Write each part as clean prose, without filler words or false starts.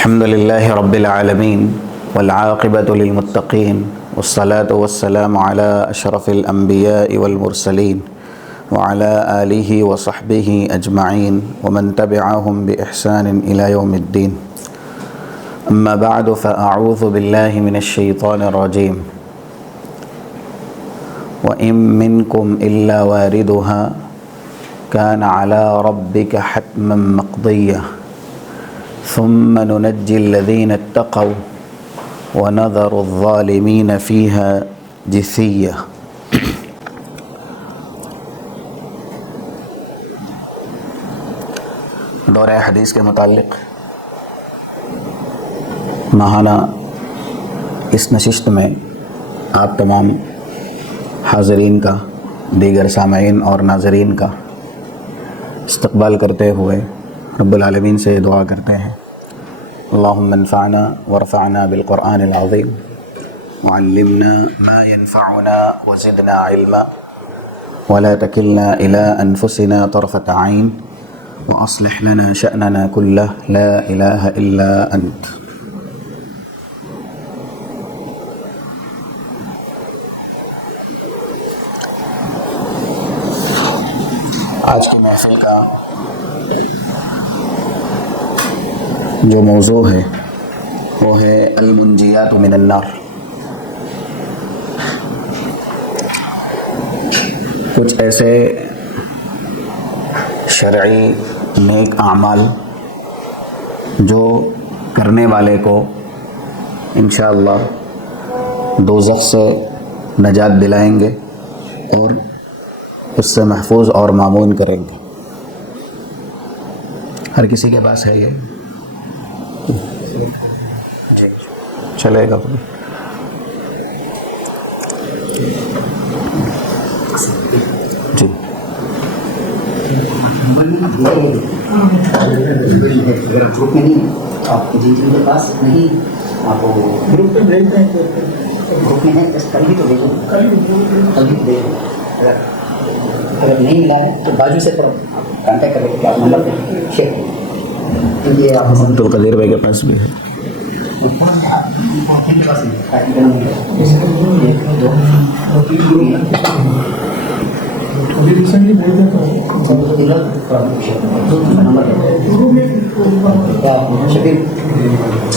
الحمد لله رب العالمين والعاقبة للمتقين والصلاة والسلام على أشرف الأنبياء والمرسلين وعلى آله وصحبه أجمعين ومن تبعهم بإحسان إلى يوم الدين. أما بعد فأعوذ بالله من الشيطان الرجيم. وإن منكم إلا واردها كان على ربك حتما مقضيا ثم ننجي الذين اتقوا ونذر الظالمين فيها جثيا. دورہ حدیث کے متعلق ماہانہ اس نشست میں آپ تمام حاضرین کا، دیگر سامعین اور ناظرین کا استقبال کرتے ہوئے رب العالمین سے دعا کرتے ہیں، اللہم انفعنا وارفعنا بالقرآن العظیم وعلمنا ما ينفعنا وزدنا علما ولا تکلنا الى انفسنا طرفة عین واصلح لنا شأننا كله لا الہ الا انت. آج کی محفل کا جو موضوع ہے وہ ہے المنجیات من النار. کچھ ایسے شرعی نیک اعمال جو کرنے والے کو انشاءاللہ دوزخ سے نجات دلائیں گے اور اس سے محفوظ اور مامون کریں گے. ہر کسی کے پاس ہے یہ؟ جی چلے گا. جی آپ کے جن کے پاس نہیں آپ گروپ میں بھیجتے ہیں، گروپ میں ہیں کل بھی تو بھیجو، کل بھی بھیجو. اگر نہیں ملا ہے تو بازو سے کانٹیکٹ کریں کہ آپ نمبر دیں شیئر کیونکہ آپ عبد القدیر بھائی کے پاس بھی ہے.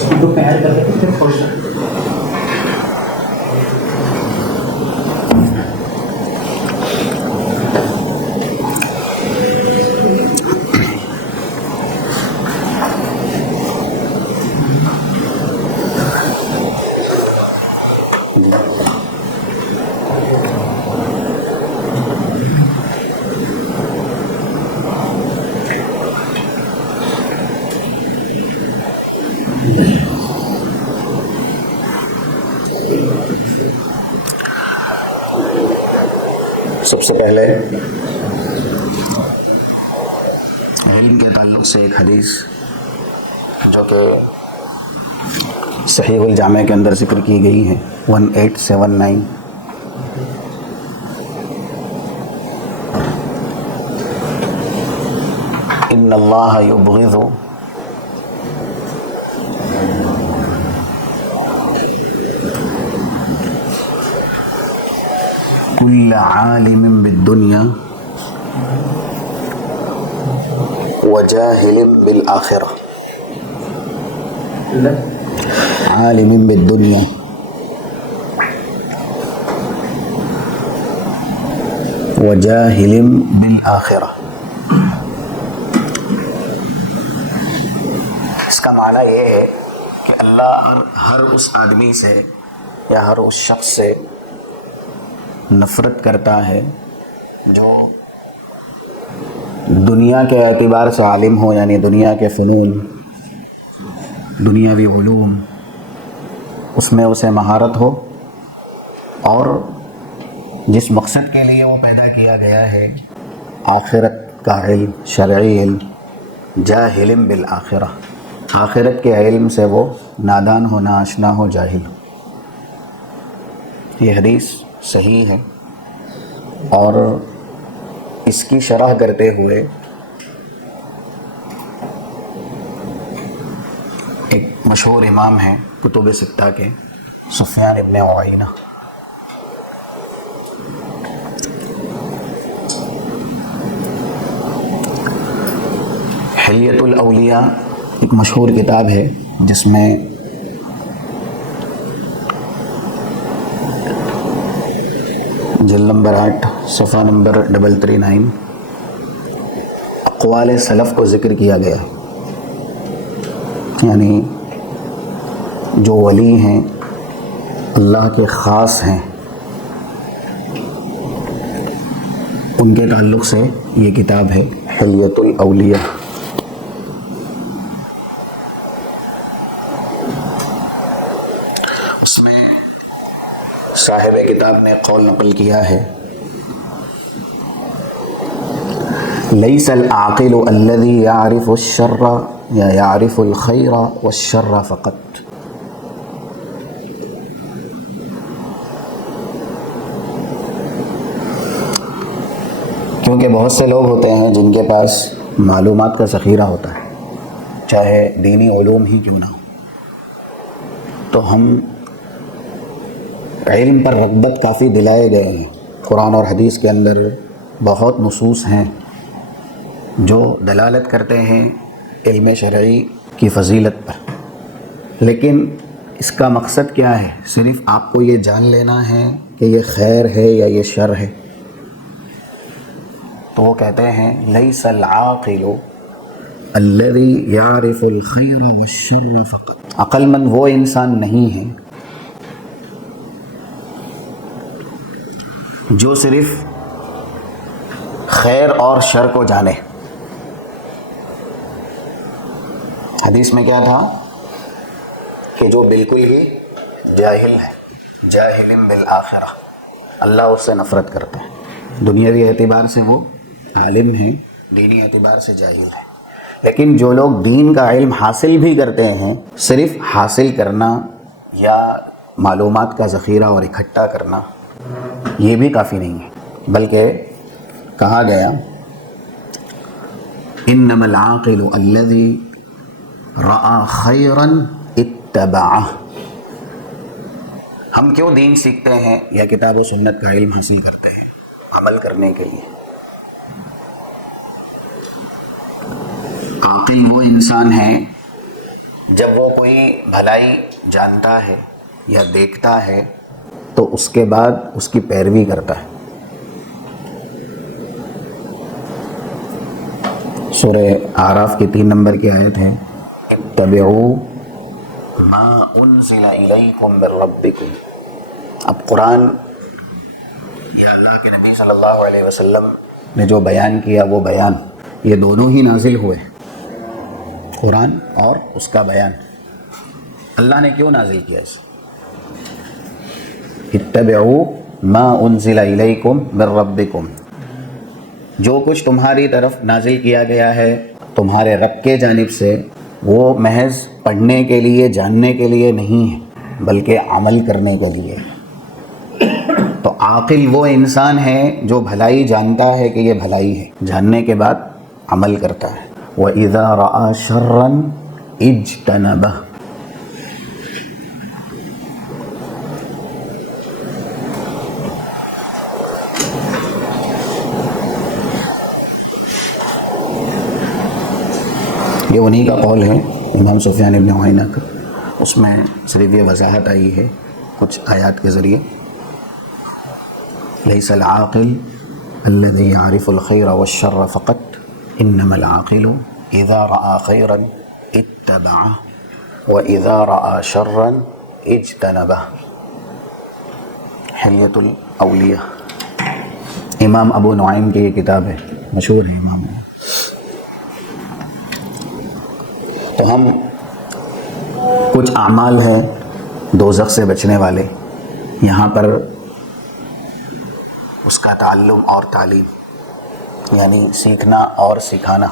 گروپ میں ایڈ کر کے سب سے پہلے علم کے تعلق سے ایک حدیث جو کہ صحیح الجامع کے اندر ذکر کی گئی ہے 1879. ان اللہ یبغض کل عالم بالدنیا وجاہل بالآخرہ. عالم بالدنیا وجاہل بالآخرہ. اس کا معنی یہ ہے کہ اللہ ہر اس آدمی سے یا ہر اس شخص سے نفرت کرتا ہے جو دنیا کے اعتبار سے عالم ہو، یعنی دنیا کے فنون، دنیاوی علوم، اس میں اسے مہارت ہو، اور جس مقصد کے لیے وہ پیدا کیا گیا ہے آخرت کا علم، شرعی علم. جاہل بالآخرہ، آخرت کے علم سے وہ نادان ہو، ناآشنا ہو، جاہل ہو. یہ حدیث صحیح ہے اور اس کی شرح کرتے ہوئے ایک مشہور امام ہیں کتب ستہ کے، سفیان ابن عیینہ. حلیۃ الاولیاء ایک مشہور کتاب ہے جس میں جلد نمبر 8 صفحہ نمبر 339 اقوال سلف کو ذکر کیا گیا ہے. یعنی جو ولی ہیں، اللہ کے خاص ہیں، ان کے تعلق سے یہ کتاب ہے حلیۃ الاولیاء. اس میں صاحب کتاب نے قول نقل کیا ہے، لیس العاقل الذی یعرف الشر یا یعرف الخیر والشر فقط. کیونکہ بہت سے لوگ ہوتے ہیں جن کے پاس معلومات کا ذخیرہ ہوتا ہے، چاہے دینی علوم ہی کیوں نہ ہو، تو ہم علم پر رغبت کافی دلائے گئے ہیں. قرآن اور حدیث کے اندر بہت نصوص ہیں جو دلالت کرتے ہیں علم شرعی کی فضیلت پر، لیکن اس کا مقصد کیا ہے؟ صرف آپ کو یہ جان لینا ہے کہ یہ خیر ہے یا یہ شر ہے. تو وہ کہتے ہیں لیس العاقل الذی یعرف الخیر والشر فقط. عقل مند وہ انسان نہیں ہے جو صرف خیر اور شر کو جانے. حدیث میں کیا تھا کہ جو بالکل ہی جاہل ہے، جاہل بالآخرہ، اللہ اس سے نفرت کرتا ہے. دنیاوی اعتبار سے وہ عالم ہے، دینی اعتبار سے جاہل ہے. لیکن جو لوگ دین کا علم حاصل بھی کرتے ہیں، صرف حاصل کرنا یا معلومات کا ذخیرہ اور اکٹھا کرنا یہ بھی کافی نہیں ہے، بلکہ کہا گیا انما العاقل الذی رأى خیرا اتبعہ. ہم کیوں دین سیکھتے ہیں یا کتاب و سنت کا علم حاصل کرتے ہیں؟ عمل کرنے کے لیے. عاقل وہ انسان ہے جب وہ کوئی بھلائی جانتا ہے یا دیکھتا ہے تو اس کے بعد اس کی پیروی کرتا ہے. سورہ اعراف کی 3 نمبر کی آیت ہے اتبعوا ما انزل الیکم من ربکم. اب قرآن یا اللہ کے نبی صلی اللہ علیہ وسلم نے جو بیان کیا وہ بیان، یہ دونوں ہی نازل ہوئے، قرآن اور اس کا بیان. اللہ نے کیوں نازل کیا اسے؟ اتبعوا ما انزل الیکم من ربکم. جو کچھ تمہاری طرف نازل کیا گیا ہے تمہارے رب کے جانب سے، وہ محض پڑھنے کے لیے، جاننے کے لیے نہیں ہے، بلکہ عمل کرنے کے لیے. تو عاقل وہ انسان ہے جو بھلائی جانتا ہے کہ یہ بھلائی ہے، جاننے کے بعد عمل کرتا ہے. وَإِذَا رَأَى شَرًّا اجْتَنَبَهُ. یہ انہی کا قول ہے امام سفیان ابن عیینہ کا. اس میں صرف یہ وضاحت آئی ہے کچھ آیات کے ذریعے. لیس العاقل الذی یعرف الخیر والشر فقط انما العاقل اذا رأى خیرا اتبعہ واذا رأى شرا اجتنبہ. حلیۃ الاولیاء امام ابو نعیم کی یہ کتاب ہے، مشہور ہے امام. تو ہم کچھ اعمال ہیں دوزخ سے بچنے والے، یہاں پر اس کا تعلم اور تعلیم یعنی سیکھنا اور سکھانا،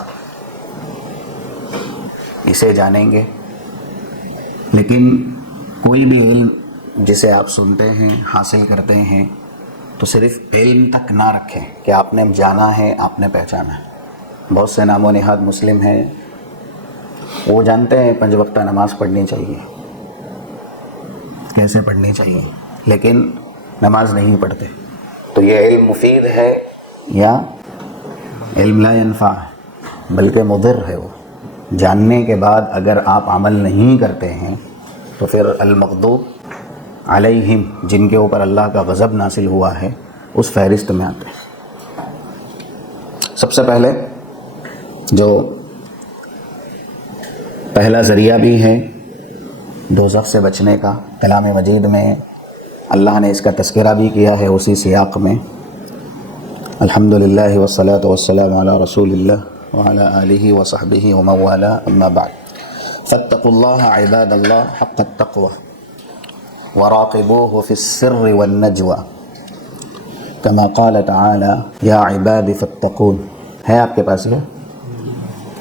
اسے جانیں گے. لیکن کوئی بھی علم جسے آپ سنتے ہیں، حاصل کرتے ہیں، تو صرف علم تک نہ رکھیں کہ آپ نے جانا ہے، آپ نے پہچانا ہے. بہت سے نام و نہاد مسلم ہیں وہ جانتے ہیں 5 وقتہ نماز پڑھنی چاہیے، کیسے پڑھنی چاہیے، لیکن نماز نہیں پڑھتے. تو یہ علم مفید ہے یا علم لا ينفع؟ بلکہ مضر ہے. وہ جاننے کے بعد اگر آپ عمل نہیں کرتے ہیں تو پھر المغضوب علیہم، جن کے اوپر اللہ کا غضب نازل ہوا ہے، اس فہرست میں آتے ہیں. سب سے پہلے جو پہلا ذریعہ بھی ہے دوزخ سے بچنے کا، کلام مجید میں اللہ نے اس کا تذکرہ بھی کیا ہے اسی سیاق میں. الحمدللہ والصلاۃ والسلام علی رسول اللہ وعلی آلہ وصحبہ ومن والاه، اما بعد. فاتقوا اللہ عباد اللہ حق التقوى وراقبوه في السر والنجوى كما قال تعالی یا عباد فاتقون. ہے آپ کے پاس یہ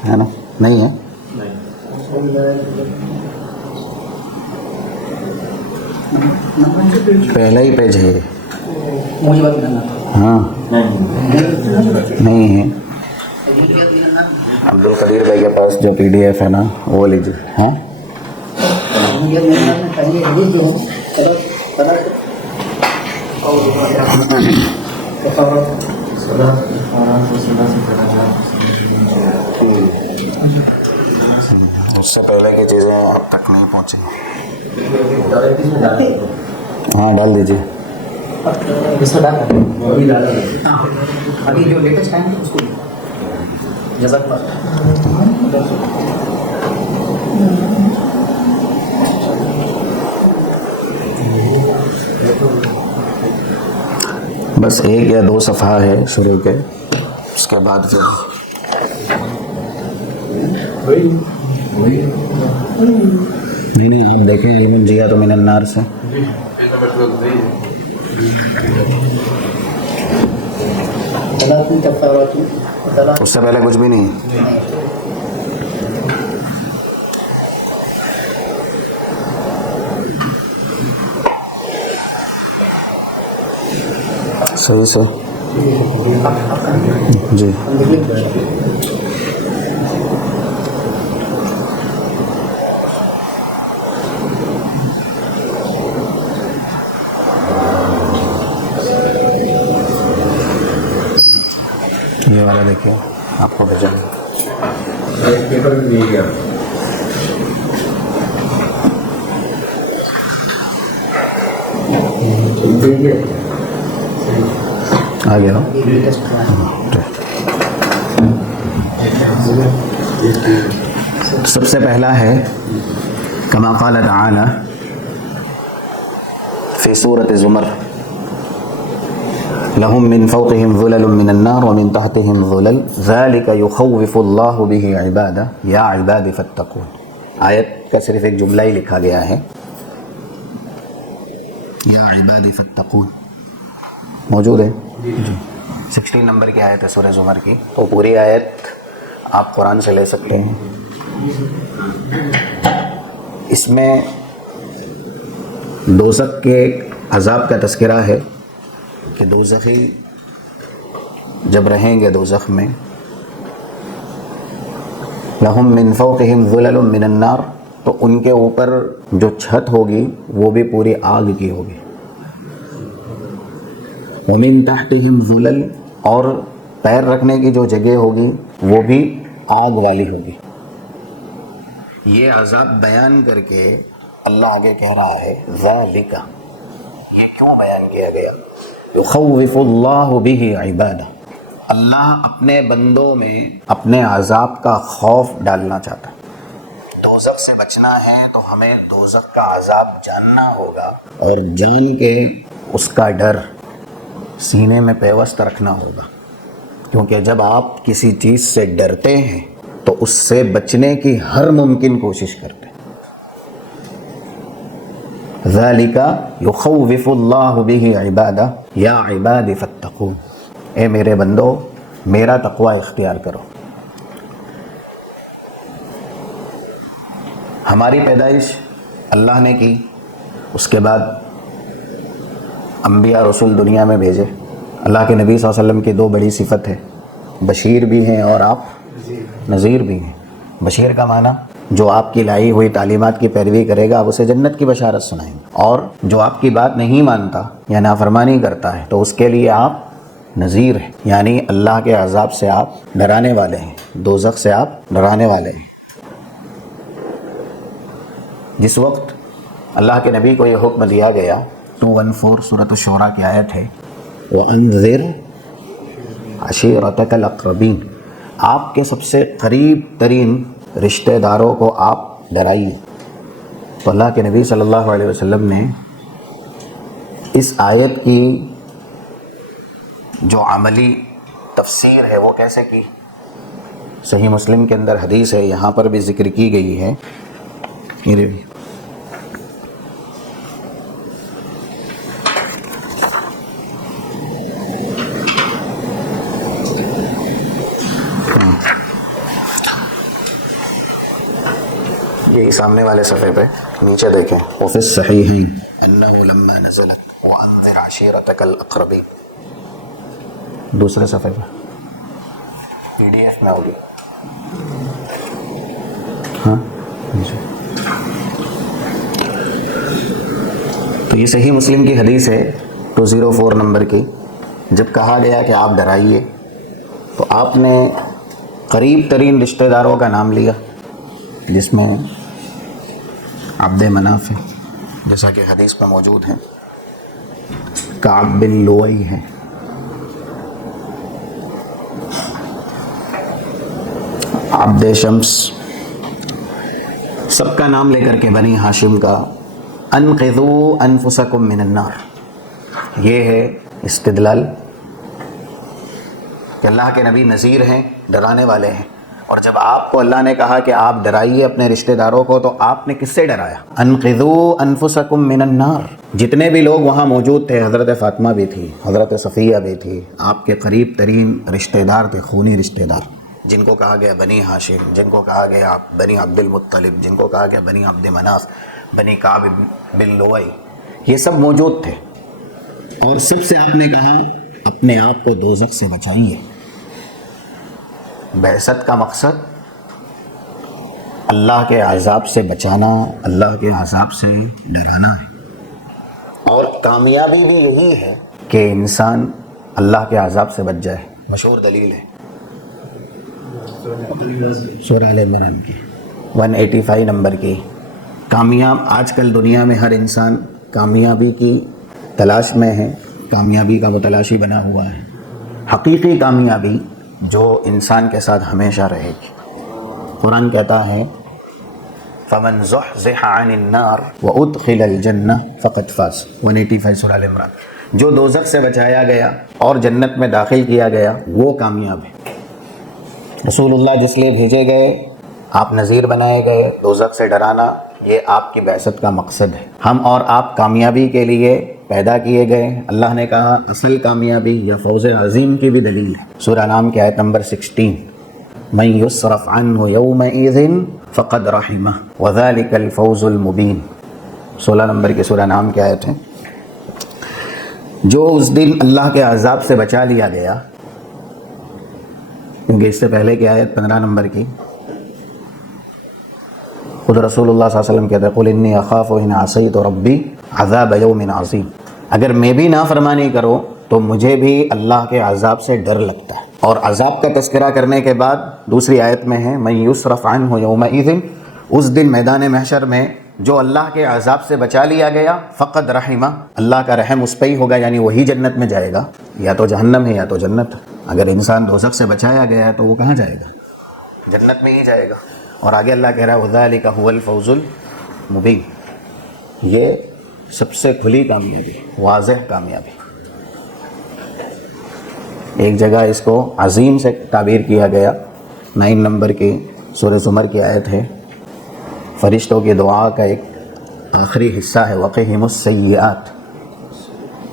ہے نا؟ نہیں ہے؟ پہلا ہی پیج ہے. ہاں نہیں ہے. عبد القدیر بھائی کے پاس جو PDF ہے نا وہ لیجیے. ہیں اس سے پہلے کی چیزیں اب تک نہیں پہنچی. ہاں ڈال دیجیے. ابھی جو لیٹسٹ ہے اس کو جزاک بس 1 یا 2 صفحہ ہے شروع کے، اس کے بعد پھر نہیں ہم دیکھیں علم جیات من النار سے. اس سے پہلے کچھ بھی نہیں. صحیح سے جی. یہ والا دیکھیے آپ کو بھیجا پیپر بھی نہیں گیا. آ گیا نا. سب سے پہلا ہے کما قال تعالی فی سورۃ زمر لهم من فوقهم ظلل من النار ومن تحتهم ظلل ذلك يخوف الله به عباده یا عباد فاتقون. آیت کا صرف ایک جملہ ہی لکھا گیا ہے یا عباد فاتقون موجود ہے جی. 16 نمبر کی آیت ہے سورہ زمر کی. تو پوری آیت آپ قرآن سے لے سکتے ہیں. اس میں دوزخ کے عذاب کا تذکرہ ہے کہ دوزخی جب رہیں گے دوزخ میں لہم من فوقہم ظلل من النار، تو ان کے اوپر جو چھت ہوگی وہ بھی پوری آگ کی ہوگی. ومن تحتہم ظلل، اور پیر رکھنے کی جو جگہ ہوگی وہ بھی آگ والی ہوگی. یہ عذاب بیان کر کے اللہ آگے کہہ رہا ہے ذالک، یہ کیوں بیان کیا گیا؟ یخوف اللہ بہ عبادہ، اللہ اپنے بندوں میں اپنے عذاب کا خوف ڈالنا چاہتا ہے. دوزخ سے بچنا ہے تو ہمیں دوزخ کا عذاب جاننا ہوگا اور جان کے اس کا ڈر سینے میں پیوست رکھنا ہوگا. کیونکہ جب آپ کسی چیز سے ڈرتے ہیں تو اس سے بچنے کی ہر ممکن کوشش کرتے ہیں. ذالک یخوف اللہ بہ عبادہ یا عباد فاتقون، اے میرے بندو میرا تقوی اختیار کرو. ہماری پیدائش اللہ نے کی، اس کے بعد انبیاء رسول دنیا میں بھیجے. اللہ کے نبی صلی اللہ علیہ وسلم کی 2 بڑی صفت ہے، بشیر بھی ہیں اور آپ نذیر بھی ہیں. بشیر کا معنی جو آپ کی لائی ہوئی تعلیمات کی پیروی کرے گا آپ اسے جنت کی بشارت سنائیں گے، اور جو آپ کی بات نہیں مانتا یا نافرمانی کرتا ہے تو اس کے لیے آپ نذیر ہیں، یعنی اللہ کے عذاب سے آپ ڈرانے والے ہیں، دوزخ سے آپ ڈرانے والے ہیں۔ جس وقت اللہ کے نبی کو یہ حکم دیا گیا 214 سورۃ الشعراء کی آیت ہے، وَأَنذِرْ عَشِيرَتَكَ الْأَقْرَبِينَ، آپ کے سب سے قریب ترین رشتہ داروں کو آپ ڈرائیے۔ تو اللہ کے نبی صلی اللہ علیہ وسلم نے اس آیت کی جو عملی تفسیر ہے وہ کیسے کی؟ صحیح مسلم کے اندر حدیث ہے، یہاں پر بھی ذکر کی گئی ہے۔ یہی سامنے والے صفحے پہ نیچے دیکھیں، وفی الصحیحین انہ لما نزلت وانذر عشیرتک الاقربین، دوسرے صفحے پہ PDF میں ہوگی، ہاں تو یہ صحیح مسلم کی حدیث ہے 204 نمبر کی۔ جب کہا گیا کہ آپ ڈرائیے تو آپ نے قریب ترین رشتہ داروں کا نام لیا، جس میں عبد مناف ہے جیسا کہ حدیث میں موجود ہے، کعب بن لوئی ہے، عبد شمس، سب کا نام لے کر کے بنی ہاشم کا انقذوا انفسکم من النار۔ یہ ہے استدلال کہ اللہ کے نبی نذیر ہیں، ڈرانے والے ہیں، اور جب آپ کو اللہ نے کہا کہ آپ ڈرائیے اپنے رشتہ داروں کو تو آپ نے کس سے ڈرایا؟ انقذوا انفسکم من النار۔ جتنے بھی لوگ وہاں موجود تھے، حضرت فاطمہ بھی تھی، حضرت صفیہ بھی تھی، آپ کے قریب ترین رشتہ دار تھے، خونی رشتہ دار، جن کو کہا گیا بنی ہاشم، جن کو کہا گیا بنی عبد المطلب، جن کو کہا گیا بنی عبد مناف، بنی کعب بن لوئی، یہ سب موجود تھے، اور سب سے آپ نے کہا اپنے آپ کو دوزخ سے بچائیے۔ بعثت کا مقصد اللہ کے عذاب سے بچانا، اللہ کے عذاب سے ڈرانا ہے، اور کامیابی بھی یہی ہے کہ انسان اللہ کے عذاب سے بچ جائے۔ مشہور دلیل ہے سورہ آل عمران کی 185 نمبر کی۔ کامیاب آج کل دنیا میں ہر انسان کامیابی کی تلاش میں ہے، کامیابی کا متلاشی بنا ہوا ہے۔ حقیقی کامیابی جو انسان کے ساتھ ہمیشہ رہے گی، قرآن کہتا ہے فَمَنْ زُحْزِحَ عَنِ النَّارِ وَأُدْخِلَ الْجَنَّةَ فَقَدْ فَازَ، 185 سورہ آل عمران۔ جو دوزخ سے بچایا گیا اور جنت میں داخل کیا گیا وہ کامیاب ہے۔ رسول اللہ جس لیے بھیجے گئے، آپ نذیر بنائے گئے، دوزخ سے ڈرانا، یہ آپ کی بعثت کا مقصد ہے۔ ہم اور آپ کامیابی کے لیے پیدا کیے گئے۔ اللہ نے کہا اصل کامیابی یا فوز عظیم کی بھی دلیل ہے، سورہ نام کی آیت نمبر 16، مَن يُصْرَفْ عَنْهُ يَوْمَئِذٍ فَقَدْ رَحِمَهُ وَذَلِكَ الْفَوْزُ الْمُبِينُ، 16 نمبر کی سورہ نام کی آیت ہے۔ جو اس دن اللہ کے عذاب سے بچا لیا گیا، کیونکہ اس سے پہلے کی آیت 15 نمبر کی خود رسول اللہ صلی اللہ علیہ وسلم کہتے ہیں قُلْ إِنِّي أَخَافُ إِنْ عَصَيْتُ رَبِّي عَذَابَ يَوْمٍ عَظِيمٍ، اگر میں بھی نافرمانی کروں تو مجھے بھی اللہ کے عذاب سے ڈر لگتا ہے۔ اور عذاب کا تذکرہ کرنے کے بعد دوسری آیت میں ہے مَن يُصْرَفْ عَنْهُ يَوْمَئِذٍ، اس دن میدان محشر میں جو اللہ کے عذاب سے بچا لیا گیا، فقد رحمہ، اللہ کا رحم اس پہ ہی ہوگا، یعنی وہی جنت میں جائے گا، یا تو جہنم ہے یا تو جنت۔ اگر انسان دوزخ سے بچایا گیا ہے تو وہ کہاں جائے گا؟ جنت میں ہی جائے گا۔ اور آگے اللہ کہہ رہا ہے وَذَلِكَ هُوَ الْفَوْزُ الْمُبِينُ، یہ سب سے کھلی کامیابی، واضح کامیابی۔ ایک جگہ اس کو عظیم سے تعبیر کیا گیا، 9 نمبر کی سورہ زمر کی آیت ہے، فرشتوں کی دعا کا ایک آخری حصہ ہے وَقِهِمُ السَّيِّئَاتِ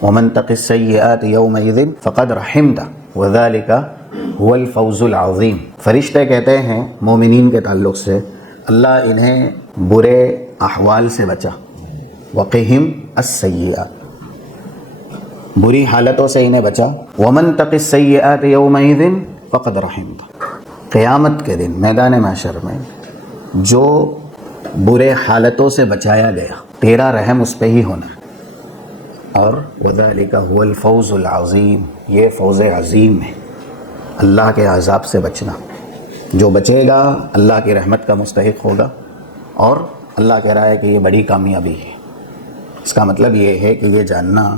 وَمَن تَقِ السَّيِّئَاتِ يَوْمَئِذٍ فَقَدْ رَحِمْتَهُ وَذَلِكَ هُوَ الْفَوْزُ الْعَظِيمُ۔ فرشتے کہتے ہیں مومنین کے تعلق سے اللہ انہیں برے احوال سے بچا، وَقِهِمْ السَّيِّئَاتِ، بری حالتوں سے انہیں بچا، وَمَن تَقِ السَّيِّئَاتِ يَوْمَئِذٍ فَقَدْ رَحِمْتَهُ، قیامت کے دن میدان محشر میں جو برے حالتوں سے بچایا گیا، تیرا رحم اس پہ ہی ہونا ہے۔ اور وَذَلِكَ هُوَ الْفَوْزُ الْعَظِيمُ، یہ فوز عظیم ہے، اللہ کے عذاب سے بچنا۔ جو بچے گا اللہ کی رحمت کا مستحق ہوگا، اور اللہ کہہ رہا ہے کہ یہ بڑی کامیابی ہے۔ اس کا مطلب یہ ہے کہ یہ جاننا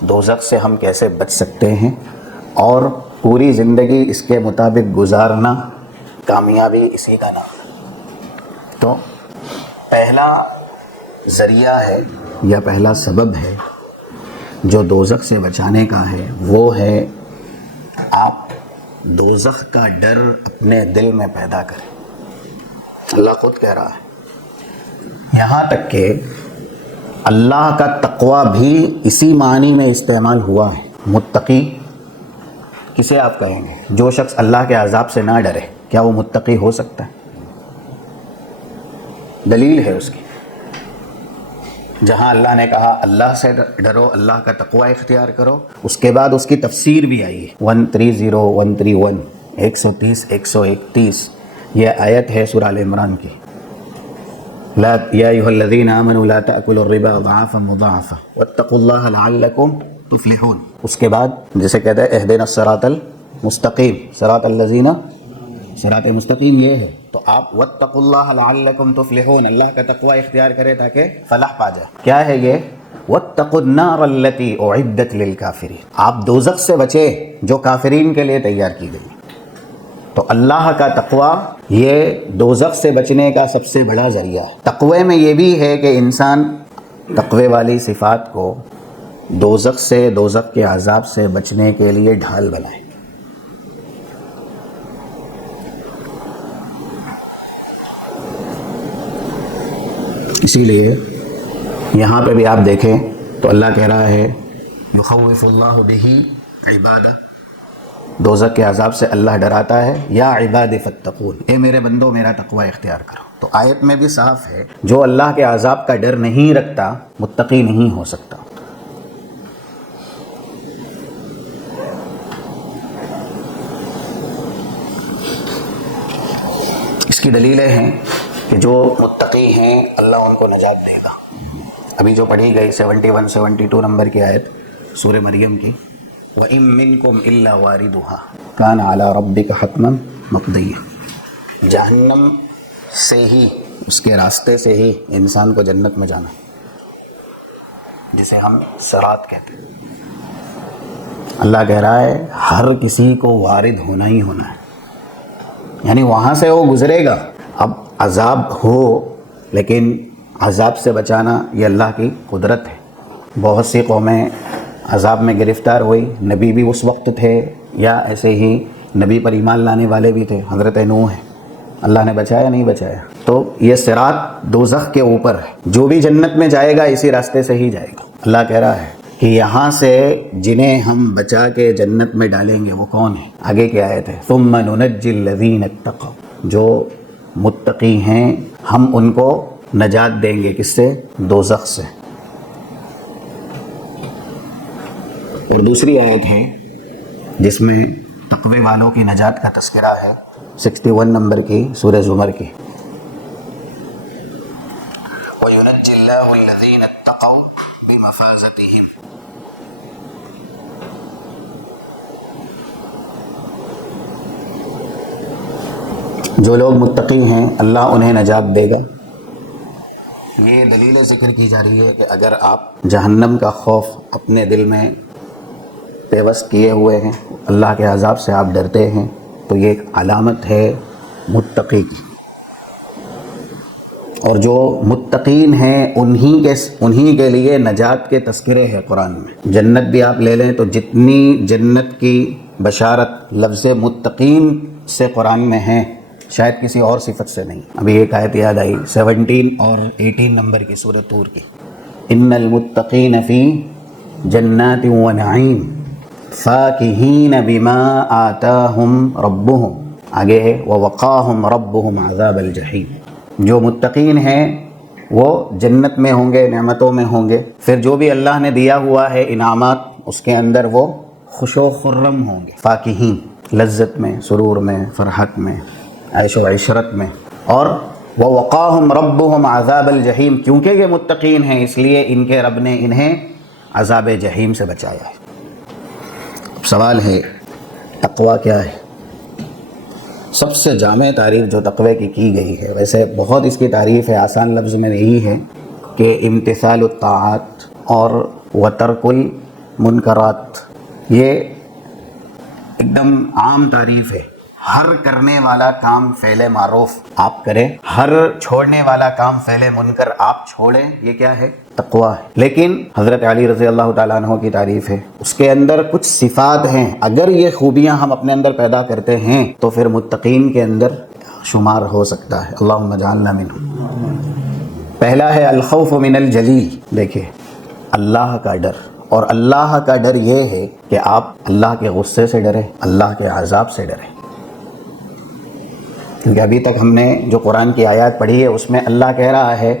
دوزخ سے ہم کیسے بچ سکتے ہیں، اور پوری زندگی اس کے مطابق گزارنا کامیابی اسی کا نام ہے۔ تو پہلا ذریعہ ہے یا پہلا سبب ہے جو دوزخ سے بچانے کا ہے، وہ ہے آپ دوزخ کا ڈر اپنے دل میں پیدا کریں۔ اللہ خود کہہ رہا ہے، یہاں تک کہ اللہ کا تقوی بھی اسی معنی میں استعمال ہوا ہے۔ متقی کسے آپ کہیں گے؟ جو شخص اللہ کے عذاب سے نہ ڈرے، کیا وہ متقی ہو سکتا ہے؟ دلیل ہے اس کی، جہاں اللہ نے کہا اللہ سے ڈرو، اللہ کا تقوی اختیار کرو، اس کے بعد اس کی تفسیر بھی آئی ہے 130 131 131 یہ آیت ہے سورہ آل عمران کی، لا یا ایھا الذین آمنوا لا تأکلوا الربا اضعافا مضاعفا واتقوا اللہ لعلکم تفلحون۔ اس کے بعد جسے کہتے ہیں اہدنا الصراط المستقیم، صراط الذین، صراط مستقیم یہ ہے، تو آپ واتقوا اللہ لعلکم تفلحون، اللہ کا تقوی اختیار کرے تاکہ فلاح پا جائے۔ کیا ہے یہ؟ واتقوا النار التی اعدت للکافرین، آپ دوزخ سے بچے جو کافرین کے لیے تیار کی گئی۔ تو اللہ کا تقوی یہ دوزخ سے بچنے کا سب سے بڑا ذریعہ ہے۔ تقوی میں یہ بھی ہے کہ انسان تقوی والی صفات کو دوزخ سے، دوزخ کے عذاب سے بچنے کے لیے ڈھال بنائے۔ اسی لیے یہاں پہ بھی آپ دیکھیں تو اللہ کہہ رہا ہے یخوف اللہ بہ عبادہ، دوزخ کے عذاب سے اللہ ڈراتا ہے، یا عباد فاتقون، اے میرے بندو میرا تقوی اختیار کرو۔ تو آیت میں بھی صاف ہے جو اللہ کے عذاب کا ڈر نہیں رکھتا متقی نہیں ہو سکتا۔ اس کی دلیلیں ہیں کہ جو متقی ہیں اللہ ان کو نجات دے گا۔ ابھی جو پڑھی گئی 71 72 نمبر کی آیت سورہ مریم کی، وَإِن مِّنكُمْ إِلَّا وَارِدُهَا كَانَ عَلَى رَبِّكَ حَتْمًا مَقْضِيًّا، جہنم سے ہی، اس کے راستے سے ہی انسان کو جنت میں جانا، جسے ہم صراط کہتے ہیں۔ اللہ کہہ رہا ہے ہر کسی کو وارد ہونا ہی ہونا ہے، یعنی وہاں سے وہ گزرے گا۔ اب عذاب ہو لیکن عذاب سے بچانا یہ اللہ کی قدرت ہے۔ بہت سی قومیں عذاب میں گرفتار ہوئی، نبی بھی اس وقت تھے، یا ایسے ہی نبی پر ایمان لانے والے بھی تھے، حضرت نوح ہے، اللہ نے بچایا نہیں بچایا؟ تو یہ صراط دوزخ کے اوپر ہے، جو بھی جنت میں جائے گا اسی راستے سے ہی جائے گا۔ اللہ کہہ رہا ہے کہ یہاں سے جنہیں ہم بچا کے جنت میں ڈالیں گے وہ کون ہیں؟ آگے کی آیت ہے ثم ننجی الذین اتقوا، جو متقی ہیں ہم ان کو نجات دیں گے، کس سے؟ دوزخ سے۔ اور دوسری آیت ہے جس میں تقوی والوں کی نجات کا تذکرہ ہے 61 نمبر کی سورہ زمر کی، وَيُنَجِّي اللَّهُ الَّذِينَ اتَّقَوْا بِمَفَازَتِهِمْ، جو لوگ متقی ہیں اللہ انہیں نجات دے گا۔ یہ دلیل ذکر کی جا رہی ہے کہ اگر آپ جہنم کا خوف اپنے دل میں پیوست کیے ہوئے ہیں، اللہ کے عذاب سے آپ ڈرتے ہیں، تو یہ ایک علامت ہے متقی کی۔ اور جو متقین ہیں انہی کے لیے نجات کے تذکرے ہیں قرآن میں۔ جنت بھی آپ لے لیں تو جتنی جنت کی بشارت لفظ متقین سے قرآن میں ہیں شاید کسی اور صفت سے نہیں۔ ابھی ایک آیت یاد آئی 17 اور 18 نمبر کی سورۃ طور کی، ان المتقین فی جنات و نعیم فاکہین بما آتاہم ربہم، آگے ہے ووقاہم ربہم عذاب الجحیم۔ جو متقین ہیں وہ جنت میں ہوں گے، نعمتوں میں ہوں گے، پھر جو بھی اللہ نے دیا ہوا ہے انعامات اس کے اندر وہ خوش و خرم ہوں گے، فاکہین، لذت میں، سرور میں، فرحت میں، عیش و عشرت میں۔ اور وَوَقَاهُمْ رَبُّهُمْ عَذَابَ الْجَحِيمِ، کیونکہ یہ متقین ہیں اس لیے ان کے رب نے انہیں عذاب جہیم سے بچایا ہے۔ اب سوال ہے تقویٰ کیا ہے؟ سب سے جامع تعریف جو تقوی کی گئی ہے، ویسے بہت اس کی تعریف ہے، آسان لفظ میں یہی ہے کہ امتثال الطاعات اور وترک المنکرات، یہ ایک دم عام تعریف ہے۔ ہر کرنے والا کام فعل معروف آپ کریں، ہر چھوڑنے والا کام فعل منکر آپ چھوڑیں، یہ کیا ہے؟ تقویٰ ہے۔ لیکن حضرت علی رضی اللہ تعالیٰ عنہ کی تعریف ہے، اس کے اندر کچھ صفات ہیں، اگر یہ خوبیاں ہم اپنے اندر پیدا کرتے ہیں تو پھر متقین کے اندر شمار ہو سکتا ہے۔ اللہم اجعلنا منہم۔ پہلا ہے الخوف من الجلیل، دیکھیں اللہ کا ڈر، اور اللہ کا ڈر یہ ہے کہ آپ اللہ کے غصے سے ڈریں، اللہ کے عذاب سے ڈریں، کیونکہ ابھی تک ہم نے جو قرآن کی آیات پڑھی ہے اس میں اللہ کہہ رہا ہے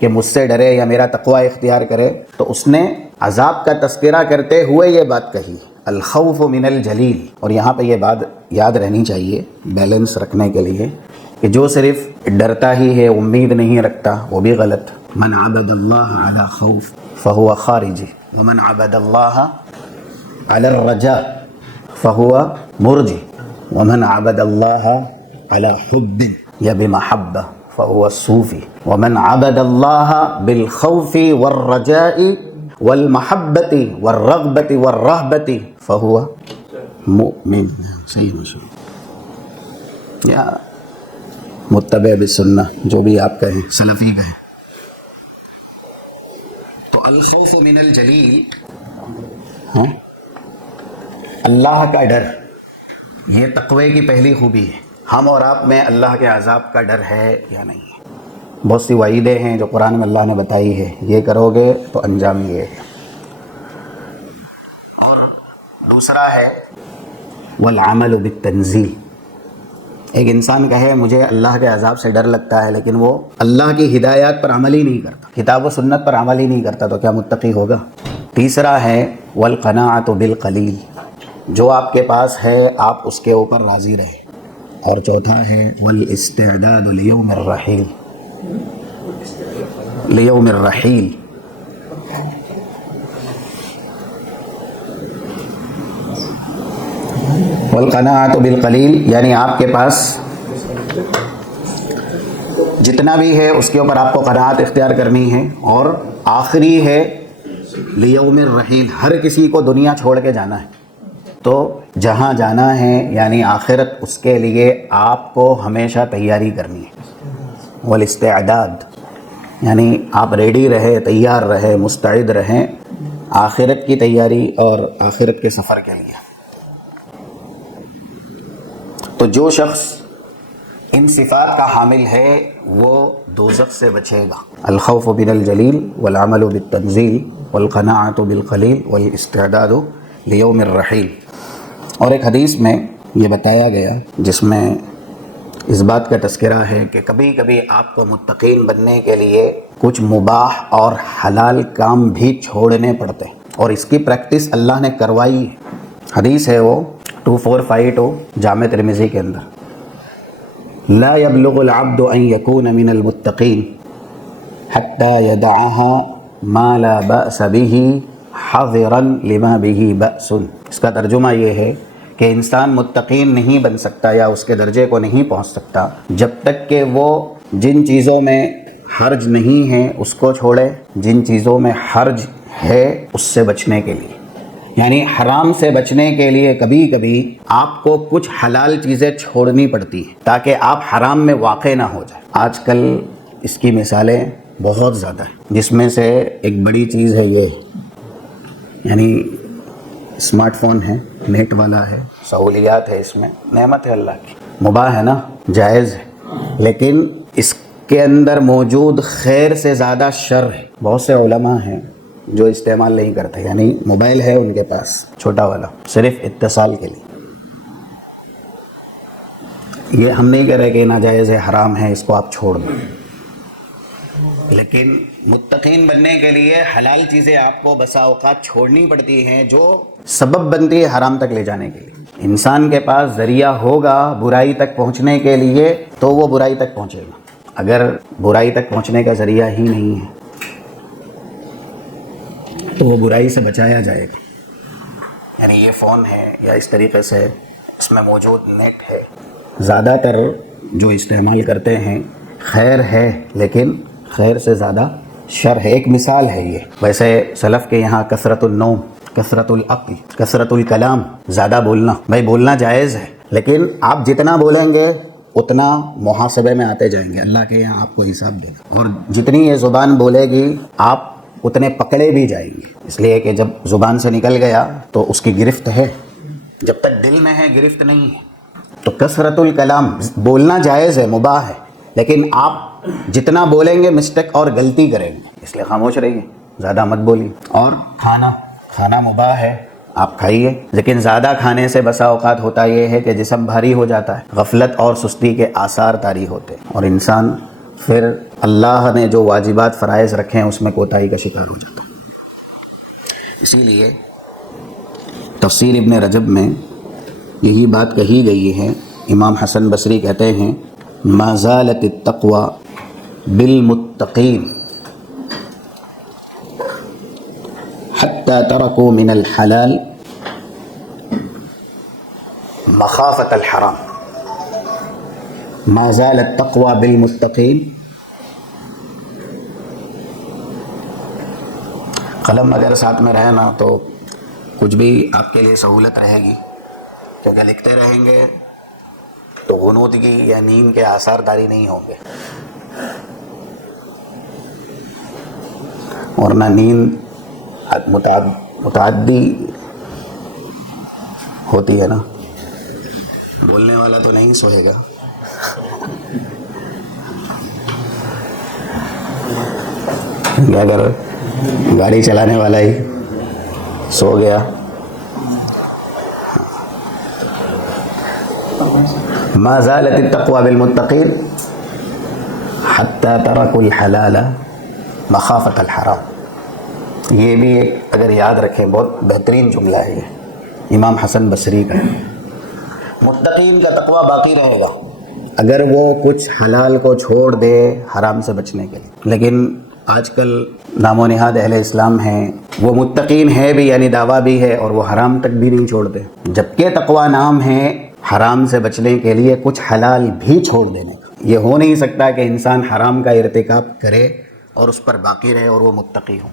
کہ مجھ سے ڈرے یا میرا تقوی اختیار کرے، تو اس نے عذاب کا تذکرہ کرتے ہوئے یہ بات کہی، الخوف من الجلیل۔ اور یہاں پہ یہ بات یاد رہنی چاہیے بیلنس رکھنے کے لیے کہ جو صرف ڈرتا ہی ہے، امید نہیں رکھتا، وہ بھی غلط۔ من عبد اللہ علی خوف فہو خارجی، ومن عبد اللہ علی الرجاء فہو مرجی، ومن عبد اللہ علی حب یا بمحبہ فهو صوفی، ومن عبد اللہ بالخوف والرجاء والمحبت والرغبت والرہبت فهو مؤمن۔ صحیح مشہور یا متبع بالسنہ، جو بھی آپ کہیں، سلفی کہیں۔ تو الخوف من الجلیل، اللہ کا ڈر، یہ تقوی کی پہلی خوبی ہے۔ ہم اور آپ میں اللہ کے عذاب کا ڈر ہے یا نہیں ہے؟ بہت سی وعیدیں ہیں جو قرآن میں اللہ نے بتائی ہے، یہ کرو گے تو انجام یہ ہے۔ اور دوسرا ہے والعمل بالتنزیل، ایک انسان کہے مجھے اللہ کے عذاب سے ڈر لگتا ہے لیکن وہ اللہ کی ہدایات پر عمل ہی نہیں کرتا، کتاب و سنت پر عمل ہی نہیں کرتا، تو کیا متقی ہوگا؟ تیسرا ہے والقناعۃ بالقلیل، جو آپ کے پاس ہے آپ اس کے اوپر راضی رہیں۔ اور چوتھا ہے والاستعداد لیوم الرحیل، لیوم الرحیل، والقناعۃ بالقلیل، یعنی آپ کے پاس جتنا بھی ہے اس کے اوپر آپ کو قناعت اختیار کرنی ہے۔ اور آخری ہے لیوم الرحیل، ہر کسی کو دنیا چھوڑ کے جانا ہے، تو جہاں جانا ہے یعنی آخرت، اس کے لیے آپ کو ہمیشہ تیاری کرنی ہے۔ والاستعداد یعنی آپ ریڈی رہے، تیار رہے، مستعد رہیں آخرت کی تیاری اور آخرت کے سفر کے لیے۔ تو جو شخص ان صفات کا حامل ہے وہ دوزخ سے بچے گا۔ الخوف من الجلیل والعمل بالتنزیل والقناعۃ بالقلیل والاستعداد لیوم الرحیل۔ اور ایک حدیث میں یہ بتایا گیا جس میں اس بات کا تذکرہ ہے کہ کبھی کبھی آپ کو متقین بننے کے لیے کچھ مباح اور حلال کام بھی چھوڑنے پڑتے ہیں، اور اس کی پریکٹس اللہ نے کروائی ہے۔ حدیث ہے وہ 2452 جامع ترمذی کے اندر، لا يبلغ العبد ان يكون من المتقین حتى يدعها ما لا بأس به حذرا لما به بأس۔ اس کا ترجمہ یہ ہے کہ انسان متقین نہیں بن سکتا یا اس کے درجے کو نہیں پہنچ سکتا جب تک کہ وہ جن چیزوں میں حرج نہیں ہے اس کو چھوڑے، جن چیزوں میں حرج ہے اس سے بچنے کے لیے۔ یعنی حرام سے بچنے کے لیے کبھی کبھی آپ کو کچھ حلال چیزیں چھوڑنی پڑتی ہیں تاکہ آپ حرام میں واقع نہ ہو جائیں۔ آج کل اس کی مثالیں بہت زیادہ ہیں، جس میں سے ایک بڑی چیز ہے یہ، یعنی اسمارٹ فون ہے، نیٹ والا ہے، سہولیات ہے، اس میں نعمت ہے اللہ کی، مباح ہے نا، جائز ہے، لیکن اس کے اندر موجود خیر سے زیادہ شر ہے۔ بہت سے علماء ہیں جو استعمال نہیں کرتے، یعنی موبائل ہے ان کے پاس چھوٹا والا، صرف اتصال کے لیے۔ یہ ہم نہیں کہہ رہے کہ ناجائز ہے، حرام ہے، اس کو آپ چھوڑ دیں، لیکن متقین بننے کے لیے حلال چیزیں آپ کو بسا اوقات چھوڑنی پڑتی ہیں جو سبب بنتی ہے حرام تک لے جانے کے لیے۔ انسان کے پاس ذریعہ ہوگا برائی تک پہنچنے کے لیے تو وہ برائی تک پہنچے گا، اگر برائی تک پہنچنے کا ذریعہ ہی نہیں ہے تو وہ برائی سے بچایا جائے گا. یعنی یہ فون ہے یا اس طریقے سے اس میں موجود نیٹ ہے، زیادہ تر جو استعمال کرتے ہیں خیر ہے، لیکن خیر سے زیادہ شر ہے. ایک مثال ہے یہ. ویسے سلف کے یہاں کثرت النوم، کثرت العقل، کثرت الکلام، زیادہ بولنا، بھائی بولنا جائز ہے، لیکن آپ جتنا بولیں گے اتنا محاسبے میں آتے جائیں گے. اللہ کے یہاں آپ کو حساب دے گا. اور جتنی یہ زبان بولے گی آپ اتنے پکڑے بھی جائیں گے، اس لیے کہ جب زبان سے نکل گیا تو اس کی گرفت ہے، جب تک دل میں ہے گرفت نہیں ہے. تو کثرت الکلام، بولنا جائز ہے، مباح ہے، لیکن آپ جتنا بولیں گے مسٹیک اور غلطی کریں گے، اس لیے خاموش رہیے، زیادہ مت بولیے. اور کھانا مباح ہے، آپ کھائیے، لیکن زیادہ کھانے سے بسا اوقات ہوتا یہ ہے کہ جسم بھاری ہو جاتا ہے، غفلت اور سستی کے آثار طاری ہوتے ہیں، اور انسان پھر اللہ نے جو واجبات فرائض رکھے ہیں اس میں کوتاہی کا شکار ہو جاتا ہے. اسی لیے تفسیر ابن رجب میں یہی بات کہی گئی ہے. امام حسن بصری کہتے ہیں ما زالت التقوی بالمتقین حتی ترکوا من الحلال مخافت الحرام. ما زالت التقوی بالمتقین، قلم اگر ساتھ میں رہے نا تو کچھ بھی آپ کے لیے سہولت رہے گی، کیونکہ لکھتے رہیں گے تو غنودگی یا نیند کے آثار داری نہیں ہوں گے، ورنہ نیند متعدی ہوتی ہے نا. بولنے والا تو نہیں سوئے گا، اگر گاڑی چلانے والا ہی سو گیا. ما زالت التقوی بالمتقین حتی ترکوا الحلال مخافت الحرام. یہ بھی ایک اگر یاد رکھیں بہت بہترین جملہ ہے یہ امام حسن بصری کا. متقین کا تقوی باقی رہے گا اگر وہ کچھ حلال کو چھوڑ دے حرام سے بچنے کے لیے. لیکن آج کل نام و نہاد اہل اسلام ہیں، وہ متقین ہے بھی، یعنی دعویٰ بھی ہے، اور وہ حرام تک بھی نہیں چھوڑتے، جبکہ تقوی نام ہے حرام سے بچنے کے لیے کچھ حلال بھی چھوڑ دینے کا. یہ ہو نہیں سکتا کہ انسان حرام کا ارتکاب کرے اور اس پر باقی رہے اور وہ متقی ہو.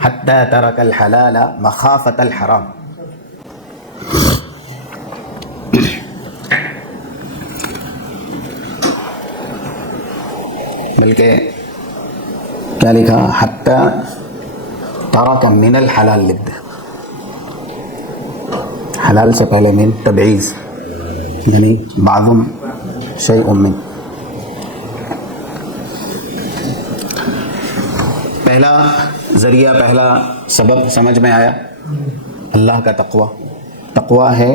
حتی ترک الحلال مخافت الحرام. بلکہ کیا لکھا؟ حتی ترک من الحلال لکھ دے، حلال سے پہلے من تبعیض، یعنی معظم شیء من. پہلا ذریعہ، پہلا سبب سمجھ میں آیا، اللہ کا تقوی. تقوی ہے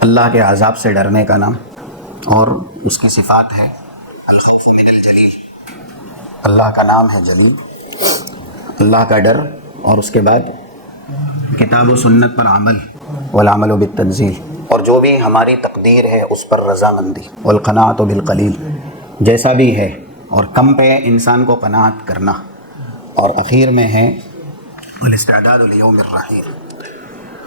اللہ کے عذاب سے ڈرنے کا نام، اور اس کی صفات ہے الخوف من الجلیل. اللہ کا نام ہے جلیل، اللہ کا ڈر، اور اس کے بعد کتاب و سنت پر عمل، والعمل بالتنزیل، اور جو بھی ہماری تقدیر ہے اس پر رضامندی، والقناعۃ بالقلیل، جیسا بھی ہے اور کم پہ انسان کو قناعت کرنا، اور اخیر میں ہے والاستعداد لیوم الرحیل.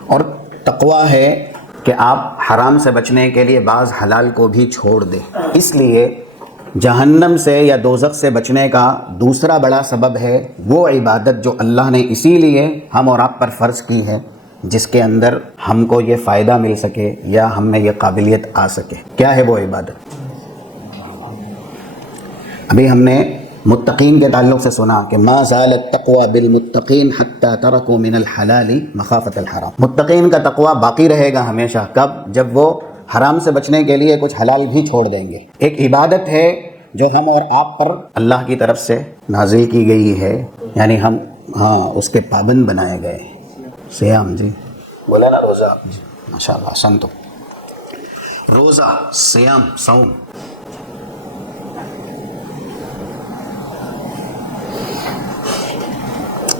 اور تقوی ہے کہ آپ حرام سے بچنے کے لیے بعض حلال کو بھی چھوڑ دیں. اس لیے جہنم سے یا دوزخ سے بچنے کا دوسرا بڑا سبب ہے وہ عبادت جو اللہ نے اسی لیے ہم اور آپ پر فرض کی ہے، جس کے اندر ہم کو یہ فائدہ مل سکے یا ہم میں یہ قابلیت آ سکے. کیا ہے وہ عبادت؟ ابھی ہم نے متقین کے تعلق سے سنا کہ ما زالت التقوی بالمتقین حتی ترکوا من الحلال مخافت الحرام. متقین کا تقوی باقی رہے گا ہمیشہ. کب؟ جب وہ حرام سے بچنے کے لیے کچھ حلال بھی چھوڑ دیں گے. ایک عبادت ہے جو ہم اور آپ پر اللہ کی طرف سے نازل کی گئی ہے، یعنی ہم اس کے پابند بنائے گئے. سیام جی بولا نا، روزہ، ماشاء اللہ سنتو، روزہ، سیام، صوم.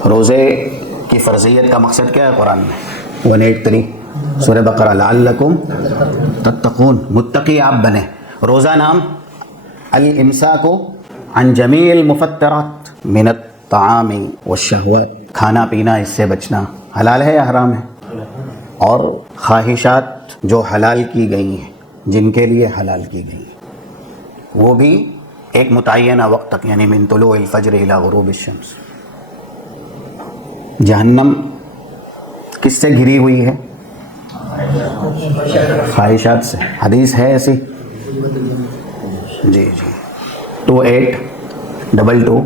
روزے کی فرضیت کا مقصد کیا ہے قرآن میں؟ 183 سورہ بقرہ، لعلکم تتقون، متقی آپ بنے. روزہ نام الامساک عن جمیع المفطرات من الطعام والشہوات، کھانا پینا اس سے بچنا حلال ہے یا حرام ہے؟ اور خواہشات جو حلال کی گئی ہیں، جن کے لیے حلال کی گئی ہیں، وہ بھی ایک متعینہ وقت تک، یعنی من طلوع الفجر الی غروب الشمس۔ جہنم کس سے گھری ہوئی ہے؟ خواہشات سے۔ حدیث ہے ایسی؟ جی 2822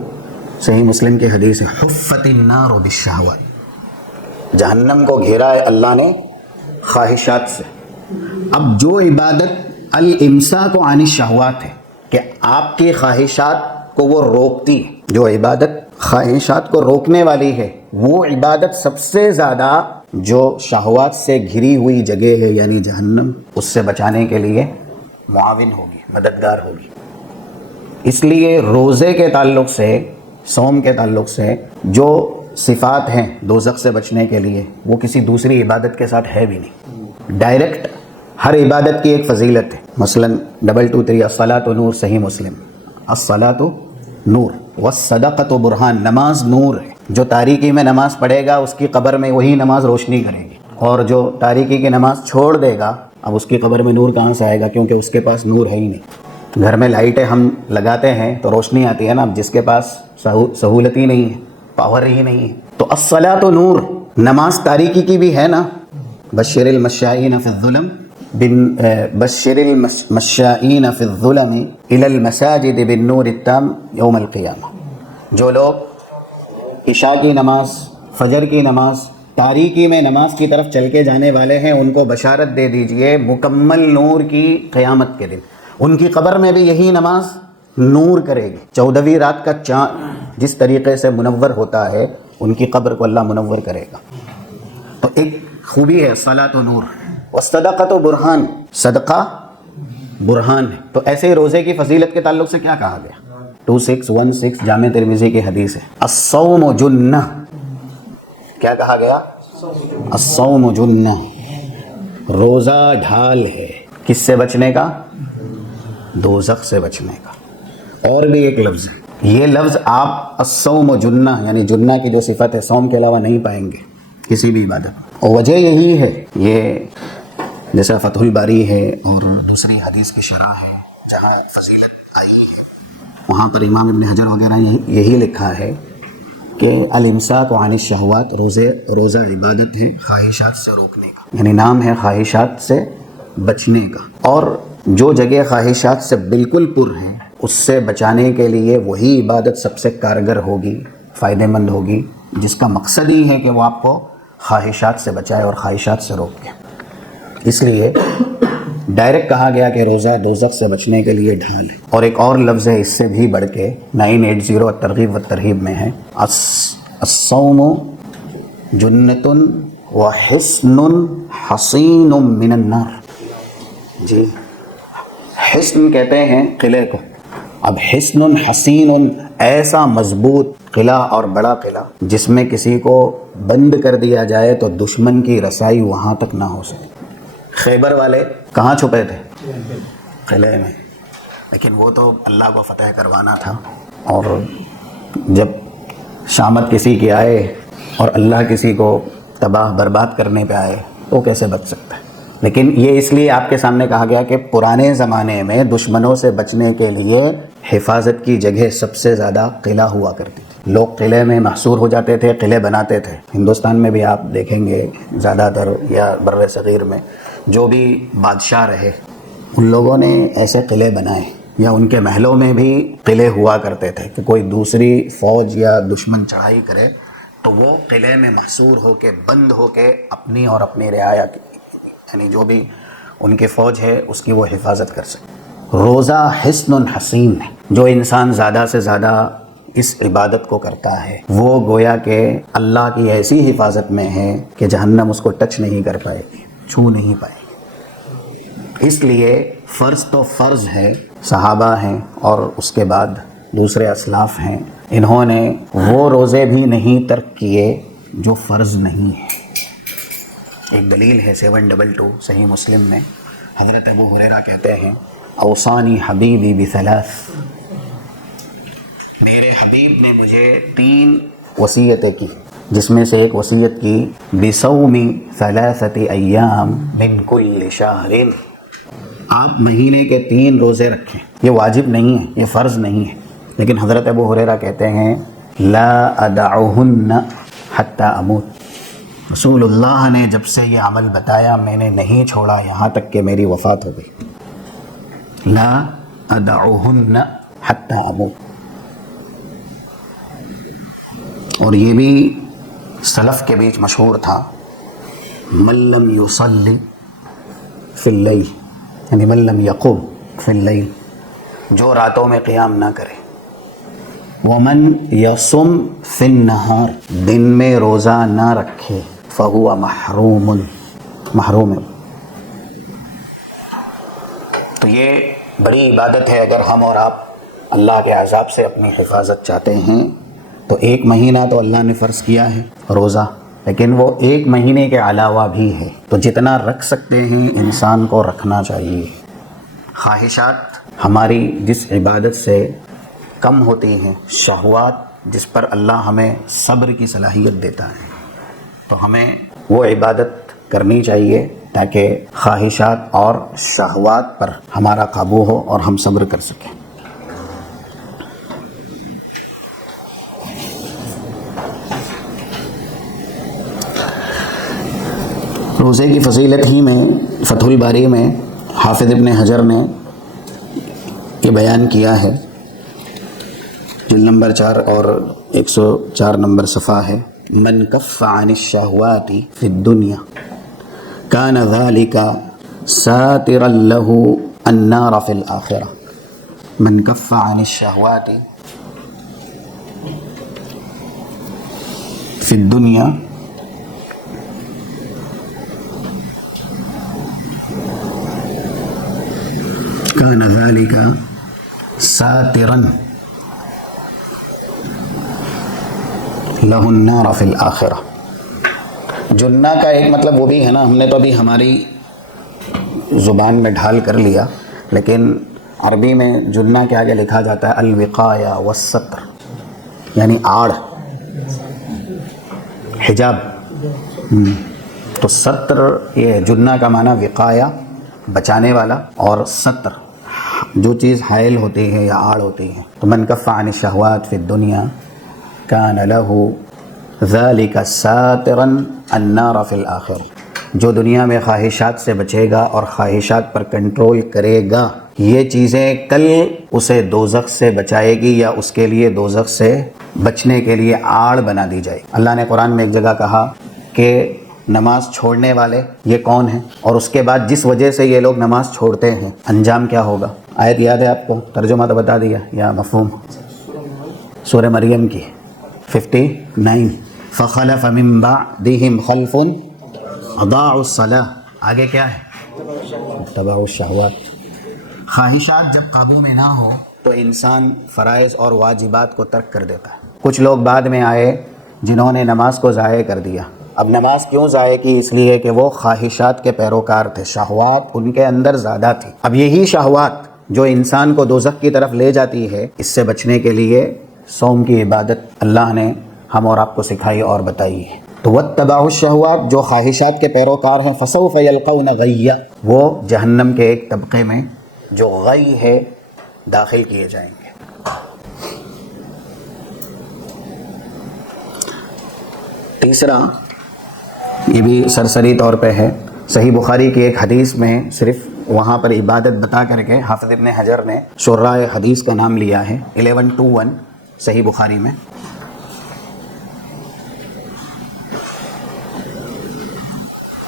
صحیح مسلم کی حدیث ہے، حفت النار بالشہوات، جہنم کو گھیرا ہے اللہ نے خواہشات سے۔ اب جو عبادت الامساک عن الشہوات ہے کہ آپ کی خواہشات کو وہ روکتی ہے، جو عبادت خواہشات کو روکنے والی ہے، وہ عبادت سب سے زیادہ جو شہوات سے گھری ہوئی جگہ ہے یعنی جہنم، اس سے بچانے کے لیے معاون ہوگی، مددگار ہوگی۔ اس لیے روزے کے تعلق سے، صوم کے تعلق سے جو صفات ہیں دوزخ سے بچنے کے لیے، وہ کسی دوسری عبادت کے ساتھ ہے بھی نہیں۔ ڈائریکٹ ہر عبادت کی ایک فضیلت ہے۔ مثلا 223 الصلاۃ نور، صحیح مسلم، الصلاۃ نور والصدقۃ برہان، نماز نور ہے، جو تاریکی میں نماز پڑھے گا اس کی قبر میں وہی نماز روشنی کرے گی، اور جو تاریکی کی نماز چھوڑ دے گا اب اس کی قبر میں نور کہاں سے آئے گا، کیونکہ اس کے پاس نور ہے ہی نہیں۔ گھر میں لائٹیں ہم لگاتے ہیں تو روشنی آتی ہے نا، اب جس کے پاس سہولت ہی نہیں ہے، پاور ہی نہیں ہے، تو الصلاۃ نور، نماز تاریکی کی بھی ہے نا۔ بشر المشائین فی الظلم بشر المشائین فی الظلم الی المساجد بالنور التام یوم القیامہ، جو لوگ عشاء کی نماز، فجر کی نماز، تاریکی میں نماز کی طرف چل کے جانے والے ہیں، ان کو بشارت دے دیجئے مکمل نور کی قیامت کے دن۔ ان کی قبر میں بھی یہی نماز نور کرے گی۔ 14ویں رات کا چاند جس طریقے سے منور ہوتا ہے، ان کی قبر کو اللہ منور کرے گا۔ تو ایک خوبی ہے صلاۃ و نور، والصدقۃ و برہان، صدقہ برہان ہے۔ تو ایسے ہی روزے کی فضیلت کے تعلق سے کیا کہا گیا؟ 2616 جامع ترمذی کی حدیث ہے، الصوم جنہ، کیا کہا گیا؟ الصوم جنہ، روزہ ڈھال ہے، کس سے بچنے کا؟ دوزخ سے بچنے کا۔ اور بھی ایک لفظ ہے، یہ لفظ آپ الصوم جنہ یعنی جنہ کی جو صفت ہے صوم کے علاوہ نہیں پائیں گے کسی بھی عبادت۔ اور وجہ یہی ہے، یہ جیسا فتح الباری ہے اور دوسری حدیث کی شرح ہے جہاں فضیلت آئی ہے، وہاں پر امام ابن حجر وغیرہ یہی لکھا ہے کہ الامساک عن الشہوات، روزہ عبادت ہے خواہشات سے روکنے کا، یعنی نام ہے خواہشات سے بچنے کا۔ اور جو جگہ خواہشات سے بالکل پر ہیں اس سے بچانے کے لیے وہی عبادت سب سے کارگر ہوگی، فائدہ مند ہوگی، جس کا مقصد ہی ہے کہ وہ آپ کو خواہشات سے بچائے اور خواہشات سے روکے۔ اس لیے ڈائریکٹ کہا گیا کہ روزہ دوزخ سے بچنے کے لیے ڈھال ہے۔ اور ایک اور لفظ ہے اس سے بھی بڑھ کے 980 الترغیب والترہیب میں ہے، الصوم جنۃ وحصن حصین من النار۔ جی حصن کہتے ہیں قلعے کو، اب حصن حصین ایسا مضبوط قلعہ اور بڑا قلعہ جس میں کسی کو بند کر دیا جائے تو دشمن کی رسائی وہاں تک نہ ہو سکے۔ خیبر والے کہاں چھپے تھے؟ قلعے میں، لیکن وہ تو اللہ کو فتح کروانا تھا، اور جب شامت کسی کی آئے اور اللہ کسی کو تباہ برباد کرنے پہ آئے تو کیسے بچ سکتا ہے؟ لیکن یہ اس لیے آپ کے سامنے کہا گیا کہ پرانے زمانے میں دشمنوں سے بچنے کے لیے حفاظت کی جگہ سب سے زیادہ قلعہ ہوا کرتی تھی، لوگ قلعے میں محصور ہو جاتے تھے، قلعے بناتے تھے۔ ہندوستان میں بھی آپ دیکھیں گے زیادہ تر یا بر صغیر میں جو بھی بادشاہ رہے ان لوگوں نے ایسے قلعے بنائے، یا ان کے محلوں میں بھی قلعے ہوا کرتے تھے کہ کوئی دوسری فوج یا دشمن چڑھائی کرے تو وہ قلعے میں محصور ہو کے بند ہو کے اپنی اور اپنی رعایا کی، یعنی جو بھی ان کی فوج ہے اس کی وہ حفاظت کر سکے۔ روزہ حصن حصین ہے، جو انسان زیادہ سے زیادہ اس عبادت کو کرتا ہے وہ گویا کہ اللہ کی ایسی حفاظت میں ہے کہ جہنم اس کو ٹچ نہیں کر پائے گی، چھو نہیں پائے گی۔ اس لیے فرض تو فرض ہے، صحابہ ہیں اور اس کے بعد دوسرے اسلاف ہیں، انہوں نے وہ روزے بھی نہیں ترک کیے جو فرض نہیں ہیں۔ ایک دلیل ہے 722 صحیح مسلم میں، حضرت ابو ہریرہ کہتے ہیں اوصانی حبیبی بثلاث، میرے حبیب نے مجھے 3 وصیتیں کی، جس میں سے ایک وصیت کی بصوم 3 ایام من کل شہر، آپ مہینے کے 3 روزے رکھیں۔ یہ واجب نہیں ہے، یہ فرض نہیں ہے، لیکن حضرت ابو ہریرہ کہتے ہیں لا ادعہن حتی اموت، رسول اللہ نے جب سے یہ عمل بتایا میں نے نہیں چھوڑا یہاں تک کہ میری وفات ہو گئی۔ لا ادعہن حتی اموت۔ اور یہ بھی سلف کے بیچ مشہور تھا، من لم یصلی فی اللیل، یعنی من لم یقم فی اللیل، جو راتوں میں قیام نہ کرے، ومن یصم فی النہار، دن میں روزہ نہ رکھے، فہو محروم، محروم۔ تو یہ بڑی عبادت ہے، اگر ہم اور آپ اللہ کے عذاب سے اپنی حفاظت چاہتے ہیں تو 1 مہینہ تو اللہ نے فرض کیا ہے روزہ، لیکن وہ 1 مہینے کے علاوہ بھی ہے، تو جتنا رکھ سکتے ہیں انسان کو رکھنا چاہیے۔ خواہشات ہماری جس عبادت سے کم ہوتی ہیں، شہوات جس پر اللہ ہمیں صبر کی صلاحیت دیتا ہے، تو ہمیں وہ عبادت کرنی چاہیے تاکہ خواہشات اور شہوات پر ہمارا قابو ہو اور ہم صبر کر سکیں۔ روزے کی فضیلت ہی میں فتح الباری میں حافظ ابن حجر نے یہ بیان کیا ہے، جلد نمبر 4 اور 104 نمبر صفحہ ہے، من کف عن الشہوات فی الدنیا کان ذلک ساترا له النار فی الآخرہ، من کف عن الشہوات فی الدنیا کان ذلک ساترا لہ النار فی الآخرہ۔ جنہ کا ایک مطلب وہ بھی ہے نا، ہم نے تو ابھی ہماری زبان میں ڈھال کر لیا، لیکن عربی میں جنہ کے آگے لکھا جاتا ہے الوقایہ والستر، یعنی آڑ، حجاب۔ تو ستر یہ جنہ کا معنی وقایہ، بچانے والا، اور ستر جو چیز حائل ہوتی ہے یا آڑ ہوتی ہے۔ تو من کف عن الشہوات فی الدنیا کان لہ ذلک ساترا النار فی الآخرہ، جو دنیا میں خواہشات سے بچے گا اور خواہشات پر کنٹرول کرے گا، یہ چیزیں کل اسے دوزخ سے بچائے گی یا اس کے لیے دوزخ سے بچنے کے لیے آڑ بنا دی جائے۔ اللہ نے قرآن میں ایک جگہ کہا کہ نماز چھوڑنے والے یہ کون ہیں، اور اس کے بعد جس وجہ سے یہ لوگ نماز چھوڑتے ہیں انجام کیا ہوگا۔ آیت یاد ہے آپ کو؟ ترجمہ تو بتا دیا یا مفہوم؟ سورہ مریم کی 59، فخلف من بعدہم خلف اضاعوا الصلاۃ، آگے کیا ہے؟ اتبعوا الشہوات۔ خواہشات جب قابو میں نہ ہو تو انسان فرائض اور واجبات کو ترک کر دیتا ہے۔ کچھ لوگ بعد میں آئے جنہوں نے نماز کو ضائع کر دیا۔ اب نماز کیوں ضائع کی؟ اس لیے کہ وہ خواہشات کے پیروکار تھے، شہوات ان کے اندر زیادہ تھی۔ اب یہی شہوات جو انسان کو دوزخ کی طرف لے جاتی ہے، اس سے بچنے کے لیے صوم کی عبادت اللہ نے ہم اور آپ کو سکھائی اور بتائی ہے۔ تو واتبعوا الشہوات، جو خواہشات کے پیروکار ہیں، فسوف یلقون غیا، وہ جہنم کے ایک طبقے میں جو غی ہے داخل کیے جائیں گے۔ تیسرا، یہ بھی سرسری طور پہ ہے، صحیح بخاری کی ایک حدیث میں صرف وہاں پر عبادت بتا کر کے حافظ ابن حجر نے شراء حدیث کا نام لیا ہے، 1121 صحیح بخاری میں۔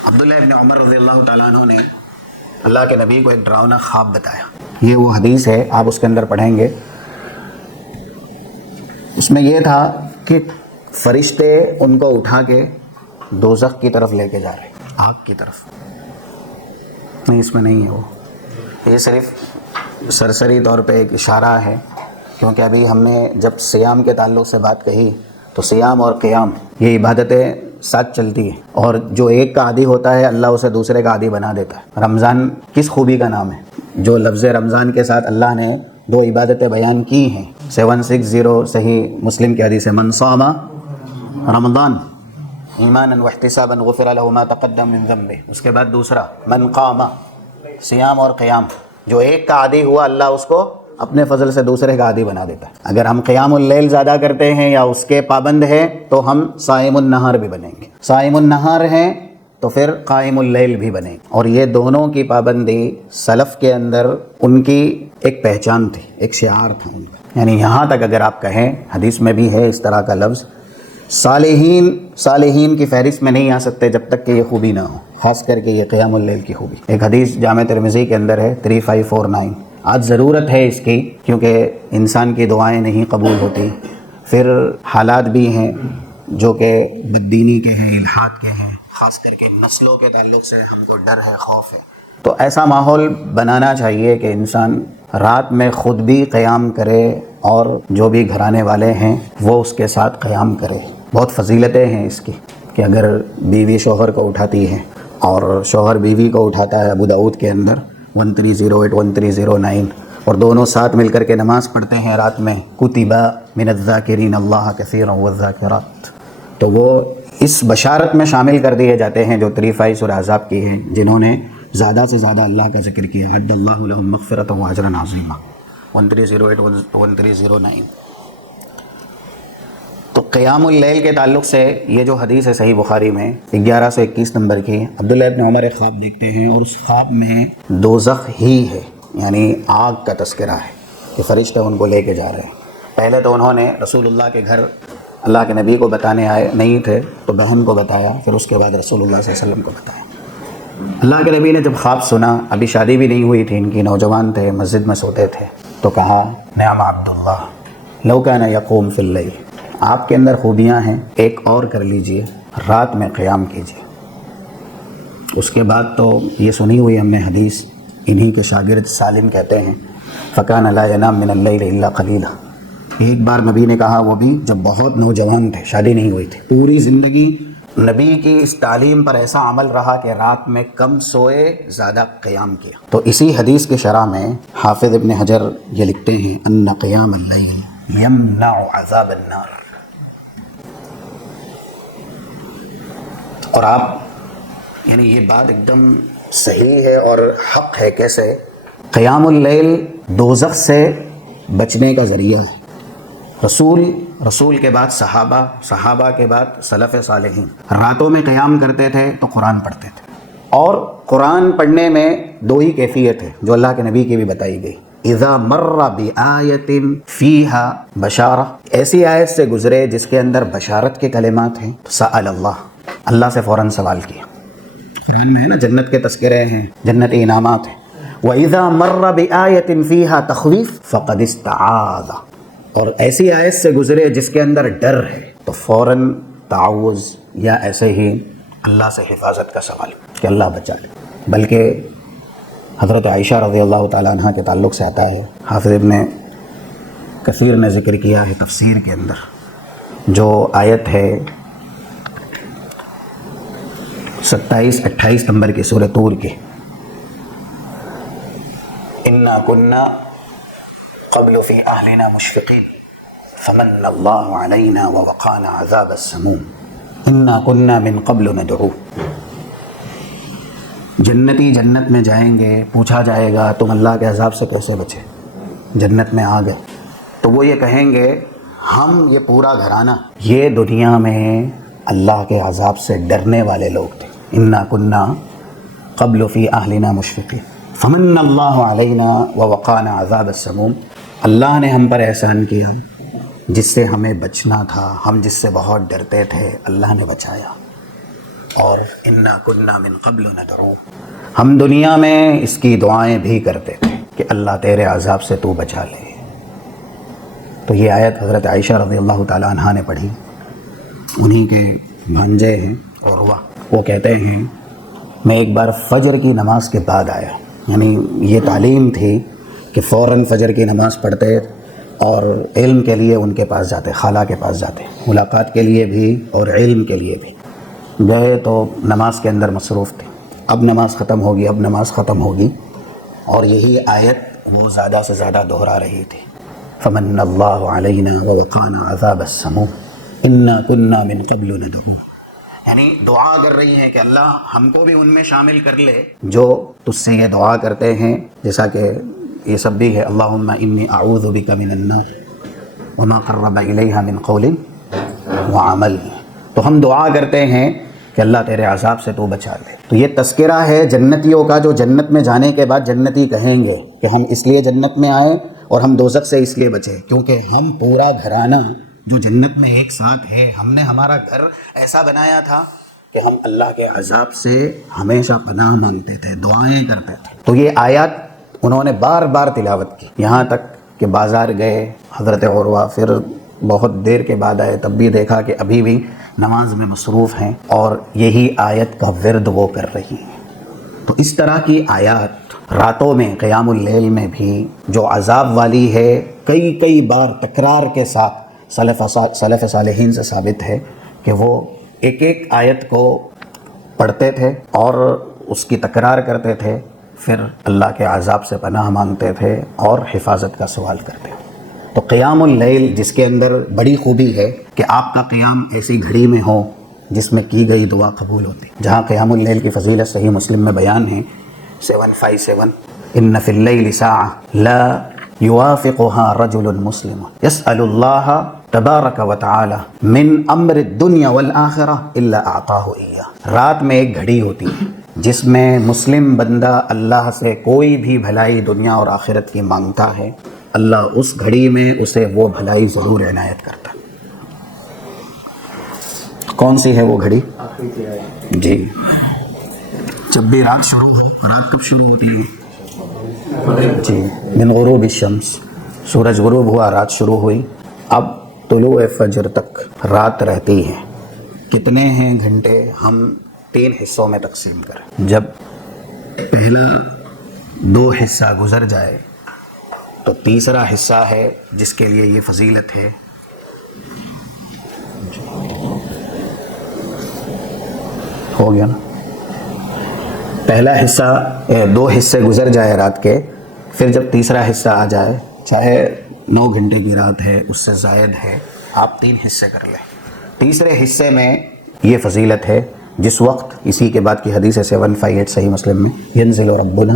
عبداللہ ابن عمر رضی اللہ تعالیٰ عنہ نے اللہ کے نبی کو ایک ڈراؤنا خواب بتایا۔ یہ وہ حدیث ہے، آپ اس کے اندر پڑھیں گے۔ اس میں یہ تھا کہ فرشتے ان کو اٹھا کے دوزخ کی طرف لے کے جا رہے، آگ کی طرف۔ نہیں، اس میں نہیں ہے وہ، یہ صرف سرسری طور پہ ایک اشارہ ہے، کیونکہ ابھی ہم نے جب سیام کے تعلق سے بات کہی تو سیام اور قیام یہ عبادتیں ساتھ چلتی ہیں، اور جو ایک کا عادی ہوتا ہے اللہ اسے دوسرے کا عادی بنا دیتا ہے۔ رمضان کس خوبی کا نام ہے؟ جو لفظ رمضان کے ساتھ اللہ نے 2 عبادتیں بیان کی ہیں، 760 صحیح مسلم کی حدیث ہے، من صام رمضان ایمانا واحتسابا غفر له ما تقدم من ذنبه. اس کے بعد دوسرا من قام، سیام اور قیام، جو ایک کا عادی ہوا اللہ اس کو اپنے فضل سے دوسرے کا عادی بنا دیتا ہے. اگر ہم قیام اللیل زیادہ کرتے ہیں یا اس کے پابند ہیں تو ہم صائم النہار بھی بنیں گے، صائم النہار ہیں تو پھر قائم اللیل بھی بنے. اور یہ دونوں کی پابندی سلف کے اندر ان کی ایک پہچان تھی، ایک شعار تھا ان کا. یعنی یہاں تک اگر آپ کہیں، حدیث میں بھی ہے اس طرح کا لفظ، صالحین کی فہرست میں نہیں آ سکتے جب تک کہ یہ خوبی نہ ہو، خاص کر کے یہ قیام اللیل کی خوبی. ایک حدیث جامع ترمذی کے اندر ہے 3549. آج ضرورت ہے اس کی، کیونکہ انسان کی دعائیں نہیں قبول ہوتی، پھر حالات بھی ہیں جو کہ بددینی کے ہیں، الحاد کے ہیں، خاص کر کے نسلوں کے تعلق سے ہم کو ڈر ہے، خوف ہے. تو ایسا ماحول بنانا چاہیے کہ انسان رات میں خود بھی قیام کرے اور جو بھی گھرانے والے ہیں وہ اس کے ساتھ قیام کرے. بہت فضیلتیں ہیں اس کی کہ اگر بیوی شوہر کو اٹھاتی ہے اور شوہر بیوی کو اٹھاتا ہے، ابو داؤد کے اندر 1308 1309، اور دونوں ساتھ مل کر کے نماز پڑھتے ہیں رات میں، کتب من الذاکرین اللہ کثیرا والذاکرات، تو وہ اس بشارت میں شامل کر دیے جاتے ہیں جو 35 سورہ احزاب کی ہیں، جنہوں نے زیادہ سے زیادہ اللہ کا ذکر کیا. حد اللہ لہم مغفرۃ و اجرا عظیما 1308 1309. تو قیام اللیل کے تعلق سے یہ جو حدیث ہے صحیح بخاری میں 1121 نمبر کی، عبداللہ ابن عمر ایک خواب دیکھتے ہیں اور اس خواب میں دوزخ ہی ہے، یعنی آگ کا تذکرہ ہے کہ فرشتے ان کو لے کے جا رہے ہیں. پہلے تو انہوں نے رسول اللہ کے گھر اللہ کے نبی کو بتانے آئے نہیں تھے تو بہن کو بتایا، پھر اس کے بعد رسول اللہ صلی اللہ علیہ وسلم کو بتایا. اللہ کے نبی نے جب خواب سنا، ابھی شادی بھی نہیں ہوئی تھی ان کی، نوجوان تھے، مسجد میں سوتے تھے، تو کہا نعم عبداللہ لو کان یقوم فی اللیل، آپ کے اندر خوبیاں ہیں، ایک اور کر لیجئے، رات میں قیام کیجئے. اس کے بعد تو یہ سنی ہوئی ہم نے حدیث، انہی کے شاگرد سالم کہتے ہیں فکان لا ینام من اللیل الا قلیلا. ایک بار نبی نے کہا، وہ بھی جب بہت نوجوان تھے، شادی نہیں ہوئی تھی، پوری زندگی نبی کی اس تعلیم پر ایسا عمل رہا کہ رات میں کم سوئے، زیادہ قیام کیا. تو اسی حدیث کی شرح میں حافظ ابن حجر یہ لکھتے ہیں ان قیام اللیل یمنع عذاب النار. اور آپ یعنی یہ بات ایک دم صحیح ہے اور حق ہے. کیسے؟ قیام اللیل دوزخ سے بچنے کا ذریعہ ہے. رسول کے بعد صحابہ کے بعد سلف صالحین راتوں میں قیام کرتے تھے تو قرآن پڑھتے تھے. اور قرآن پڑھنے میں 2 ہی کیفیت ہے جو اللہ کے نبی کی بھی بتائی گئی. اذا مر بآیت فیہا بشارہ، ایسی آیت سے گزرے جس کے اندر بشارت کے کلمات ہیں، سأل اللہ سے فوراً سوال کیا. قرآن میں ہے نا جنت کے تذکرے ہیں، جنتی انعامات ہیں. وَإِذَا مَرَّ بِآیَةٍ فِيهَا تَخْوِیف فَقَدْ اسْتَعَاذَ، اور ایسی آیت سے گزرے جس کے اندر ڈر ہے تو فوراً تعوذ یا ایسے ہی اللہ سے حفاظت کا سوال کہ اللہ بچا لے. بلکہ حضرت عائشہ رضی اللہ تعالیٰ عنہ کے تعلق سے آتا ہے، حافظ ابن کثیر نے ذکر کیا ہے تفسیر کے اندر، جو آیت ہے 27-28 نمبر کی سورہ طور کی، اِنَّا كُنَّا قبل فی اہلنا مشفقین فمن اللہ علینا ووقانا عذاب السموم انا کنا من قبل ندعو. جنتی جنت میں جائیں گے، پوچھا جائے گا تم اللہ کے عذاب سے کیسے بچے، جنت میں آ گئے، تو وہ یہ کہیں گے ہم یہ پورا گھرانہ یہ دنیا میں اللہ کے عذاب سے ڈرنے والے لوگ تھے. انا کنا قبل فی اہلنا مشفقین فمن اللہ علینا ووقانا عذاب السموم، اللہ نے ہم پر احسان کیا جس سے ہمیں بچنا تھا، ہم جس سے بہت ڈرتے تھے اللہ نے بچایا. اور انا کنا من قبل ندعو، ہم دنیا میں اس کی دعائیں بھی کرتے تھے کہ اللہ تیرے عذاب سے تو بچا لے. تو یہ آیت حضرت عائشہ رضی اللہ تعالیٰ عنہ نے پڑھی، انہی کے بھانجے ہیں عروہ، وہ کہتے ہیں میں ایک بار فجر کی نماز کے بعد آیا، یعنی یہ تعلیم تھی کہ فوراً فجر کی نماز پڑھتے اور علم کے لیے ان کے پاس جاتے، خالہ کے پاس جاتے، ملاقات کے لیے بھی اور علم کے لیے بھی. گئے تو نماز کے اندر مصروف تھے. اب نماز ختم ہوگی اور یہی آیت وہ زیادہ سے زیادہ دہرا رہی تھی. فمن اللہ علینا ووقانا عذاب السموم انا کنا من قبل ندعوہ. یعنی دعا کر رہی ہیں کہ اللہ ہم کو بھی ان میں شامل کر لے جو تجھ سے یہ دعا کرتے ہیں، جیسا کہ یہ سب بھی ہے اللہم انی اعوذ بک من النار وما قرب الیہا من قول وعمل. تو ہم دعا کرتے ہیں کہ اللہ تیرے عذاب سے تو بچا لے. تو یہ تذکرہ ہے جنتیوں کا، جو جنت میں جانے کے بعد جنتی کہیں گے کہ ہم اس لیے جنت میں آئے اور ہم دوزخ سے اس لیے بچے کیونکہ ہم پورا گھرانہ جو جنت میں ایک ساتھ ہے، ہم نے ہمارا گھر ایسا بنایا تھا کہ ہم اللہ کے عذاب سے ہمیشہ پناہ مانگتے تھے، دعائیں کرتے تھے. تو یہ آیات انہوں نے بار بار تلاوت کی، یہاں تک کہ بازار گئے حضرت عروہ، پھر بہت دیر کے بعد آئے، تب بھی دیکھا کہ ابھی بھی نماز میں مصروف ہیں اور یہی آیت کا ورد وہ کر رہی ہیں. تو اس طرح کی آیات راتوں میں قیام اللیل میں بھی جو عذاب والی ہے، کئی بار تکرار کے ساتھ سلف صالحین سے ثابت ہے کہ وہ ایک ایک آیت کو پڑھتے تھے اور اس کی تکرار کرتے تھے، پھر اللہ کے عذاب سے پناہ مانگتے تھے اور حفاظت کا سوال کرتے تھے. تو قیام اللیل جس کے اندر بڑی خوبی ہے کہ آپ کا قیام ایسی گھڑی میں ہو جس میں کی گئی دعا قبول ہوتی. جہاں قیام اللیل کی فضیلت صحیح مسلم میں بیان ہے 757 ان فی اللیل ساعہ لا یوافقها رجل مسلم یسأل اللہ تبارک و تعالی من امر الدنیا والآخرہ الا اعطاہ ایاہ. رات میں ایک گھڑی ہوتی ہے جس میں مسلم بندہ اللہ سے کوئی بھی بھلائی دنیا اور آخرت کی مانگتا ہے، اللہ اس گھڑی میں اسے وہ بھلائی ضرور عنایت کرتا ہے. کون سی ہے وہ گھڑی؟ جی، جب بھی رات شروع ہو. رات کب شروع ہوتی ہے؟ جی، من غروب الشمس، سورج غروب ہوا، رات شروع ہوئی. اب طلوع فجر تک رات رہتی ہے. کتنے ہیں گھنٹے؟ ہم 3 حصوں میں تقسیم کریں. جب پہلا 2 حصہ گزر جائے تو تیسرا حصہ ہے جس کے لیے یہ فضیلت ہے. ہو گیا نا؟ پہلا حصہ 2 حصے گزر جائے رات کے، پھر جب تیسرا حصہ آ جائے، چاہے 9 گھنٹے کی رات ہے اس سے زائد ہے، آپ 3 حصے کر لیں. تیسرے حصے میں یہ فضیلت ہے جس وقت، اسی کے بعد کی حدیث 758 صحیح مسلم میں، ینزل ربنا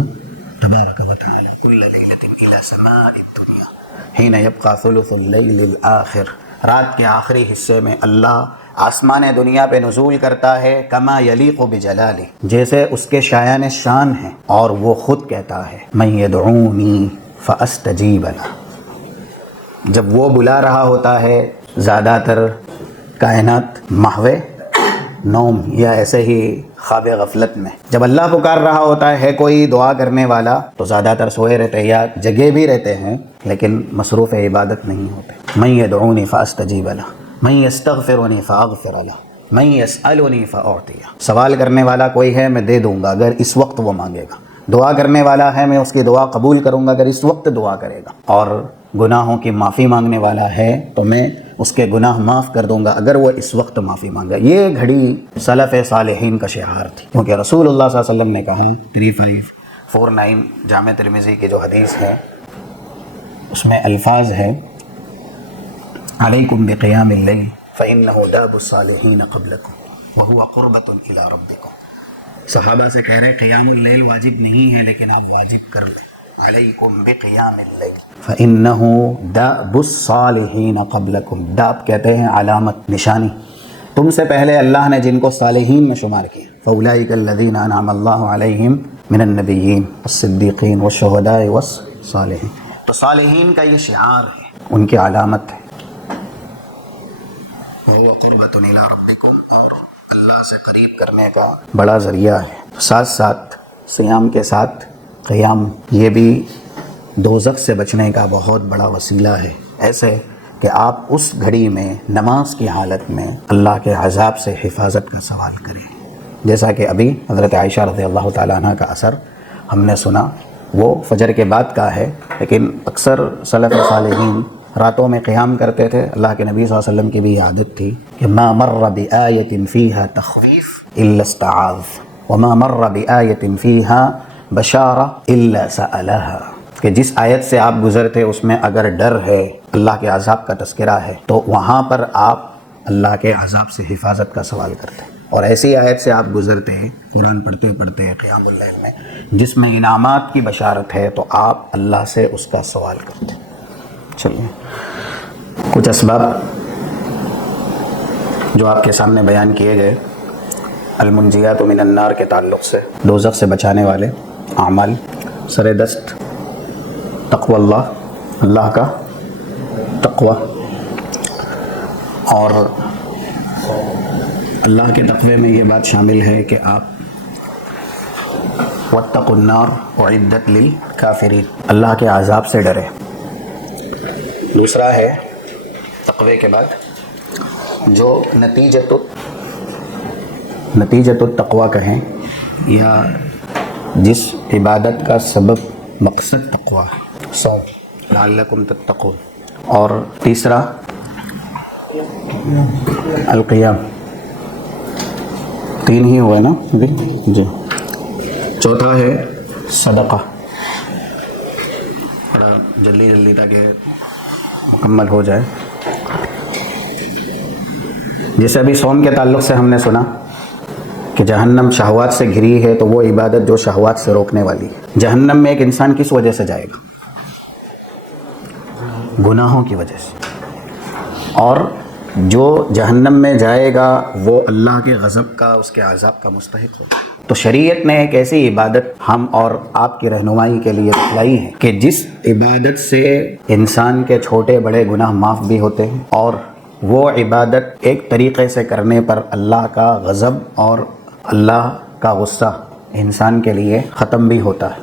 تبارک و تعالی کل لیلۃ الی سماء الدنیا حین یبقى ثلث اللیل الآخر. رات کے آخری حصے میں اللہ آسمان دنیا پہ نزول کرتا ہے کما یلیق بجلالہ، جیسے اس کے شایان شان ہیں، اور وہ خود کہتا ہے من یدعونی فاستجیب لہ. جب وہ بلا رہا ہوتا ہے، زیادہ تر کائنات محو نوم یا ایسے ہی خواب غفلت میں، جب اللہ پکار رہا ہوتا ہے کوئی دعا کرنے والا تو زیادہ تر سوئے رہتے یا جگے بھی رہتے ہیں لیکن مصروف عبادت نہیں ہوتے. من یدعونی فاستجیب لہ من یستغفرنی فاغفر لہ من یسألنی فاعطیہ. سوال کرنے والا کوئی ہے میں دے دوں گا اگر اس وقت وہ مانگے گا. دعا کرنے والا ہے میں اس کی دعا قبول کروں گا اگر اس وقت دعا کرے گا. اور گناہوں کی معافی مانگنے والا ہے تو میں اس کے گناہ معاف کر دوں گا اگر وہ اس وقت معافی مانگا. یہ گھڑی سلف صالحین کا شعار تھی، کیونکہ رسول اللہ صلی اللہ علیہ وسلم نے کہا 3549 جامع ترمذی کی جو حدیث ہے اس میں الفاظ ہے علیکم بقیام اللیل فإنہ داب الصالحین قبلکم وہو قربۃ الی ربکم. صحابہ سے کہہ رہے قیام اللیل واجب نہیں ہے لیکن آپ واجب کر لیں. علیکم بقیام اللیل فإنہ داب الصالحین قبلکم. داب کہتے ہیں علامت، نشانی. تم سے پہلے اللہ نے جن کو صالحین میں شمار کیا، فأولئک الذین انعم اللہ علیہم من النبیین والصدیقین والشہداء والصالحین. تو صالحین کا یہ شعار ہے، ان کی علامت ہے. وَهُوَ قُرْبَةٌ إِلَىٰ رَبِّكُمْ، اور اللہ سے قریب کرنے کا بڑا ذریعہ ہے. ساتھ ساتھ صیام کے ساتھ قیام یہ بھی دوزخ سے بچنے کا بہت بڑا وسیلہ ہے، ایسے کہ آپ اس گھڑی میں نماز کی حالت میں اللہ کے عذاب سے حفاظت کا سوال کریں. جیسا کہ ابھی حضرت عائشہ رضی اللہ تعالیٰ عنہ کا اثر ہم نے سنا، وہ فجر کے بعد کا ہے، لیکن اکثر سلف صالحین راتوں میں قیام کرتے تھے. اللہ کے نبی صلی اللہ علیہ وسلم کی بھی یہ عادت تھی کہ ما مر بآیت فیہا تخویف الا استعاذ وما مر بآیت فیہا بشارہ الا سألها، کہ جس آیت سے آپ گزرتے اس میں اگر ڈر ہے، اللہ کے عذاب کا تذکرہ ہے، تو وہاں پر آپ اللہ کے عذاب سے حفاظت کا سوال کرتے ہیں۔ اور ایسی آیت سے آپ گزرتے ہیں قرآن پڑھتے پڑھتے قیام اللیل میں، جس میں انعامات کی بشارت ہے، تو آپ اللہ سے اس کا سوال کرتے ہیں۔ چلیے کچھ اسباب جو آپ کے سامنے بیان کیے گئے المنجیات من النار کے تعلق سے، دوزخ سے بچانے والے اعمال، سر دست تقوی اللہ، اللہ کا تقوی، اور اللہ کے تقوی میں یہ بات شامل ہے کہ آپ واتقوا النار اعدت للکافرین، اللہ کے عذاب سے ڈرے۔ دوسرا ہے تقوی کے بعد جو نتیجۃ التقوی کہیں، یا جس عبادت کا سبب مقصد تقوی ہے، صوم لعلکم تتقون۔ اور تیسرا القیام، تین ہی ہوئے نا جی۔ چوتھا ہے صدقہ، تھوڑا جلدی تاکہ مکمل ہو جائے۔ جیسے ابھی صوم کے تعلق سے ہم نے سنا کہ جہنم شہوات سے گھری ہے، تو وہ عبادت جو شہوات سے روکنے والی ہے۔ جہنم میں ایک انسان کس وجہ سے جائے گا؟ گناہوں کی وجہ سے، اور جو جہنم میں جائے گا وہ اللہ کے غضب کا، اس کے عذاب کا مستحق ہوگا۔ تو شریعت نے ایک ایسی عبادت ہم اور آپ کی رہنمائی کے لیے بتلائی ہے کہ جس عبادت سے انسان کے چھوٹے بڑے گناہ معاف بھی ہوتے ہیں، اور وہ عبادت ایک طریقے سے کرنے پر اللہ کا غضب اور اللہ کا غصہ انسان کے لیے ختم بھی ہوتا ہے،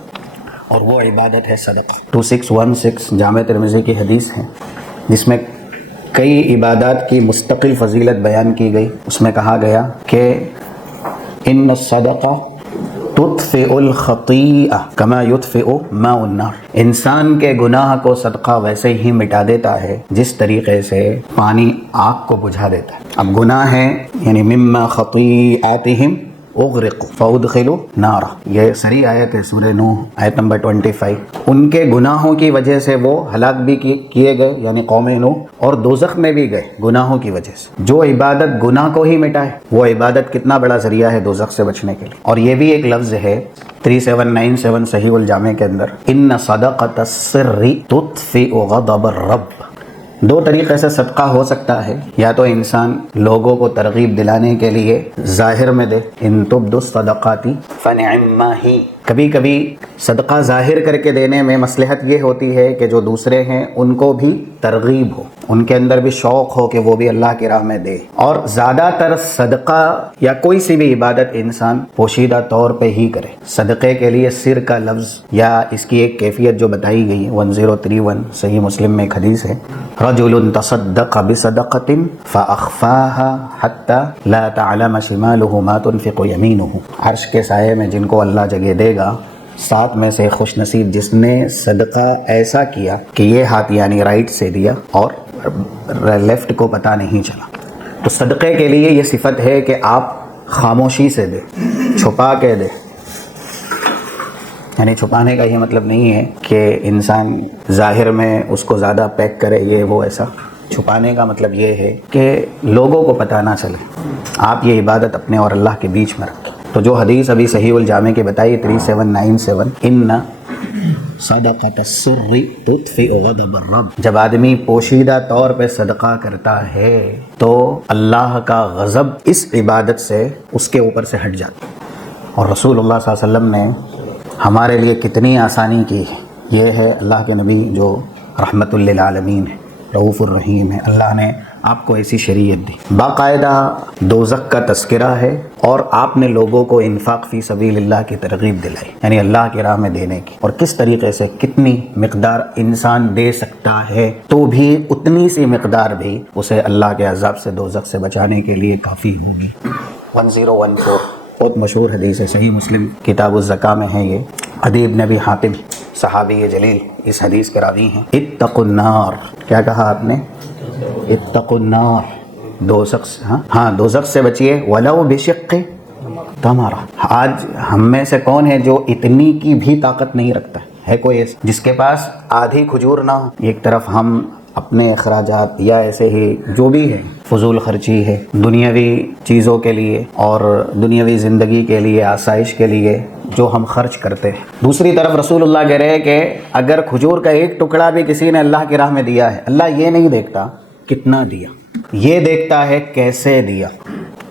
اور وہ عبادت ہے صدقہ۔ 2616 جامع ترمذی کی حدیث ہے، جس میں کئی عبادات کی مستقل فضیلت بیان کی گئی۔ اس میں کہا گیا کہ ان الصدقہ تطفئ الخطیئہ کما یطفئ ماء النار، انسان کے گناہ کو صدقہ ویسے ہی مٹا دیتا ہے جس طریقے سے پانی آگ کو بجھا دیتا ہے۔ اب گناہ ہے یعنی مما خطیئاتہم اغرقوا فادخلوا نارا، یہ صریح آیت ہے سورہ نوح آیت نمبر 25۔ ان کے گناہوں کی وجہ سے وہ ہلاک بھی کیے گئے، یعنی قوم نوح، اور دوزخ میں بھی گئے گناہوں کی وجہ سے۔ جو عبادت گناہ کو ہی مٹائے، وہ عبادت کتنا بڑا ذریعہ ہے دوزخ سے بچنے کے لیے۔ اور یہ بھی ایک لفظ ہے 3797 صحیح الجامع کے اندر، ان صدقۃ السر تطفئ غضب الرب۔ دو طریقے سے صدقہ ہو سکتا ہے، یا تو انسان لوگوں کو ترغیب دلانے کے لیے ظاہر میں دے، ان تبدوا الصدقات فنعما ہی۔ کبھی کبھی صدقہ ظاہر کر کے دینے میں مصلحت یہ ہوتی ہے کہ جو دوسرے ہیں ان کو بھی ترغیب ہو، ان کے اندر بھی شوق ہو کہ وہ بھی اللہ کی راہ میں دے۔ اور زیادہ تر صدقہ یا کوئی سی بھی عبادت انسان پوشیدہ طور پہ ہی کرے۔ صدقے کے لیے سر کا لفظ یا اس کی ایک کیفیت جو بتائی گئی 1031 صحیح مسلم میں ایک حدیث ہے، رجل تصدق بصدقۃ فاخفاها حتى لا تعلم شماله ما تنفق يمينه۔ عرش کے سائے میں جن کو اللہ جگہ دے گا، 7 میں سے خوش نصیب جس نے صدقہ ایسا کیا کہ یہ ہاتھ یعنی رائٹ سے دیا اور لیفٹ کو پتہ نہیں چلا۔ تو صدقے کے لیے یہ صفت ہے کہ آپ خاموشی سے دے، چھپا کے دے۔ یعنی چھپانے کا یہ مطلب نہیں ہے کہ انسان ظاہر میں اس کو زیادہ پیک کرے، یہ وہ ایسا۔ چھپانے کا مطلب یہ ہے کہ لوگوں کو پتہ نہ چلے، آپ یہ عبادت اپنے اور اللہ کے بیچ میں رکھیں۔ تو جو حدیث ابھی صحیح الجامع کی بتائی 3797، ان صدقۃ السر تطفئ غضب الرب، جب آدمی پوشیدہ طور پہ صدقہ کرتا ہے تو اللہ کا غضب اس عبادت سے اس کے اوپر سے ہٹ جاتا ہے۔ اور رسول اللہ صلی اللہ علیہ وسلم نے ہمارے لیے کتنی آسانی کی ہے۔ یہ ہے اللہ کے نبی جو رحمت للعالمین ہے، رؤوف الرحیم ہے، اللہ نے آپ کو ایسی شریعت دی۔ باقاعدہ دوزخ کا تذکرہ ہے، اور آپ نے لوگوں کو انفاق فی سبیل اللہ کی ترغیب دلائی، یعنی اللہ کی راہ میں دینے کی، اور کس طریقے سے کتنی مقدار انسان دے سکتا ہے تو بھی اتنی سی مقدار بھی اسے اللہ کے عذاب سے دوزخ سے بچانے کے لیے کافی ہوگی۔ 1014 بہت مشہور حدیث ہے، صحیح مسلم کتاب الزکاہ میں ہے یہ۔ عدی بن ابی حاتم صحابی جلیل اس حدیث کے راوی ہیں۔ اتقوا النار، کیا کہا آپ نے؟ اتقوا النار، دوزخ سے، ہاں دوزخ سے بچیے، ولو بشق تمہارا. آج ہم میں سے کون ہے جو اتنی کی بھی طاقت نہیں رکھتا ہے کوئی ایسا جس کے پاس آدھی کھجور نہ ہو؟ ایک طرف ہم اپنے اخراجات یا ایسے ہی جو بھی ہے فضول خرچی ہے دنیاوی چیزوں کے لیے اور دنیاوی زندگی کے لیے آسائش کے لیے جو ہم خرچ کرتے ہیں. دوسری طرف رسول اللہ کہہ رہے ہیں کہ اگر کھجور کا ایک ٹکڑا بھی کسی نے اللہ کی راہ میں دیا ہے، اللہ یہ نہیں دیکھتا کتنا دیا، یہ دیکھتا ہے کیسے دیا.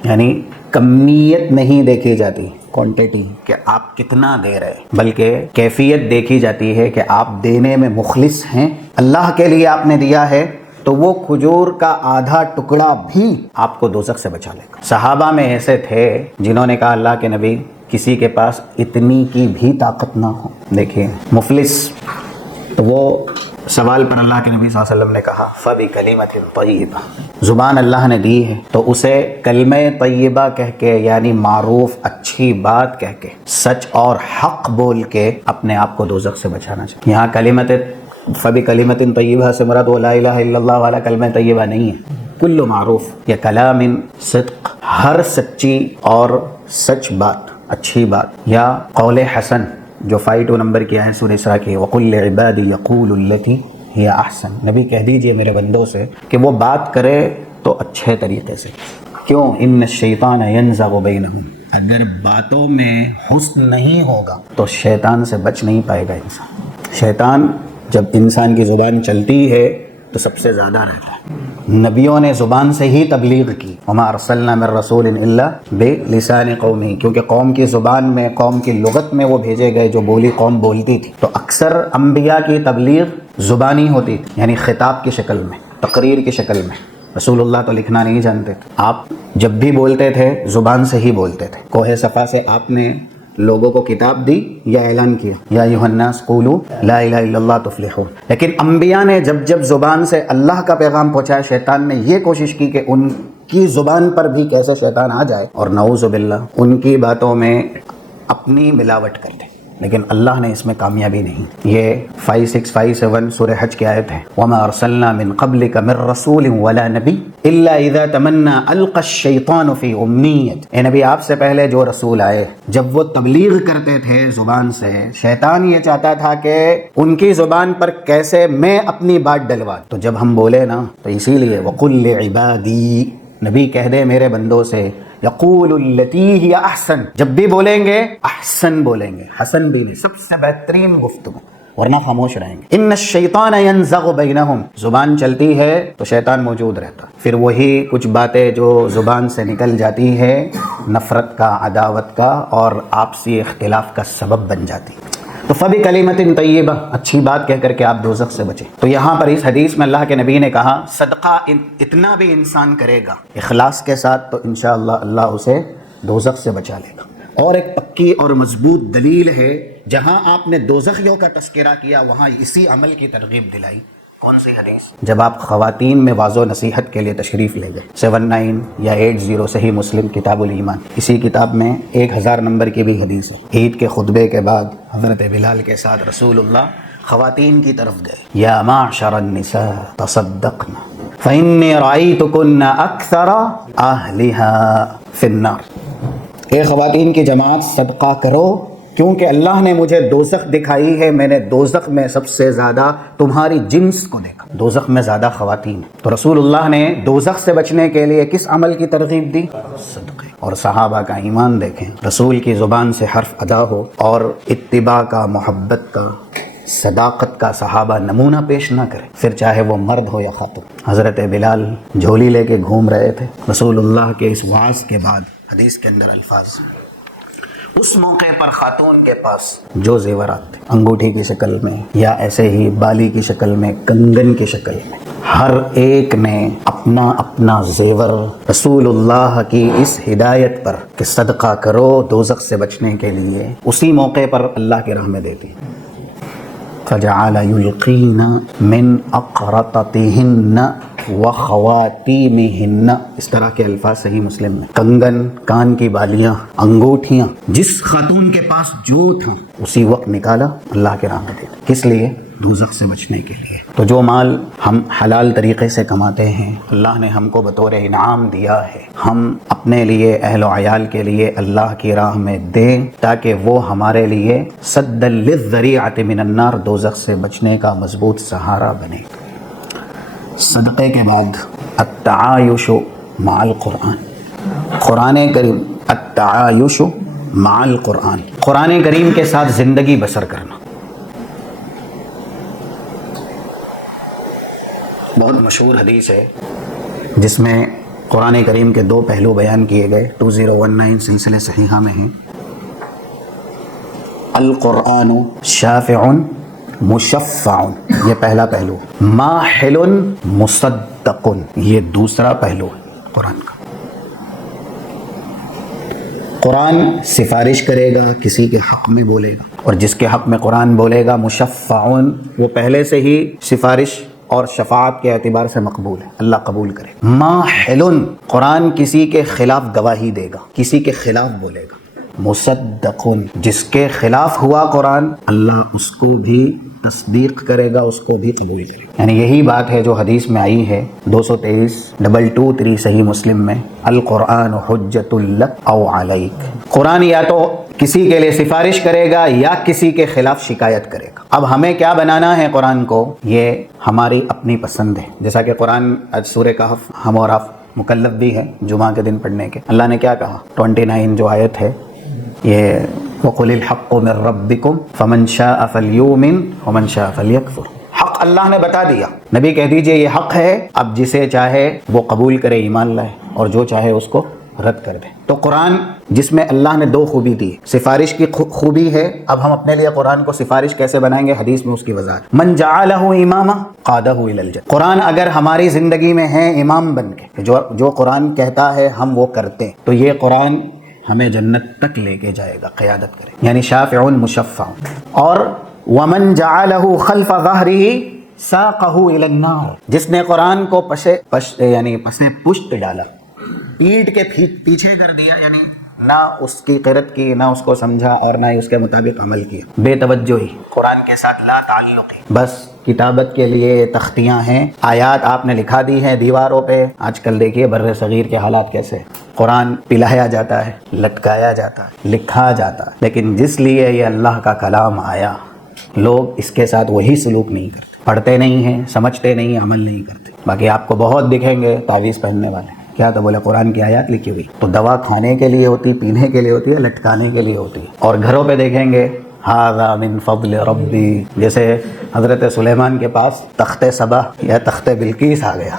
یعنی کمیت نہیں دیکھی جاتی، کوانٹیٹی کہ آپ کتنا دے رہے، بلکہ کیفیت دیکھی جاتی ہے کہ آپ دینے میں مخلص ہیں. اللہ کے لیے آپ نے دیا ہے تو وہ کھجور کا آدھا ٹکڑا بھی آپ کو دوزخ سے بچا لے گا. صحابہ میں ایسے تھے جنہوں نے کہا اللہ کے نبی کسی کے پاس اتنی کی بھی طاقت نہ ہو. دیکھیے مفلس، تو وہ سوال پر اللہ کے نبی صلی اللہ علیہ وسلم نے کہا فَبِكَلِمَةٍ طَيِّبَةٍ، زبان اللہ نے دی ہے تو اسے کلمہ طیبہ کہہ کے، یعنی معروف اچھی بات کہہ کے، سچ اور حق بول کے اپنے آپ کو دوزخ سے بچانا چاہیے. یہاں فَبِكَلِمَةٍ طَيِّبَةٍ سے مراد وہ لا الہ الا اللہ والا کلمہ طیبہ نہیں ہے، کل معروف یا کلام صدق، ہر سچی اور سچ بات، اچھی بات، یا قول حسن جو 52 نمبر کی ہے سورہ اسراء کی، وَقُلْ لِعِبَادِي يَقُولُوا الَّتِي هِيَ أَحْسَنُ، نبی کہہ دیجئے میرے بندوں سے کہ وہ بات کرے تو اچھے طریقے سے. کیوں؟ ان الشیطان ینزغ بینہم، اگر باتوں میں حسن نہیں ہوگا تو شیطان سے بچ نہیں پائے گا انسان. شیطان جب انسان کی زبان چلتی ہے تو سب سے زیادہ رہتا ہے. نبیوں نے زبان سے ہی تبلیغ کی، وما ارسلنا من رسول الا بلسان قومه، کیونکہ قوم کی زبان میں، قوم کی لغت میں وہ بھیجے گئے جو بولی قوم بولتی تھی. تو اکثر انبیاء کی تبلیغ زبانی ہوتی تھی، یعنی خطاب کی شکل میں، تقریر کی شکل میں. رسول اللہ تو لکھنا نہیں جانتے تھے، آپ جب بھی بولتے تھے زبان سے ہی بولتے تھے. کوہ صفا سے آپ نے لوگوں کو کتاب دی یا اعلان کیا، یا ایھا الناس قولوا لا الہ الا اللہ تفلحون. لیکن انبیاء نے جب زبان سے اللہ کا پیغام پہنچایا، شیطان نے یہ کوشش کی کہ ان کی زبان پر بھی کیسے شیطان آ جائے اور نعوذ باللہ ان کی باتوں میں اپنی ملاوٹ کر دے. لیکن اللہ نے اس میں کامیابی نہیں. یہ 5657 سورہ حج کی آیت ہے، وَمَا أَرْسَلْنَا مِن قَبْلِكَ مِن رَّسُولٍ وَلَا نَبِيٍّ إِلَّا إِذَا تَمَنَّىٰ أَلْقَى الشَّيْطَانُ فِي أُمْنِيَّتِهِ. اے نبی آپ سے پہلے جو رسول آئے جب وہ تبلیغ کرتے تھے زبان سے، شیطان یہ چاہتا تھا کہ ان کی زبان پر کیسے میں اپنی بات ڈلوا. تو جب ہم بولے نا تو اسی لیے وَقُلْ لِعِبَادِي، نبی کہہ دے میرے بندوں سے، یقول التی ہی احسن، جب بھی بولیں گے احسن بولیں گے، حسن بھی نہیں، سب سے بہترین گفتگو، ورنہ خاموش رہیں گے. ان الشیطان ینزغ بینہم، زبان چلتی ہے تو شیطان موجود رہتا. پھر وہی کچھ باتیں جو زبان سے نکل جاتی ہے نفرت کا، عداوت کا اور آپسی اختلاف کا سبب بن جاتی. تو فَبِكَلِمَةٍ طَيِّبَةٍ، اچھی بات کہہ کر کے آپ دوزخ سے بچیں. تو یہاں پر اس حدیث میں اللہ کے نبی نے کہا صدقہ اتنا بھی انسان کرے گا اخلاص کے ساتھ تو انشاءاللہ اللہ اسے دوزخ سے بچا لے گا. اور ایک پکی اور مضبوط دلیل ہے، جہاں آپ نے دوزخیوں کا تذکرہ کیا وہاں اسی عمل کی ترغیب دلائی. کون سی حدیث؟ جب آپ خواتین میں واضح و نصیحت کے لیے تشریف لے گئے، 79 یا 80 صحیح مسلم کتاب الایمان، اسی کتاب میں 1000 نمبر کی بھی حدیث ہے. عید کے خطبے کے بعد حضرت بلال کے ساتھ رسول اللہ خواتین کی طرف گئے. یا معشر النساء تصدقن فإنی رأیتکن اکثر اہلها فی النار. اے خواتین کی جماعت صدقہ کرو کیونکہ اللہ نے مجھے دوزخ دکھائی ہے، میں نے دوزخ میں سب سے زیادہ تمہاری جنس کو دیکھا. دوزخ میں زیادہ خواتین. تو رسول اللہ نے دوزخ سے بچنے کے لیے کس عمل کی ترغیب دی؟ صدقے. اور صحابہ کا ایمان دیکھیں، رسول کی زبان سے حرف ادا ہو اور اتباع کا، محبت کا، صداقت کا صحابہ نمونہ پیش نہ کرے، پھر چاہے وہ مرد ہو یا خاتون. حضرت بلال جھولی لے کے گھوم رہے تھے. رسول اللہ کے اس وعظ کے بعد حدیث کے اندر الفاظ، اس موقع پر خاتون کے پاس جو زیورات تھے، انگوٹھی کی شکل میں یا ایسے ہی بالی کی شکل میں، کنگن کی شکل میں، ہر ایک نے اپنا اپنا زیور رسول اللہ کی اس ہدایت پر کہ صدقہ کرو دوزخ سے بچنے کے لیے، اسی موقع پر اللہ کی راہ میں دیتی. فَجَعَلَ يُلْقِينَ مِنْ أَقْرَطَتِهِنَّ وَخَوَاتِيمِهِنَّ، اس طرح کے الفاظ صحیح مسلم میں. کنگن، کان کی بالیاں، انگوٹھیاں، جس خاتون کے پاس جو تھا اسی وقت نکالا، اللہ کے راہ میں دے. کس لیے؟ دوزخ سے بچنے کے لیے۔ تو جو مال ہم حلال طریقے سے کماتے ہیں، اللہ نے ہم کو بطور انعام دیا ہے، ہم اپنے لیے، اہل و عیال کے لیے اللہ کی راہ میں دیں تاکہ وہ ہمارے لیے سد للذریعۃ من النار، دوزخ سے بچنے کا مضبوط سہارا بنے۔ صدقے کے بعد التعایش مع القرآن، قرآن کریم، التعایش مع القرآن، قرآن کریم کے ساتھ زندگی بسر کرنا۔ بہت مشہور حدیث ہے جس میں قرآن کریم کے دو پہلو بیان کیے گئے، 2019 سلسلہ صحیحہ میں ہیں۔ القرآن شافع مشفع، یہ پہلا پہلو، ماحل مصدق، یہ دوسرا پہلو ہے قرآن کا۔ قرآن سفارش کرے گا، کسی کے حق میں بولے گا، اور جس کے حق میں قرآن بولے گا مشفع، وہ پہلے سے ہی سفارش اور شفاعت کے اعتبار سے مقبول ہے، اللہ قبول کرے۔ ماحل، قرآن کسی کے خلاف گواہی دے گا، کسی کے خلاف بولے گا۔ مصدق، جس کے خلاف ہوا قرآن، اللہ اس کو بھی تصدیق کرے گا، اس کو بھی قبول کرے گا۔ یعنی یہی بات ہے جو حدیث میں آئی ہے 223 صحیح مسلم میں، القرآن حجت لک او علیک، قرآن یا تو کسی کے لیے سفارش کرے گا یا کسی کے خلاف شکایت کرے گا۔ اب ہمیں کیا بنانا ہے قرآن کو، یہ ہماری اپنی پسند ہے۔ جیسا کہ قرآن سورہ کہف ہم اور آپ مکلف بھی ہے جمعہ کے دن پڑھنے کے۔ اللہ نے کیا کہا، 29 جو آیت ہے یہ، وَقُلِ الْحَقُّ مِن رَبِّكُمْ فَمَنْ شَاءَ فَلْيُؤْمِنْ وَمَنْ شَاءَ فَلْيَكْفُرْ، حق اللہ نے بتا دیا، نبی کہہ دیجئے یہ حق ہے، اب جسے چاہے وہ قبول کرے، ایمان لائے، اور جو چاہے اس کو رد کر دے۔ تو قرآن جس میں اللہ نے دو خوبی دی، سفارش کی خوبی ہے۔ اب ہم اپنے لیے قرآن کو سفارش کیسے بنائیں گے، حدیث میں اس کی وضاحت، من جعلہ اماما قادہ الی الجنہ، قرآن اگر ہماری زندگی میں ہے امام بن کے، جو قرآن کہتا ہے ہم وہ کرتے، تو یہ قرآن ہمیں جنت تک لے کے جائے گا، قیادت کرے، یعنی شافع مشفع۔ اور ومن جعلہ خلف ظہرہ ساقہ الی النار، جس نے قرآن کو پسے پشت ڈالا، پیٹ کے پیچھے کر دیا، یعنی نہ اس کی قرت کی، نہ اس کو سمجھا، اور نہ ہی اس کے مطابق عمل کیا، بے توجہی، قرآن کے ساتھ لا تعلقی، بس کتابت کے لیے تختیاں ہیں، آیات آپ نے لکھا دی ہیں دیواروں پہ۔ آج کل دیکھیے بر صغیر کے حالات کیسے، قرآن پلایا جاتا ہے، لٹکایا جاتا ہے، لکھا جاتا ہے، لیکن جس لیے یہ اللہ کا کلام آیا، لوگ اس کے ساتھ وہی سلوک نہیں کرتے، پڑھتے نہیں ہیں، سمجھتے نہیں، عمل نہیں کرتے۔ باقی آپ کو بہت دکھیں گے تعویذ پہننے والے، کیا تو بولے قرآن کی آیات لکھی ہوئی، تو دوا کھانے کے لیے ہوتی، پینے کے لیے ہوتی ہے، لٹکانے کے لیے ہوتی ہے۔ اور گھروں پہ دیکھیں گے ھذا من فضل ربی، جیسے حضرت سلیمان کے پاس تخت سبا یا تخت بلقیس آ گیا،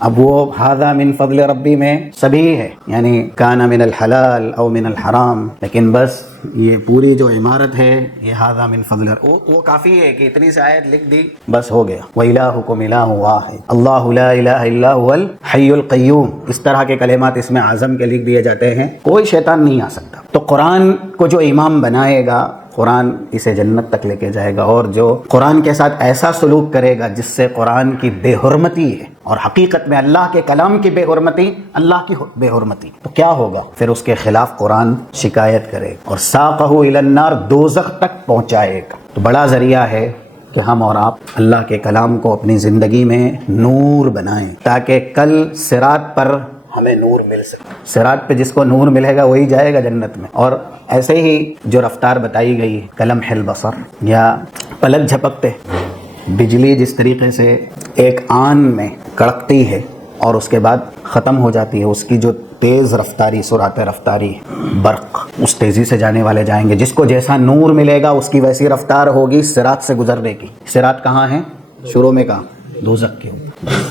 اب وہ ھذا من فضل ربی میں سبھی ہے، یعنی کان من الحلال او من الحرام، لیکن بس یہ پوری جو عمارت ہے یہ ھذا من فضل وہ کافی ہے کہ اتنی سی آیت لکھ دی، بس ہو گیا۔ وَإِلَٰهُكُمْ إِلَٰهٌ وَاحِدٌ اللَّهُ لَا إِلَٰهَ إِلَّا هُوَ الْحَيُّ الْقَيُّومُ، اس طرح کے کلمات اس میں اعظم کے لکھ دیے جاتے ہیں، کوئی شیطان نہیں آ سکتا۔ تو قرآن کو جو امام بنائے گا، قرآن اسے جنت تک لے کے جائے گا، اور جو قرآن کے ساتھ ایسا سلوک کرے گا جس سے قرآن کی بے حرمتی ہے، اور حقیقت میں اللہ کے کلام کی بے حرمتی اللہ کی بے حرمتی، تو کیا ہوگا پھر، اس کے خلاف قرآن شکایت کرے گا اور ساقہ الی النار، دوزخ تک پہنچائے گا۔ تو بڑا ذریعہ ہے کہ ہم اور آپ اللہ کے کلام کو اپنی زندگی میں نور بنائیں، تاکہ کل صراط پر ہمیں نور مل سکے۔ صراط پہ جس کو نور ملے گا وہی جائے گا جنت میں۔ اور ایسے ہی جو رفتار بتائی گئی، کلمح البصر، یا پلک جھپکتے، بجلی جس طریقے سے ایک آن میں کڑکتی ہے اور اس کے بعد ختم ہو جاتی ہے، اس کی جو تیز رفتاری، سرعت رفتاری، برق، اس تیزی سے جانے والے جائیں گے، جس کو جیسا نور ملے گا اس کی ویسی رفتار ہوگی صراط سے گزرنے کی۔ صراط کہاں ہے، شروع میں کہاں، دوزخ کے اوپر۔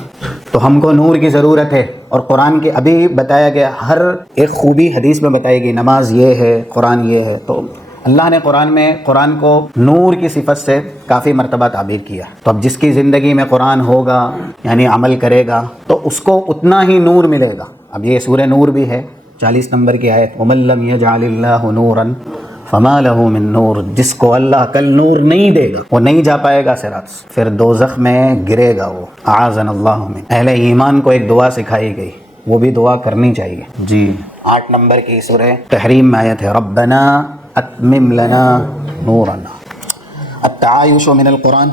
تو ہم کو نور کی ضرورت ہے، اور قرآن کے ابھی بتایا گیا ہر ایک خوبی حدیث میں بتائی گئی، نماز یہ ہے، قرآن یہ ہے، تو اللہ نے قرآن کو نور کی صفت سے کافی مرتبہ تعبیر کیا۔ تو اب جس کی زندگی میں قرآن ہوگا، یعنی عمل کرے گا، تو اس کو اتنا ہی نور ملے گا۔ اب یہ سورہ نور بھی ہے، 40 نمبر کی آیت، وَمَن لَّمْ يَجْعَلِ اللَّهُ نُورًا فَمَا لَهُ مِن نُور، جس کو اللہ کل نور نہیں دے گا وہ نہیں جا پائے گا صراط سے، پھر دوزخ میں گرے گا وہ، اعاذنا اللہ من۔ اہل ایمان کو ایک دعا سکھائی گئی، وہ بھی دعا کرنی چاہیے جی۔ 8 نمبر کی سورہ تحریم میں آیت ہے، ربنا اتمم لنا نورنا۔ التعایش من القرآن،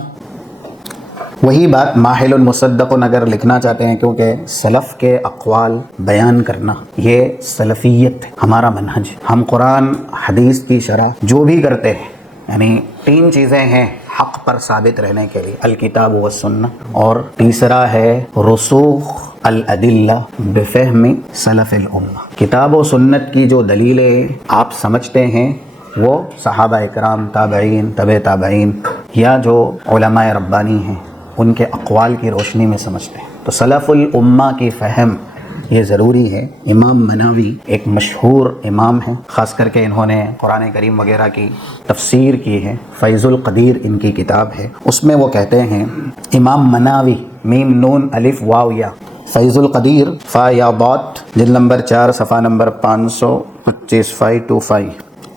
وہی بات ماحل مصدق اگر لکھنا چاہتے ہیں، کیونکہ سلف کے اقوال بیان کرنا یہ سلفیت ہے، ہمارا منہج۔ ہم قرآن حدیث کی شرح جو بھی کرتے ہیں، یعنی 3 چیزیں ہیں حق پر ثابت رہنے کے لیے، الکتاب والسنہ، اور تیسرا ہے رسوخ الادلہ بفہم سلف الامہ۔ کتاب و سنت کی جو دلیلیں آپ سمجھتے ہیں وہ صحابہ اکرام، تابعین، تبع تابعین یا جو علماء ربانی ہیں ان کے اقوال کی روشنی میں سمجھتے ہیں۔ تو سلف الامہ کی فہم یہ ضروری ہے۔ امام مناوی ایک مشہور امام ہیں، خاص کر کے انہوں نے قرآن کریم وغیرہ کی تفسیر کی ہے، فیض القدیر ان کی کتاب ہے۔ اس میں وہ کہتے ہیں، امام مناوی، میم نون الف واو یا، فیض القدیر فا یا بات، جلد نمبر 4 صفحہ نمبر 525 525،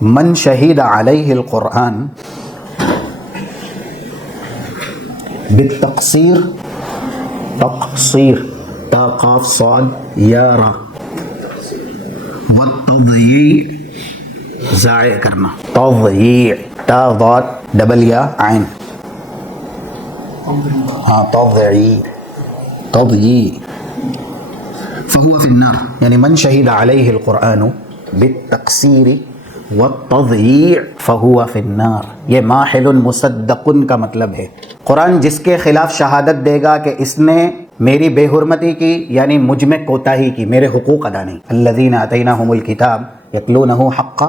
من شہید علیہ القرآن بالتقصیر، تقصیر تا قاف صاد یا را، والتضییع ضائع کرنا، تضییع تا ضاد ڈبل یا عین، ہاں تضییع تضییع، فہو فی النار، یعنی من شہید علیہ القرآن بالتقصیر والتضییع فہو فی النار، یہ ماحل مصدق کا مطلب ہے۔ قرآن جس کے خلاف شہادت دے گا کہ اس نے میری بے حرمتی کی، یعنی مجھ میں کوتاہی کی، میرے حقوق ادا نہیں، الذین آتیناہم الکتاب یتلونہ حق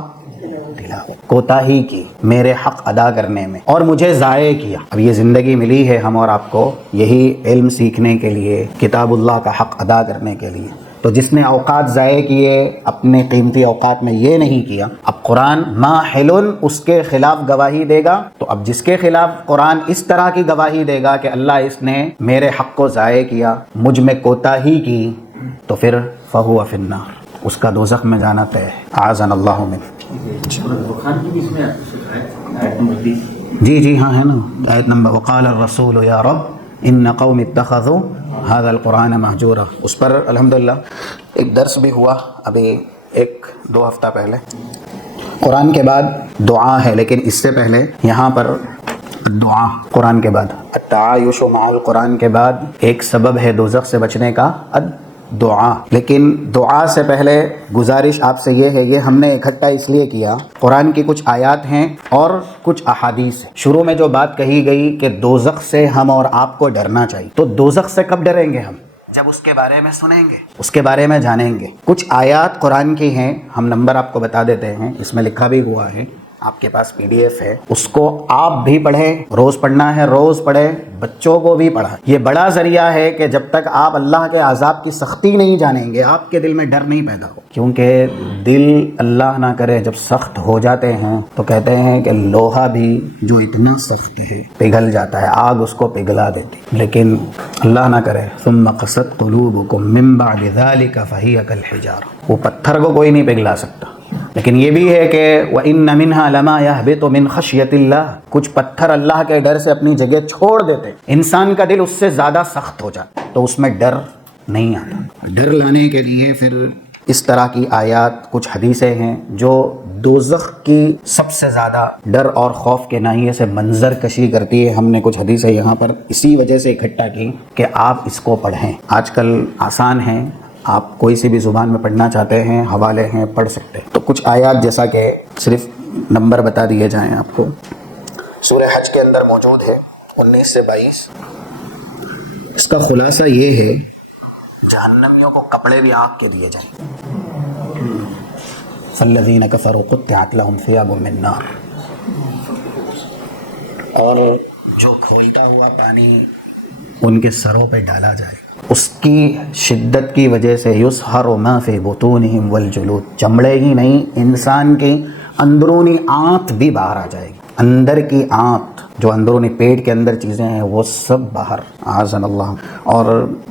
تلاوت، کوتاہی کی میرے حق ادا کرنے میں اور مجھے ضائع کیا۔ اب یہ زندگی ملی ہے ہم اور آپ کو یہی علم سیکھنے کے لیے، کتاب اللہ کا حق ادا کرنے کے لیے، تو جس نے اوقات ضائع کیے اپنے قیمتی اوقات میں یہ نہیں کیا، اب قرآن ماحلن اس کے خلاف گواہی دے گا۔ تو اب جس کے خلاف قرآن اس طرح کی گواہی دے گا کہ اللہ اس نے میرے حق کو ضائع کیا، مجھ میں کوتاہی کی، تو پھر فہو فی النار، اس کا دوزخ میں جانا طے ہے، اعاذنا اللہ من۔ جی ہاں ہے نا، آیت نمبر وقال الرسول یا رب ان قوم اتخذوا هذا القرآن مہجورا، اس پر الحمدللہ ایک درس بھی ہوا ابھی 1-2 ہفتہ پہلے۔ قرآن کے بعد دعا ہے، لیکن اس سے پہلے یہاں پر دعا، قرآن کے بعد التعایش مع القرآن کے بعد ایک سبب ہے دوزخ سے بچنے کا دعا، لیکن دعا سے پہلے گزارش آپ سے یہ ہے، یہ ہم نے اکٹھا اس لیے کیا، قرآن کی کچھ آیات ہیں اور کچھ احادیث ہیں۔ شروع میں جو بات کہی گئی کہ دوزخ سے ہم اور آپ کو ڈرنا چاہیے، تو دوزخ سے کب ڈریں گے ہم؟ جب اس کے بارے میں سنیں گے، اس کے بارے میں جانیں گے۔ کچھ آیات قرآن کی ہیں، ہم نمبر آپ کو بتا دیتے ہیں، اس میں لکھا بھی ہوا ہے، آپ کے پاس PDF ہے، اس کو آپ بھی پڑھیں، روز پڑھنا ہے روز پڑھیں، بچوں کو بھی پڑھائیں۔ یہ بڑا ذریعہ ہے کہ جب تک آپ اللہ کے عذاب کی سختی نہیں جانیں گے، آپ کے دل میں ڈر نہیں پیدا ہو، کیونکہ دل اللہ نہ کرے جب سخت ہو جاتے ہیں تو کہتے ہیں کہ لوہا بھی جو اتنا سخت ہے پگھل جاتا ہے، آگ اس کو پگھلا دیتی، لیکن اللہ نہ کرے ثم قست قلوبکم من بعد ذلک فہی کالحجارہ، وہ پتھر کو کوئی نہیں پگھلا سکتا۔ لیکن یہ بھی ہے کہ وَإِنَّ مِنْهَا لَمَا يَهْبِطُ مِنْ خَشْيَةِ اللَّهِ، کچھ پتھر اللہ کے ڈر سے اپنی جگہ چھوڑ دیتے، انسان کا دل اس سے زیادہ سخت ہو جاتا، تو اس میں ڈر نہیں آتا۔ ڈر لانے کے لیے پھر اس طرح کی آیات، کچھ حدیثیں ہیں جو دوزخ کی سب سے زیادہ ڈر اور خوف کے ناحیے سے منظر کشی کرتی ہے۔ ہم نے کچھ حدیثیں یہاں پر اسی وجہ سے اکٹھا کی کہ آپ اس کو پڑھیں۔ آج کل آسان ہیں، آپ کوئی سی بھی زبان میں پڑھنا چاہتے ہیں، حوالے ہیں، پڑھ سکتے ہیں۔ تو کچھ آیات جیسا کہ صرف نمبر بتا دیے جائیں آپ کو، سورہ حج کے اندر موجود ہے 19 سے 22۔ اس کا خلاصہ یہ ہے، جہنمیوں کو کپڑے بھی آگ کے دیے جائیں، فالذین کفروا قطعت لهم ثیاب من نار، اور جو کھولتا ہوا پانی ان کے سروں پہ ڈالا جائے، اس کی شدت کی وجہ سے یسحر ما فی بطونہم والجلود، چمڑے ہی نہیں، انسان کی اندرونی آنت بھی باہر آ جائے گی، اندر کی آنت، جو اندرونی پیٹ کے اندر چیزیں ہیں وہ سب باہر، اعاذنا اللہ۔ اور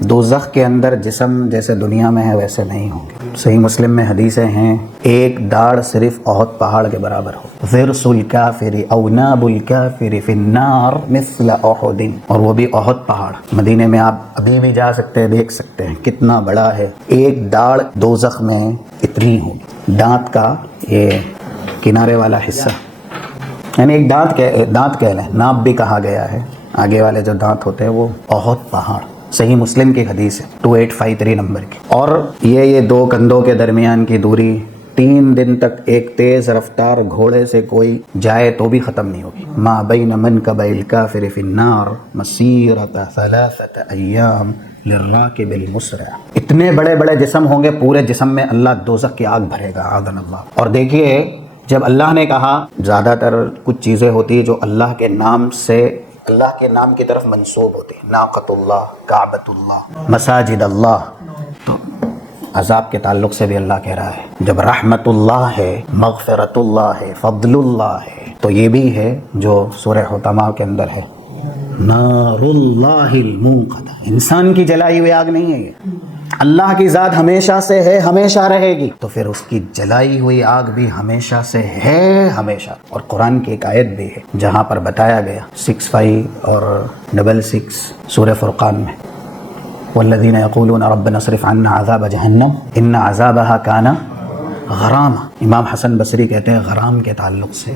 دوزخ کے اندر جسم جیسے دنیا میں ہے ویسے نہیں ہوں گے۔ صحیح مسلم میں حدیثیں ہیں، ایک داڑھ صرف احد پہاڑ کے برابر ہو، ضرس الکافر او ناب الکافر فی النار مثل احد، اور وہ بھی احد پہاڑ، مدینے میں آپ ابھی بھی جا سکتے ہیں، دیکھ سکتے ہیں کتنا بڑا ہے۔ ایک داڑھ دوزخ میں اتنی ہوگی، دانت کا یہ کنارے والا حصہ، یعنی ایک دانت کہہ لیں، ناپ بھی کہا گیا ہے، آگے والے جو دانت ہوتے ہیں وہ بہت پہاڑ. صحیح مسلم کی حدیث ہے 2853 نمبر کی. اور یہ دو کندھوں کے درمیان کی دوری 3 دن تک ایک تیز رفتار گھوڑے سے کوئی جائے تو بھی ختم نہیں ہوگی. ما بین منکبی الکافر فی النار مسیرۃ 3 ایام للراکب المسرع. اتنے بڑے بڑے جسم ہوں گے، پورے جسم میں اللہ دوزخ کی آگ بھرے گا. اعاذنا اللہ. اور دیکھیے جب اللہ نے کہا، زیادہ تر کچھ چیزیں ہوتی ہیں جو اللہ کے نام سے، اللہ کے نام کی طرف منسوب ہوتی ہیں، ناقۃ اللہ، کعبۃ اللہ، مساجد اللہ، تو عذاب کے تعلق سے بھی اللہ کہہ رہا ہے. جب رحمت اللہ ہے، مغفرت اللہ ہے، فضل اللہ ہے، تو یہ بھی ہے جو سورہ حطمہ کے اندر ہے، نار اللہ الموقدہ. انسان کی جلائی ہوئی آگ نہیں ہے یہ، اللہ کی ذات ہمیشہ سے ہے، ہمیشہ رہے گی، تو پھر اس کی جلائی ہوئی آگ بھی ہمیشہ سے ہے، ہمیشہ. اور قرآن کی ایک آیت بھی ہے جہاں پر بتایا گیا 65 اور 66 سورہ فرقان میں، والذین یقولون ربنا اصرف عنا عذاب جہنم ان عذابها کان غراما. امام حسن بصری کہتے ہیں غرام کے تعلق سے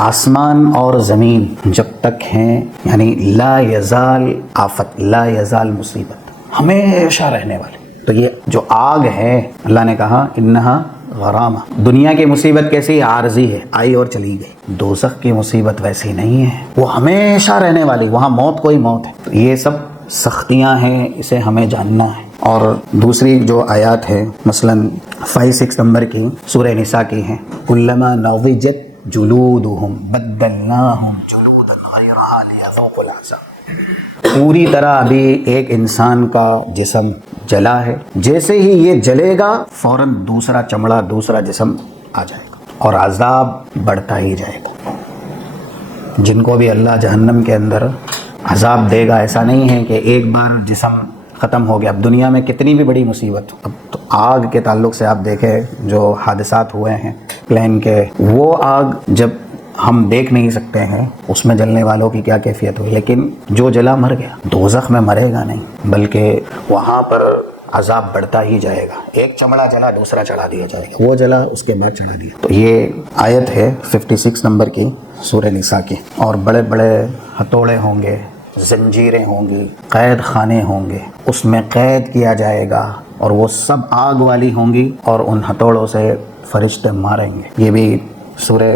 آسمان اور زمین جب تک ہیں، یعنی لا یزال آفت، لا یزال مصیبت، ہمیشہ رہنے والے. تو یہ جو آگ ہے اللہ نے کہا انہا غرامہ. دنیا کی مصیبت کیسی عارضی ہے، آئی اور چلی گئی. دوزخ کی مصیبت ویسی نہیں ہے، وہ ہمیشہ رہنے والی، وہاں موت کوئی موت ہے. تو یہ سب سختیاں ہیں، اسے ہمیں جاننا ہے. اور دوسری جو آیات ہے مثلاً 56 نمبر کی سورہ نساء کی ہیں، کلما نضجت جلودہم بدلناہم جلودا غیرہا لیذوقوا العذاب. پوری طرح ابھی ایک انسان کا جسم جلا ہے، جیسے ہی یہ جلے گا فوراً دوسرا چمڑا، دوسرا جسم آ جائے گا اور عذاب بڑھتا ہی جائے گا. جن کو بھی اللہ جہنم کے اندر عذاب دے گا، ایسا نہیں ہے کہ ایک بار جسم ختم ہو گیا. اب دنیا میں کتنی بھی بڑی مصیبت، اب تو آگ کے تعلق سے آپ دیکھیں جو حادثات ہوئے ہیں پلین کے، وہ آگ جب ہم دیکھ نہیں سکتے ہیں اس میں جلنے والوں کی کیا کیفیت ہوئی. لیکن جو جلا مر گیا، دوزخ میں مرے گا نہیں، بلکہ وہاں پر عذاب بڑھتا ہی جائے گا. ایک چمڑا جلا دوسرا چڑھا دیا جائے گا، وہ جلا اس کے بعد چڑھا دیا. تو یہ آیت ہے 56 نمبر کی سورہ نساء کی. اور بڑے بڑے ہتھوڑے ہوں گے، زنجیریں ہوں گی، قید خانے ہوں گے، اس میں قید کیا جائے گا اور وہ سب آگ والی ہوں گی اور ان ہتھوڑوں سے فرشتے ماریں گے. یہ بھی سورہ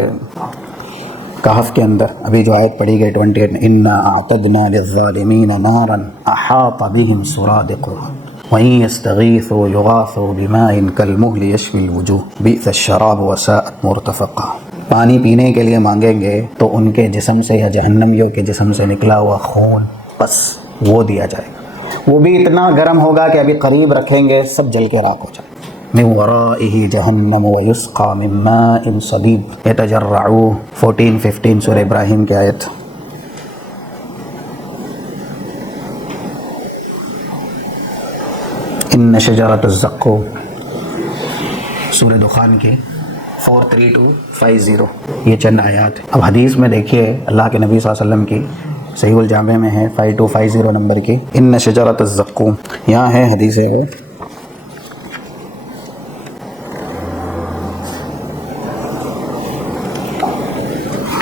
کہف کے اندر ابھی جو آیت پڑھی گئی 28 میں، انا اعتدنا للظالمین نارا احاط بهم سرادقها وَإِن يَسْتَغِيثُوا يُغَاثُوا بِمَاءٍ كَالْمُهْلِ يَشْوِي الْوُجُوهَ بِئْسَ الشَّرَابُ وَسَاءَتْ مُرْتَفَقًا. پانی پینے کے لیے مانگیں گے تو ان کے جسم سے یا جہنمیوں کے جسم سے نکلا ہوا خون بس وہ دیا جائے گا. وہ بھی اتنا گرم ہوگا کہ ابھی قریب رکھیں گے سب جل کے راکھ ہو جائے. من ورائه جہنم ویسقى من ماء صدید یتجرعوہ 14-15 سورہ ابراہیم کی آیت. ان شجرۃ الزقوم سورہ دخان کی 43250. یہ چند آیات ہیں. اب حدیث میں دیکھیے اللہ کے نبی صلی اللہ علیہ وسلم کی صحیح الجامع میں ہے 5250 نمبر کی، ان شجرۃ الزقوم. یہاں ہے حدیث ہے وہ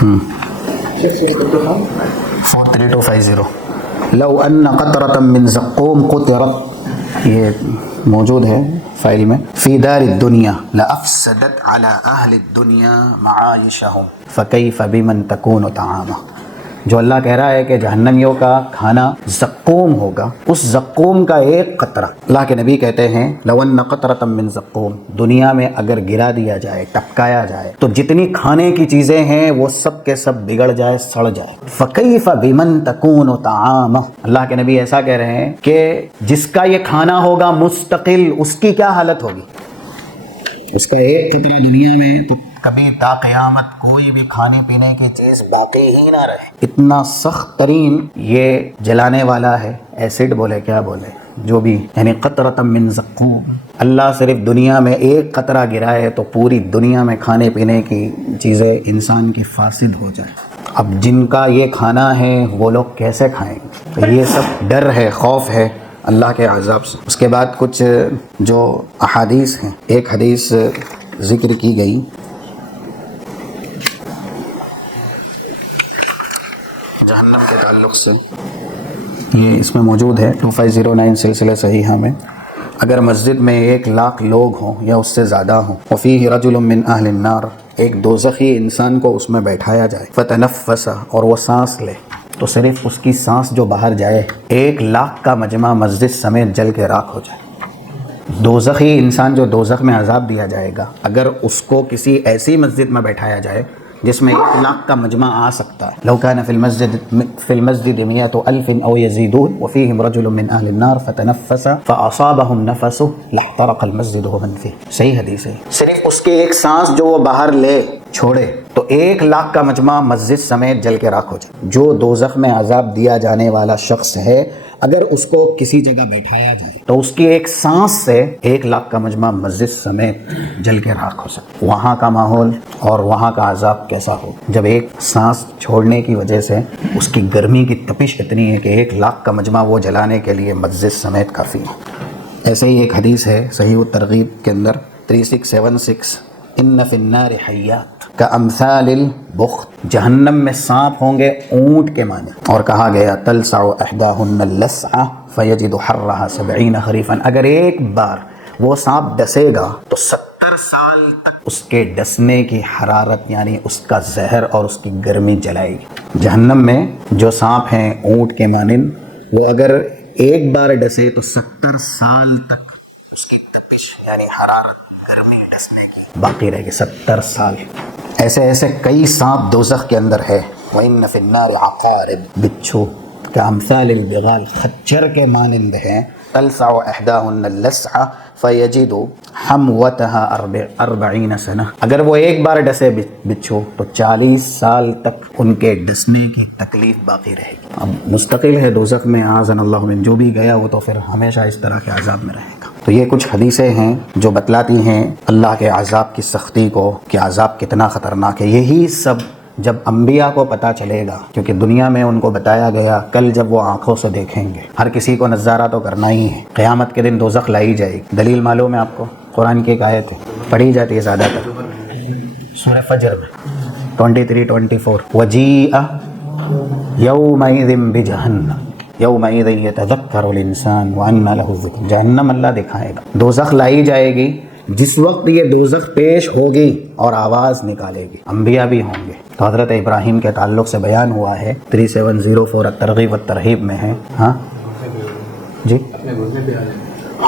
43250. لو ان قطرة من زقوم قطرت، یہ موجود ہے فائل میں، فی دار الدنیا لافسدت علی اہل الدنیا معایشہم فکیف بمن تکون طعامہ. جو اللہ کہہ رہا ہے کہ جہنمیوں کا کھانا زقوم ہوگا، اس زقوم کا ایک قطرہ. اللہ کے نبی کہتے ہیں لو ان قطرۃ من زقوم، دنیا میں اگر گرا دیا جائے، ٹپکایا جائے تو جتنی کھانے کی چیزیں ہیں وہ سب کے سب بگڑ جائے، سڑ جائے. فکیف بمن تکون طعامہ. اللہ کے نبی ایسا کہہ رہے ہیں کہ جس کا یہ کھانا ہوگا مستقل، اس کی کیا حالت ہوگی. اس کا ایک قطرہ دنیا میں تو کبھی تا قیامت کوئی بھی کھانے پینے کی چیز باقی ہی نہ رہے. اتنا سخت ترین یہ جلانے والا ہے، ایسڈ بولے کیا بولے جو بھی، یعنی قطرۃ من زقوم. اللہ صرف دنیا میں ایک قطرہ گرائے تو پوری دنیا میں کھانے پینے کی چیزیں انسان کی فاسد ہو جائیں. اب جن کا یہ کھانا ہے وہ لوگ کیسے کھائیں گے. تو یہ سب ڈر ہے، خوف ہے اللہ کے عذاب سے. اس کے بعد کچھ جو احادیث ہیں، ایک حدیث ذکر کی گئی جہنم کے تعلق سے یہ اس میں موجود ہے 2509 سلسلہ صحیحہ میں، اگر مسجد میں 1,00,000 لوگ ہوں یا اس سے زیادہ ہوں، وفیہ رجل من اہل النار، ایک دوزخی انسان کو اس میں بیٹھایا جائے، فتنفس، اور وہ سانس لے، تو صرف اس کی سانس جو باہر جائے 1,00,000 کا مجمع مسجد سمیت جل کے راکھ ہو جائے۔ دوزخی انسان جو دوزخ میں عذاب دیا جائے گا، اگر اس کو کسی ایسی مسجد میں بیٹھایا جائے جس میں 1,00,000 کا مجمع آ سکتا ہے، لو کان فی المسجد 100,000 او یزیدون وفیہم رجل من اہل النار فتنفس فاصابهم نفس لاحترق المسجد ومن فیہ، صحیح حدیث ہے۔ صرف اس کی ایک سانس جو وہ باہر لے چھوڑے تو 1,00,000 کا مجمع مسجد سمیت جل کے راکھ ہو جائے۔ جو دوزخ میں عذاب دیا جانے والا شخص ہے، اگر اس کو کسی جگہ بیٹھایا جائے تو اس کی ایک سانس سے 1,00,000 کا مجمع مسجد سمیت جل کے راکھ ہو سکتا۔ وہاں کا ماحول اور وہاں کا عذاب کیسا ہو جب ایک سانس چھوڑنے کی وجہ سے اس کی گرمی کی تپش اتنی ہے کہ 1,00,000 کا مجمع وہ جلانے کے لیے مسجد سمیت کافی ہے۔ ایسے ہی ایک حدیث ہے صحیح الترغیب کے اندر 3676، ان فی النار حیات کامثال البخت، جہنم میں سانپ ہوں گے اونٹ کے معنی، اور کہا گیا تلسع احداہن اللسعہ فیجد حرہا 70 خریفا، اگر ایک بار وہ سانپ ڈسے گا تو 70 سال تک اس کے ڈسنے کی حرارت یعنی اس کا زہر اور اس کی گرمی جلائے گی۔ جہنم میں جو سانپ ہیں اونٹ کے مانند، وہ اگر ایک بار ڈسے تو 70 سال تک اس کی تپش یعنی حرارت گرمی ڈسنے کی باقی رہے گی، 70 سال۔ ایسے ایسے کئی سانپ دوزخ کے اندر ہے۔ وَإِنَّ فِي النَّارِ عَقَارِب، بچھو کامثال البغال، خچر کے مانند ہیں، تلسع احداہن اللسعہ فیجد حموتها 40 سنہ، اگر وہ ایک بار ڈسے بچھو تو 40 سال تک ان کے ڈسنے کی تکلیف باقی رہے گی۔ اب مستقل ہے دوزخ میں، اعاذنا اللہ من، جو بھی گیا وہ تو پھر ہمیشہ اس طرح کے عذاب میں رہے گا۔ تو یہ کچھ حدیثیں ہیں جو بتلاتی ہیں اللہ کے عذاب کی سختی کو، کہ عذاب کتنا خطرناک ہے۔ یہی سب جب انبیاء کو پتہ چلے گا، کیونکہ دنیا میں ان کو بتایا گیا، کل جب وہ آنکھوں سے دیکھیں گے، ہر کسی کو نظارہ تو کرنا ہی ہے، قیامت کے دن دوزخ لائی جائے گی۔ دلیل معلوم ہے آپ کو، قرآن کی ایک آیت ہے، پڑھی جاتی ہے زیادہ تر سورہ فجر میں 23-24، وَجِیءَ یَوْمَئِذٍ بِجَہَنَّمَ یومئذ یتذکر الانسان وَأَنَّى لَهُ الذکر، جہنم اللہ دکھائے گا، دوزخ لائی جائے گی، جس وقت یہ دوزخ پیش ہوگی اور آواز نکالے گی، انبیاء بھی ہوں گے۔ تو حضرت ابراہیم کے تعلق سے بیان ہوا ہے 3704 الترغیب والترہیب میں ہے، ہاں جی،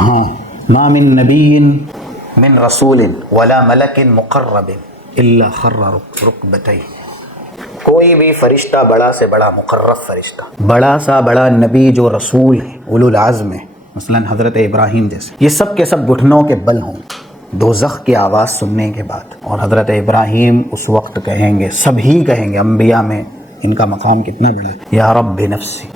ہاں، ما من نبی من رسول ولا ملک مقرب الا خر رکبتیہ، کوئی بھی فرشتہ بڑا سے بڑا مقرب فرشتہ، بڑا سا بڑا نبی جو رسول ہے، اولو العزم ہے، مثلا حضرت ابراہیم جیسے، یہ سب کے سب گھٹنوں کے بل ہوں دوزخ کی آواز سننے کے بعد۔ اور حضرت ابراہیم اس وقت کہیں گے، سب ہی کہیں گے، انبیاء میں ان کا مقام کتنا بڑا ہے، یا رب نفسی،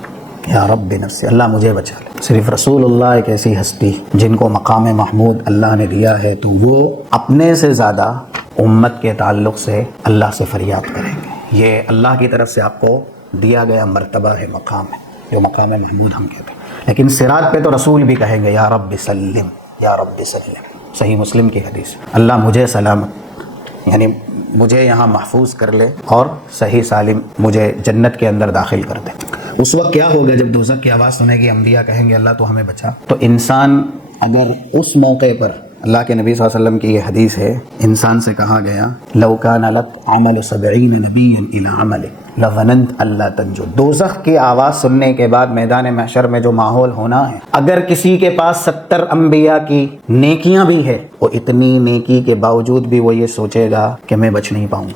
یا رب نفسی، اللہ مجھے بچا لے۔ صرف رسول اللہ ایک ایسی ہستی جن کو مقام محمود اللہ نے دیا ہے، تو وہ اپنے سے زیادہ امت کے تعلق سے اللہ سے فریاد کریں گے۔ یہ اللہ کی طرف سے آپ کو دیا گیا مرتبہ ہے، مقام ہے، جو مقام محمود ہم کہتے ہیں۔ لیکن صراط پہ تو رسول بھی کہیں گے، یا رب سلم، یا رب سلم، صحیح مسلم کی حدیث، اللہ مجھے سلامت، یعنی مجھے یہاں محفوظ کر لے اور صحیح سالم مجھے جنت کے اندر داخل کر دے۔ اس وقت کیا ہوگا جب دوزخ کی آواز سنے گی، انبیاء کہیں گے اللہ تو ہمیں بچا، تو انسان اگر اس موقع پر، اللہ کے نبی صلی اللہ علیہ وسلم کی یہ حدیث ہے، انسان سے کہا گیا لو کان لک عمل 70 نبیا الی عملک لظننت الا تنجو، دوزخ کی آواز سننے کے بعد میدان محشر میں جو ماحول ہونا ہے، اگر کسی کے پاس 70 انبیاء کی نیکیاں بھی ہے، وہ اتنی نیکی کے باوجود بھی وہ یہ سوچے گا کہ میں بچ نہیں پاؤں۔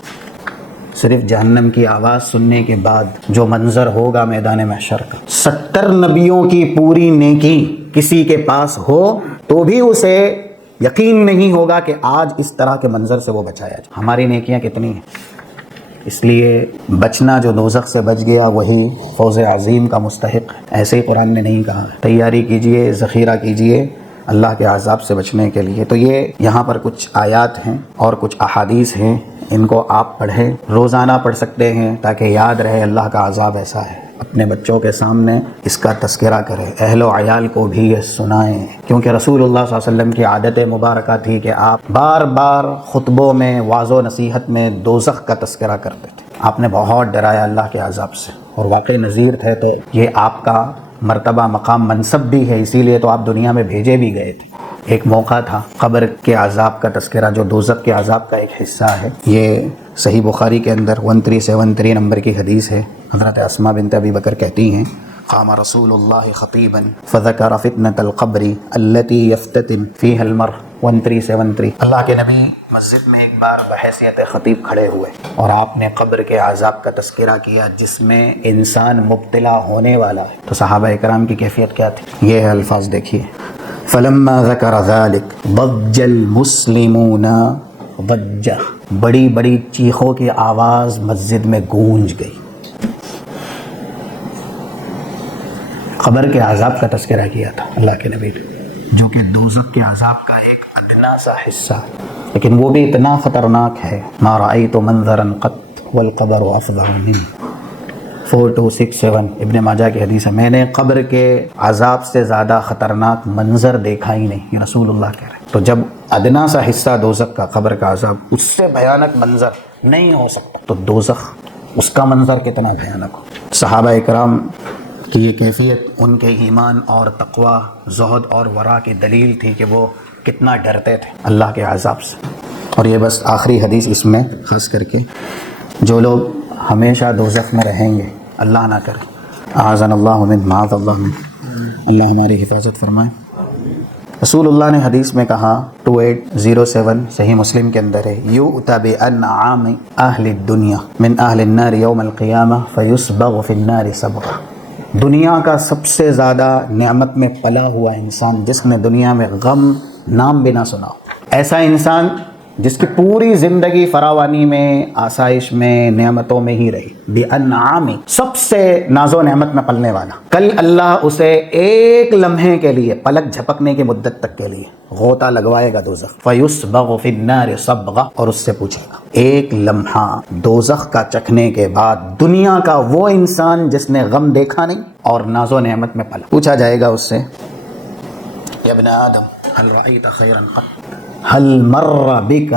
صرف جہنم کی آواز سننے کے بعد جو منظر ہوگا میدان محشر کا، 70 نبیوں کی پوری نیکی کسی کے پاس ہو تو بھی اسے یقین نہیں ہوگا کہ آج اس طرح کے منظر سے وہ بچایا جائے۔ ہماری نیکیاں کتنی ہیں، اس لیے بچنا جو دوزخ سے بچ گیا وہی فوز عظیم کا مستحق ہے۔ ایسے ہی قرآن نے نہیں کہا، تیاری کیجئے، ذخیرہ کیجئے اللہ کے عذاب سے بچنے کے لیے۔ تو یہ یہاں پر کچھ آیات ہیں اور کچھ احادیث ہیں، ان کو آپ پڑھیں، روزانہ پڑھ سکتے ہیں تاکہ یاد رہے اللہ کا عذاب ایسا ہے۔ اپنے بچوں کے سامنے اس کا تذکرہ کریں، اہل و عیال کو بھی یہ سنائیں، کیونکہ رسول اللہ صلی اللہ علیہ وسلم کی عادت مبارکہ تھی کہ آپ بار بار خطبوں میں، واعظ و نصیحت میں دوزخ کا تذکرہ کرتے تھے۔ آپ نے بہت ڈرایا اللہ کے عذاب سے اور واقعی نذیر تھے، تو یہ آپ کا مرتبہ مقام منصب بھی ہے، اسی لیے تو آپ دنیا میں بھیجے بھی گئے تھے۔ ایک موقع تھا قبر کے عذاب کا تذکرہ جو دوزخ کے عذاب کا ایک حصہ ہے، یہ صحیح بخاری کے اندر 1373 نمبر کی حدیث ہے۔ حضرت اسماء بنت ابی بکر کہتی ہیں قام رسول اللہ خطیبا فذکر فتنة القبر التي یفتتن فیہا المرء 1373۔ اللہ کے نبی مسجد میں ایک بار بحیثیت خطیب کھڑے ہوئے اور آپ نے قبر کے عذاب کا تذکرہ کیا جس میں انسان مبتلا ہونے والا ہے۔ تو صحابہ اکرام کی کیفیت کیا تھی؟ یہ الفاظ دیکھیے، فلما ذکر ذلک ضج المسلمون ضجہ، بڑی بڑی چیخوں کی آواز مسجد میں گونج گئی۔ قبر کے عذاب کا تذکرہ کیا تھا اللہ کے نبی نے، جو کہ دوزخ کے عذاب کا ایک ادنا سا حصہ، لیکن وہ بھی اتنا خطرناک ہے۔ ما رأیت منظرا قط والقبر افظع منہ، 4267 ابن ماجہ کی حدیث ہے، میں نے قبر کے عذاب سے زیادہ خطرناک منظر دیکھا ہی نہیں، یہ رسول اللہ کہہ رہے ہیں۔ تو جب ادنا سا حصہ دوزخ کا قبر کا عذاب اس سے بھیانک منظر نہیں ہو سکتا، تو دوزخ اس کا منظر کتنا بھیانک ہو۔ صحابہ اکرام کہ یہ کیفیت ان کے ایمان اور تقوی، زہد اور ورع کی دلیل تھی کہ وہ کتنا ڈرتے تھے اللہ کے عذاب سے۔ اور یہ بس آخری حدیث اس میں خاص کر کے، جو لوگ ہمیشہ دوزخ میں رہیں گے، اللہ نہ کرے، اعاذنا اللہ من، معاذ اللہ من، اللہ ہماری حفاظت فرمائے۔ رسول اللہ نے حدیث میں کہا 2807 صحیح مسلم کے اندر ہے، یؤتی بانعام اہل الدنیا من اہل النار یوم القیامہ فیسبغ فی النار صبغہ۔ دنیا کا سب سے زیادہ نعمت میں پلا ہوا انسان جس نے دنیا میں غم نام بھی نہ سنا ہو، ایسا انسان جس کی پوری زندگی فراوانی میں، آسائش میں، نعمتوں میں ہی رہی، بِأَنْعَامِ، سب سے ناز و نعمت میں پلنے والا، کل اللہ اسے ایک لمحے کے لیے، پلک جھپکنے کی مدت تک کے لیے غوطہ لگوائے گا دوزخ، فَيُسْبَغُ فِي النَّارِ صَبْغَةً، اور اس سے پوچھے گا ایک لمحہ دوزخ کا چکھنے کے بعد دنیا کا وہ انسان جس نے غم دیکھا نہیں اور ناز و نعمت میں پلا، پوچھا جائے گا اس سے، یا ابن آدم هل رأيت خيرا قط، هل مر بك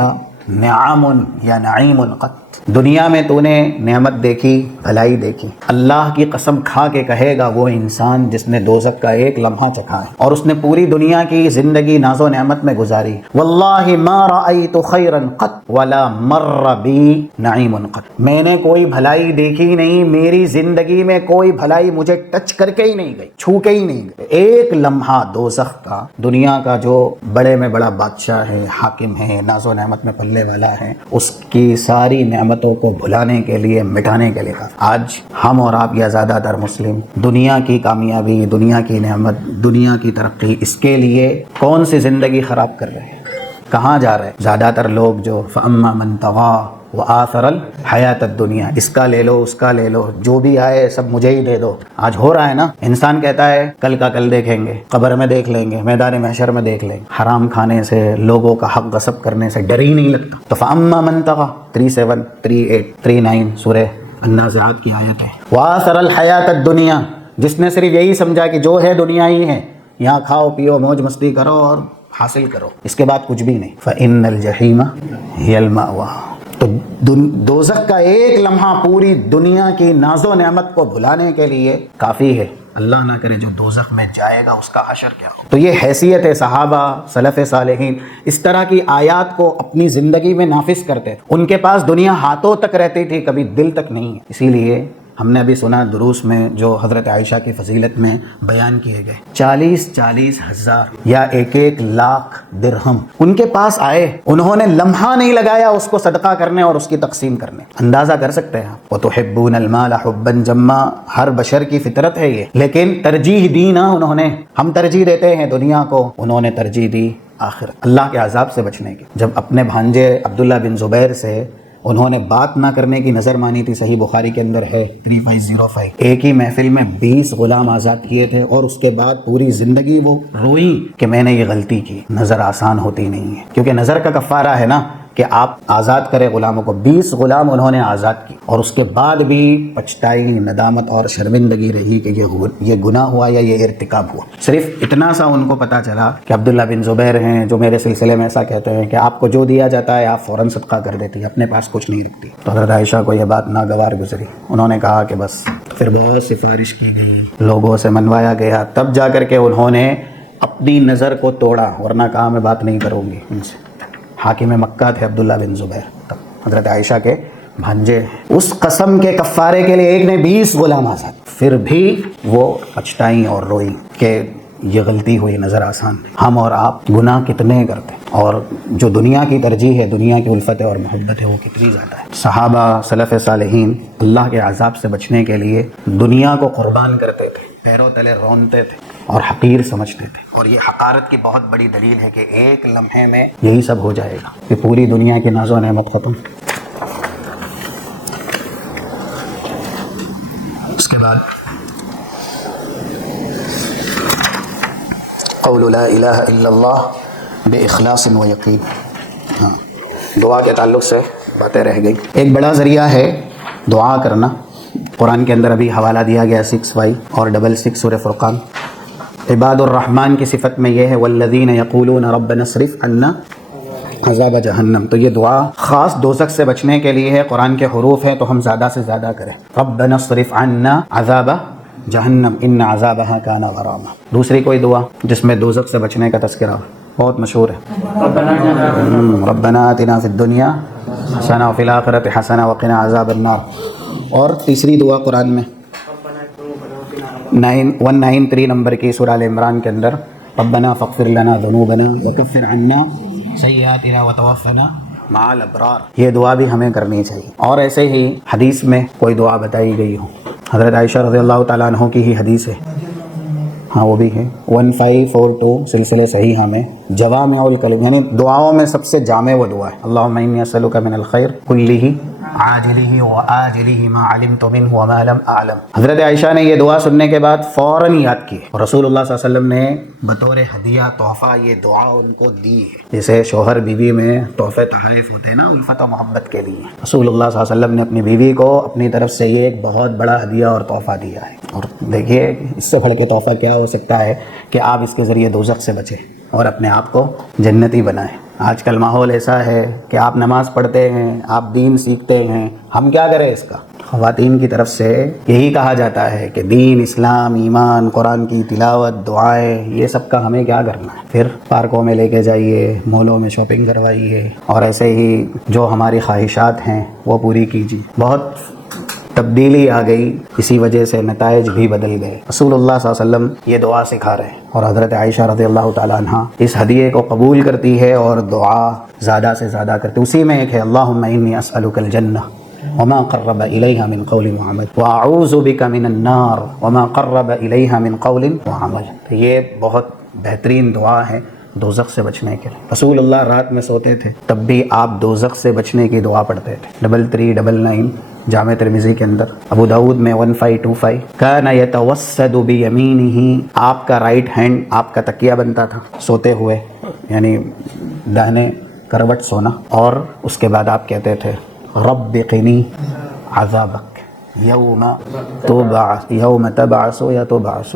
نعم یا نعیم قط، دنیا میں تو نے نعمت دیکھی، بھلائی دیکھی؟ اللہ کی قسم کھا کے کہے گا وہ انسان جس نے دوزخ کا ایک لمحہ چکھا ہے اور اس نے پوری دنیا کی زندگی ناز و نعمت میں گزاری، واللہ ما رأیت خیرا قط ولا مر بی نعیم قط، میں نے کوئی بھلائی دیکھی نہیں، میری زندگی میں کوئی بھلائی مجھے ٹچ کر کے ہی نہیں گئی، چھو کے ہی نہیں گئی۔ ایک لمحہ دوزخ کا، دنیا کا جو بڑے میں بڑا بادشاہ ہے، حاکم ہے، ناز و نعمت میں پلنے والا ہے، اس کی ساری نعمتوں کو بھلانے کے لیے، مٹانے کے لیے۔ آج ہم اور آپ یا زیادہ تر مسلم دنیا کی کامیابی، دنیا کی نعمت، دنیا کی ترقی، اس کے لیے کون سی زندگی خراب کر رہے ہیں، کہاں جا رہے ہیں؟ زیادہ تر لوگ جو فَأَمَّا مَن طَغَىٰ وآثر الحیات الدنیا، اس کا لے لو، اس کا لے لو، جو بھی آئے سب مجھے ہی دے دو۔ آج ہو رہا ہے نا، انسان کہتا ہے کل کا کل دیکھیں گے، قبر میں دیکھ لیں گے، میدان محشر میں دیکھ لیں گے۔ حرام کھانے سے، لوگوں کا حق غصب کرنے سے ڈر ہی نہیں لگتا۔ تو فَأَمَّا مَن طَغَىٰ 37 38 39 سورہ النازعات کی آیت ہے، وآثر الحیات الدنیا، جس نے صرف یہی سمجھا کہ جو ہے دنیا ہی ہے، یہاں کھاؤ پیو موج مستی کرو اور حاصل کرو، اس کے بعد کچھ بھی نہیں۔ فَإِنَّ الْجَحِيمَ هِيَ الْمَأْوَىٰ، تو دوزخ کا ایک لمحہ پوری دنیا کی ناز و نعمت کو بھلانے کے لیے کافی ہے۔ اللہ نہ کرے جو دوزخ میں جائے گا اس کا حشر کیا ہو۔ تو یہ حیثیت ہے صحابہ، سلف صالحین، اس طرح کی آیات کو اپنی زندگی میں نافذ کرتے تھے۔ ان کے پاس دنیا ہاتھوں تک رہتی تھی، کبھی دل تک نہیں۔ اسی لیے ہم نے ابھی سنا دروس میں جو حضرت عائشہ کی فضیلت میں بیان کیے گئے، 40 ہزار یا 1 لاکھ درہم ان کے پاس آئے، انہوں نے لمحہ نہیں لگایا اس کو صدقہ کرنے اور اس کی تقسیم کرنے۔ اندازہ کر سکتے ہیں آپ، وَتُحِبُّونَ الْمَالَ حُبًّا جَمًّا، ہر بشر کی فطرت ہے یہ، لیکن ترجیح دی نا انہوں نے۔ ہم ترجیح دیتے ہیں دنیا کو، انہوں نے ترجیح دی آخرت، اللہ کے عذاب سے بچنے کی۔ جب اپنے بھانجے عبداللہ بن زبیر سے انہوں نے بات نہ کرنے کی نظر مانی تھی، صحیح بخاری کے اندر ہے 3505، ایک ہی محفل میں 20 غلام آزاد کیے تھے اور اس کے بعد پوری زندگی وہ روئی کہ میں نے یہ غلطی کی۔ نظر آسان ہوتی نہیں ہے، کیونکہ نظر کا کفارہ ہے نا کہ آپ آزاد کریں غلاموں کو. 20 غلام انہوں نے آزاد کی اور اس کے بعد بھی پچھتائی، ندامت اور شرمندگی رہی کہ یہ گناہ ہوا یا یہ ارتکاب ہوا. صرف اتنا سا ان کو پتہ چلا کہ عبداللہ بن زبیر ہیں جو میرے سلسلے میں ایسا کہتے ہیں کہ آپ کو جو دیا جاتا ہے آپ فوراً صدقہ کر دیتی، اپنے پاس کچھ نہیں رکھتی. تو حضرت عائشہ کو یہ بات ناگوار گزری. انہوں نے کہا کہ بس. پھر بہت سفارش کی گئی، لوگوں سے منوایا گیا، تب جا کر کے انہوں نے اپنی نظر کو توڑا، ورنہ کہا میں بات نہیں کروں گی ان سے. حاکم مکہ تھے عبداللہ بن زبیر، تب حضرت عائشہ کے بھانجے. اس قسم کے کفارے کے لیے ایک نے 20 غلام آزاد. پھر بھی وہ پچھتائیں اور روئیں کہ یہ غلطی ہوئی، نظر آسان تھی. ہم اور آپ گناہ کتنے کرتے ہیں، اور جو دنیا کی ترجیح ہے، دنیا کی الفت اور محبت ہے، وہ کتنی زیادہ ہے. صحابہ سلف صالحین اللہ کے عذاب سے بچنے کے لیے دنیا کو قربان کرتے تھے، پیروں تلے رونتے تھے اور حقیر سمجھتے تھے. اور یہ حقارت کی بہت بڑی دلیل ہے کہ ایک لمحے میں یہی سب ہو جائے گا کہ پوری دنیا کی ناز و نعمت ختم. اس کے بعد قول لا الہ الا اللہ باخلاص و یقین. ہاں، دعا کے تعلق سے باتیں رہ گئی. ایک بڑا ذریعہ ہے دعا کرنا. قرآن کے اندر ابھی حوالہ دیا گیا 6 اور 66 سورہ فرقان. عباد الرحمن کی صفت میں یہ ہے والذین یقولون ربنا اصرف عنا عذاب جہنم. تو یہ دعا خاص دوزخ سے بچنے کے لیے ہے. قرآن کے حروف ہیں تو ہم زیادہ سے زیادہ کریں. ربنا اصرف عنا عذاب جہنم ان عذابها کان غراما. دوسری کوئی دعا جس میں دوزخ سے بچنے کا تذکرہ ہو، بہت مشہور ہے، ربنا آتنا فی الدنیا حسنہ وفی الآخرۃ حسنہ وقنا عذاب النار. اور تیسری دعا قرآن میں 193 نمبر کی سورہ ال عمران کے اندر ربنا فاغفر لنا ذنوبنا وکفر عنا سیئاتنا وتوفنا مع الابرار. یہ دعا بھی ہمیں کرنی چاہیے. اور ایسے ہی حدیث میں کوئی دعا بتائی گئی ہو، حضرت عائشہ رضی اللہ تعالیٰ عنہ کی ہی حدیث ہے، ہاں وہ بھی ہے 1542 سلسلے صحیحہ میں جوامع الکلم، یعنی دعاؤں میں سب سے جامع وہ دعا ہے. اللہم انی اسألک من الخیر کلہ عاجلہ وآجلہ ما علمت منہ وما لم اعلم. حضرت عائشہ نے یہ دعا سننے کے بعد فوراً یاد کی اور رسول اللہ صلی اللہ علیہ وسلم نے بطور ہدیہ تحفہ یہ دعا ان کو دی ہے. جیسے شوہر بیوی میں تحفے تحائف ہوتے ہیں نا الفت و محبت کے لیے، رسول اللہ صلی اللہ علیہ وسلم نے اپنی بیوی کو اپنی طرف سے یہ ایک بہت بڑا ہدیہ اور تحفہ دیا ہے. اور دیکھیے اس سے بڑھ کے تحفہ کیا ہو سکتا ہے کہ آپ اس کے ذریعے دوزخ سے بچیں اور اپنے آپ کو جنتی بنائیں. آج کل ماحول ایسا ہے کہ آپ نماز پڑھتے ہیں، آپ دین سیکھتے ہیں، ہم کیا کریں اس کا؟ خواتین کی طرف سے یہی کہا جاتا ہے کہ دین، اسلام، ایمان، قرآن کی تلاوت، دعائیں، یہ سب کا ہمیں کیا کرنا ہے؟ پھر پارکوں میں لے کے جائیے، مولوں میں شاپنگ کروائیے اور ایسے ہی جو ہماری خواہشات ہیں وہ پوری کیجیے. بہت تبدیلی آ گئی، اسی وجہ سے نتائج بھی بدل گئے. رسول اللہ صلی اللہ علیہ وسلم یہ دعا سکھا رہے ہیں اور حضرت عائشہ رضی اللہ تعالیٰ عنہ اس ہدیے کو قبول کرتی ہے اور دعا زیادہ سے زیادہ کرتی. اسی میں ایک ہے اللہم انی اسألک الجنہ وما قرب الیہا من قول وعمل واعوذ بک من النار وما قرب الیہا من قول وعمل. تو یہ بہت بہترین دعا ہے دوزخ سے بچنے کے لیے. رسول اللہ رات میں سوتے تھے تب بھی آپ دوزخ سے بچنے کی دعا پڑھتے تھے. 3399 جامع ترمذی کے اندر، ابو داؤد میں 1525 کان یتوسد بیمینہ، آپ کا رائٹ ہینڈ آپ کا تکیہ بنتا تھا سوتے ہوئے، یعنی داہنے کروٹ سونا. اور اس کے بعد آپ کہتے تھے رب قنی عذابک یوم تبعث یا تبعث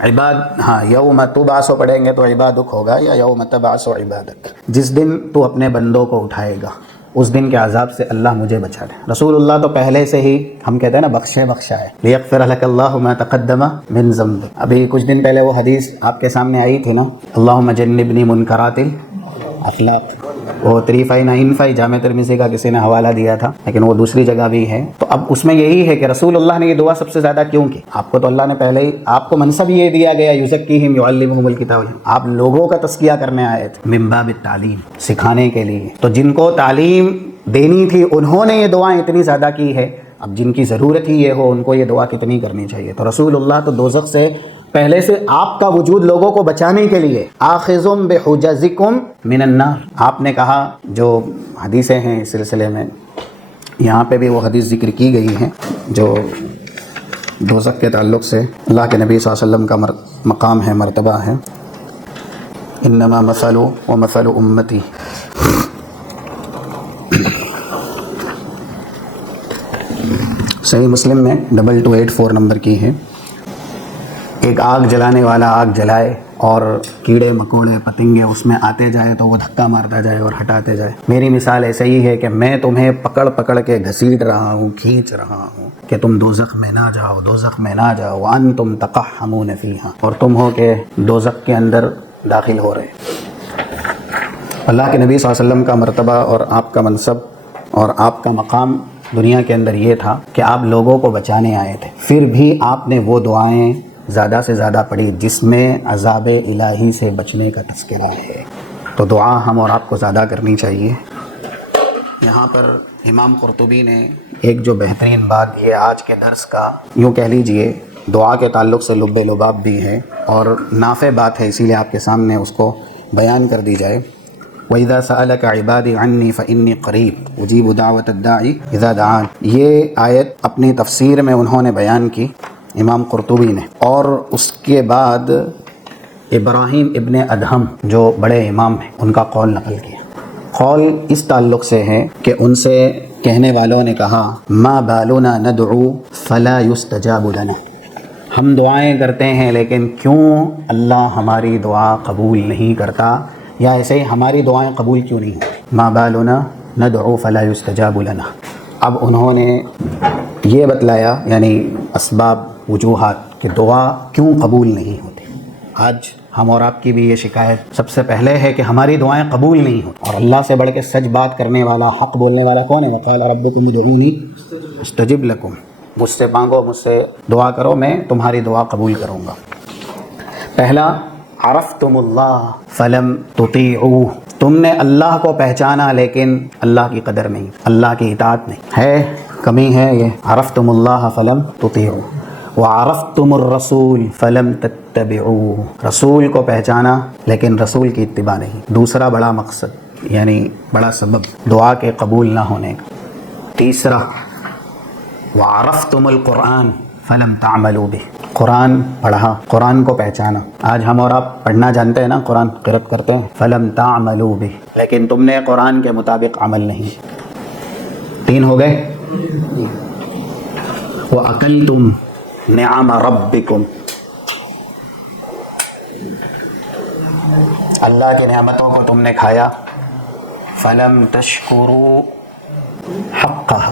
عباد. ہاں یوم تبعث پڑھیں گے تو عبادک ہوگا یا یوم تبعث عبادک، جس دن تو اپنے بندوں کو اٹھائے گا اس دن کے عذاب سے اللہ مجھے بچا لے. رسول اللہ تو پہلے سے ہی ہم کہتے ہیں نا بخشا ہے. لیغفر لک اللہ ما تقدم من ذنبک. ابھی کچھ دن پہلے وہ حدیث آپ کے سامنے آئی تھی نا، اللہم جنبنی منکرات الاخلاق. وہ 359 جامع ترمذی کا کسی نے حوالہ دیا تھا لیکن وہ دوسری جگہ بھی ہے. تو اب اس میں یہی ہے کہ رسول اللہ نے یہ دعا سب سے زیادہ کیوں کی؟ آپ کو تو اللہ نے پہلے ہی آپ کو منصب یہ دیا گیا یزکیہم یعلمہم الکتاب، آپ لوگوں کا تزکیہ کرنے آئے تھے من باب التعلیم، سکھانے کے لیے. تو جن کو تعلیم دینی تھی انہوں نے یہ دعائیں اتنی زیادہ کی ہے. اب جن کی ضرورت ہی یہ ہو ان کو یہ دعا کتنی کرنی چاہیے. تو رسول اللہ تو دوزخ سے پہلے سے آپ کا وجود لوگوں کو بچانے کے لیے آخذم بحجزکم من النار. آپ نے کہا جو حدیثیں ہیں اس سلسلے میں، یہاں پہ بھی وہ حدیث ذکر کی گئی ہیں جو دوزخ کے تعلق سے اللہ کے نبی صلی اللہ علیہ وسلم کا مقام ہے، مرتبہ ہے. انما مثل و مثل امتی صحیح مسلم میں 2284 نمبر کی ہے. ایک آگ جلانے والا آگ جلائے اور کیڑے مکوڑے پتنگے اس میں آتے جائے تو وہ دھکا مارتا جائے اور ہٹاتے جائے. میری مثال ایسے ہی ہے کہ میں تمہیں پکڑ پکڑ کے گھسیٹ رہا ہوں، کھینچ رہا ہوں کہ تم دوزخ میں نہ جاؤ، دوزخ میں نہ جاؤ. وانتم تقحمون فیہا، اور تم ہو کہ دوزخ کے اندر داخل ہو رہے. اللہ کے نبی صلی اللہ علیہ وسلم کا مرتبہ اور آپ کا منصب اور آپ کا مقام دنیا کے اندر یہ تھا کہ آپ لوگوں کو بچانے آئے تھے. پھر بھی آپ نے وہ دعائیں زیادہ سے زیادہ پڑھی جس میں عذاب الہی سے بچنے کا تذکرہ ہے. تو دعا ہم اور آپ کو زیادہ کرنی چاہیے. یہاں پر امام قرطبی نے ایک جو بہترین بات یہ آج کے درس کا یوں کہہ لیجئے دعا کے تعلق سے لب لباب بھی ہے اور نافع بات ہے، اسی لیے آپ کے سامنے اس کو بیان کر دی جائے. وَإِذَا سَأَلَكَ عِبَادِي عَنِّي فَإِنِّي قَرِيبٌ أُجِيبُ دَعْوَةَ الدَّاعِ إِذَا دَعَانِ. یہ آیت اپنی تفسیر میں انہوں نے بیان کی امام قرطبی نے، اور اس کے بعد ابراہیم ابن ادہم جو بڑے امام ہیں ان کا قول نقل کیا. قول اس تعلق سے ہے کہ ان سے کہنے والوں نے کہا ما بالنا ندعو فلا يستجاب لنا، ہم دعائیں کرتے ہیں لیکن کیوں اللہ ہماری دعا قبول نہیں کرتا، یا ایسے ہی ہماری دعائیں قبول کیوں نہیں ہوتی. ما بالنا ندعو فلا يستجاب لنا. اب انہوں نے یہ بتلایا یعنی اسباب وجوہات کہ دعا کیوں قبول نہیں ہوتی. آج ہم اور آپ کی بھی یہ شکایت سب سے پہلے ہے کہ ہماری دعائیں قبول نہیں ہوتی، اور اللہ سے بڑھ کے سچ بات کرنے والا، حق بولنے والا کون ہے؟ وقال ربکم ادعونی استجب لکم، مجھ سے مانگو، مجھ سے دعا کرو، میں تمہاری دعا قبول کروں گا. پہلا عرفتم اللہ فلم تطیعوہ، تم نے اللہ کو پہچانا لیکن اللہ کی قدر نہیں، اللہ کی اطاعت نہیں ہے، کمی ہے یہ. عرفتم اللہ فلم تطیعوہ وعرفتم الرسول فلم تتبعوہ، رسول کو پہچانا لیکن رسول کی اتباع نہیں. دوسرا بڑا مقصد یعنی بڑا سبب دعا کے قبول نہ ہونے کا. تیسرا وعرفتم القرآن فلم تعملوا بہ، قرآن پڑھا، قرآن کو پہچانا. آج ہم اور آپ پڑھنا جانتے ہیں نا، قرآن قرأت کرتے ہیں. فلم تعملوا بہ، لیکن تم نے قرآن کے مطابق عمل نہیں. 3 ہو گئے. وَأَكَلْتُمْ نعم ربکم، اللہ کی نعمتوں کو تم نے کھایا. فلم تشکروا حقھا،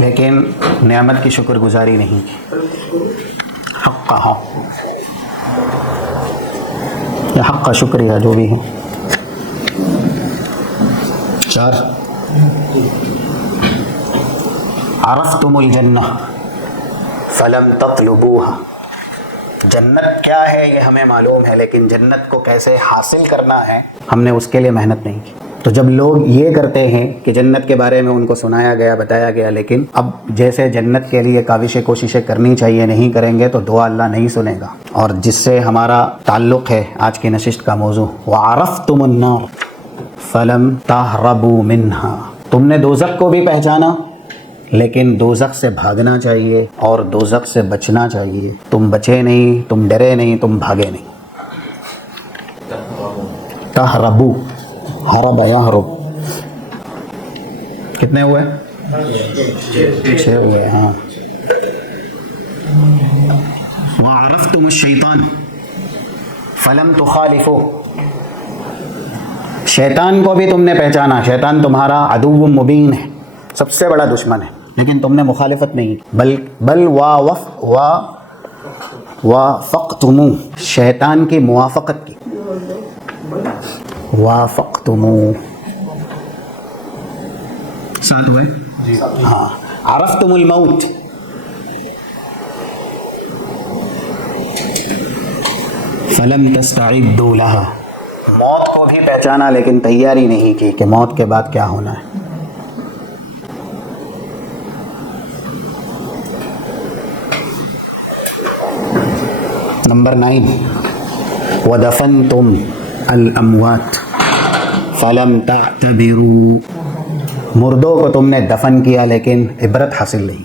لیکن نعمت کی شکر گزاری نہیں کی. حقھا یا حق کا شکریہ جو بھی ہے. 4 عرفتم الجنہ فلم تطلبوها، جنت کیا ہے یہ ہمیں معلوم ہے لیکن جنت کو کیسے حاصل کرنا ہے ہم نے اس کے لیے محنت نہیں کی. تو جب لوگ یہ کرتے ہیں کہ جنت کے بارے میں ان کو سنایا گیا، بتایا گیا، لیکن اب جیسے جنت کے لیے کاوشیں کوششیں کرنی چاہیے نہیں کریں گے تو دعا اللہ نہیں سنے گا. اور جس سے ہمارا تعلق ہے آج کی نشست کا موضوع، وعرفتم النار فلم تہربوا منہا، تم نے دوزخ کو بھی پہچانا لیکن دوزخ سے بھاگنا چاہیے اور دوزخ سے بچنا چاہیے. تم بچے نہیں، تم ڈرے نہیں، تم بھاگے نہیں. تہربو، حرب یہرب، کتنے ہوئے؟ 6 ہوئے. ہاں. وعرفتم الشیطان فلم تخالفو، شیطان کو بھی تم نے پہچانا. شیطان تمہارا عدو مبین ہے، سب سے بڑا دشمن ہے، لیکن تم نے مخالفت نہیں کی. بل وافقتمو، شیطان کی موافقت کی. وافقتمو 7 ہوئے. ہاں. عرفتم الموت، فلم تستعدوا لها، موت کو بھی پہچانا لیکن تیاری نہیں کی کہ موت کے بعد کیا ہونا ہے. نمبر 9 وَدَفَنْتُمْ الْأَمْوَاتِ فَلَمْ تَعْتَبِرُوا، مردوں کو تم نے دفن کیا لیکن عبرت حاصل نہیں.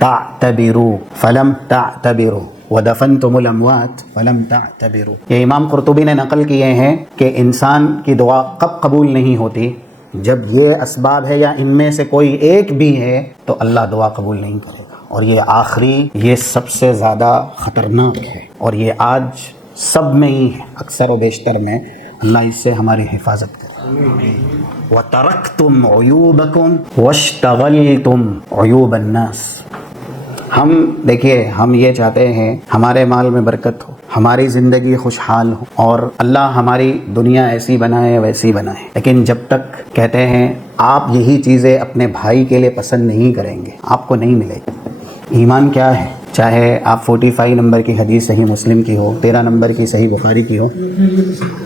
تعتبروا فلم تعتبروا وَدَفَنْتُمُ الْأَمْوَاتِ فَلَمْ تَعْتَبِرُوا. یہ امام قرطبی نے نقل کیے ہیں کہ انسان کی دعا کب قبول نہیں ہوتی جب یہ اسباب ہے یا ان میں سے کوئی ایک بھی ہے تو اللہ دعا قبول نہیں کرے گا. اور یہ آخری، یہ سب سے زیادہ خطرناک ہے، اور یہ آج سب میں ہی ہے، اکثر و بیشتر میں. اللہ اس سے ہماری حفاظت کرے. وَتَرَكْتُمْ عُيُوبَكُمْ وَاشْتَغَلْتُمْ عُيُوبَ النَّاسِ. ہم دیکھیے، ہم یہ چاہتے ہیں ہمارے مال میں برکت ہو، ہماری زندگی خوشحال ہو، اور اللہ ہماری دنیا ایسی بنائے ویسی بنائے، لیکن جب تک کہتے ہیں آپ یہی چیزیں اپنے بھائی کے لیے پسند نہیں کریں گے آپ کو نہیں ملے گی. ایمان کیا ہے؟ چاہے آپ 45 نمبر کی حدیث صحیح مسلم کی ہو، 13 نمبر کی صحیح بخاری کی ہو،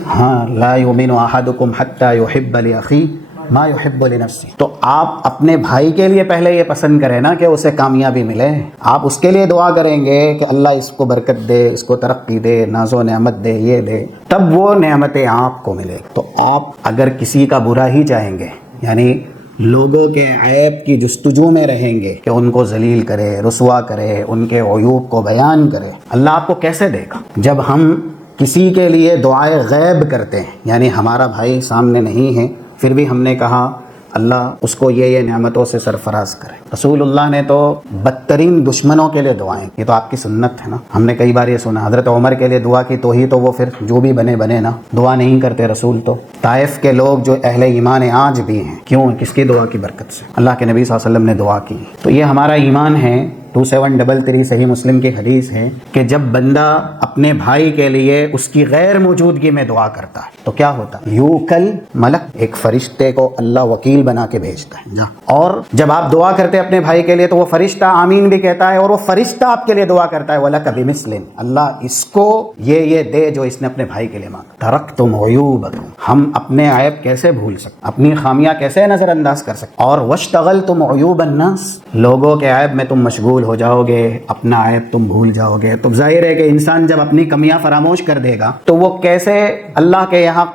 ہاں لا یؤمن احدکم حتی یحب لاخیہ ما یحب لنفسہ. تو آپ اپنے بھائی کے لیے پہلے یہ پسند کریں نا کہ اسے کامیابی ملے. آپ اس کے لیے دعا کریں گے کہ اللہ اس کو برکت دے، اس کو ترقی دے، ناز و نعمت دے، یہ دے، تب وہ نعمتیں آپ کو ملے. تو آپ اگر کسی کا برا ہی چاہیں گے، یعنی لوگوں کے عیب کی جستجو میں رہیں گے کہ ان کو ذلیل کرے، رسوا کرے، ان کے عیوب کو بیان کرے، اللہ آپ کو کیسے دے گا؟ جب ہم کسی کے لیے دعائے غیب کرتے ہیں، یعنی ہمارا بھائی سامنے نہیں ہے پھر بھی ہم نے کہا اللہ اس کو یہ نعمتوں سے سرفراز کرے. رسول اللہ نے تو بدترین دشمنوں کے لیے دعائیں، یہ تو آپ کی سنت ہے نا. ہم نے کئی بار یہ سنا، حضرت عمر کے لیے دعا کی تو ہی تو وہ پھر جو بھی بنے نا، دعا نہیں کرتے رسول. تو طائف کے لوگ جو اہل ایمان آج بھی ہیں، کیوں؟ کس کی دعا کی برکت سے؟ اللہ کے نبی صلی اللہ علیہ وسلم نے دعا کی. تو یہ ہمارا ایمان ہے. 2733 صحیح مسلم کی حدیث ہے کہ جب بندہ اپنے بھائی کے لیے اس کی غیر موجودگی میں دعا کرتا ہے تو کیا ہوتا ہے؟ یوکل ملک، ایک فرشتے کو اللہ وکیل بنا کے بھیجتا ہے. اور جب آپ دعا کرتے ہیں اپنے بھائی کے لیے تو وہ فرشتہ آمین بھی کہتا ہے، اور وہ فرشتہ آپ کے لیے دعا کرتا ہے وَلَكَ بِمِثْلٍ، اللہ اس کو یہ دے جو اس نے اپنے بھائی کے لیے مانگا. ترکتم عیوبکم، ہم اپنے عیب کیسے بھول سکتے، اپنی خامیاں کیسے نظر انداز کر سکتے. اور واشتغلتم عیوب الناس، لوگوں کے عیب میں تم مشغول ہو جاؤ گے، اپنا عیب تم بھول جاؤ گے. تو ظاہر ہے کہ انسان جب اپنی کمیاں فراموش کر دے گا تو وہ کیسے اللہ کے یہاں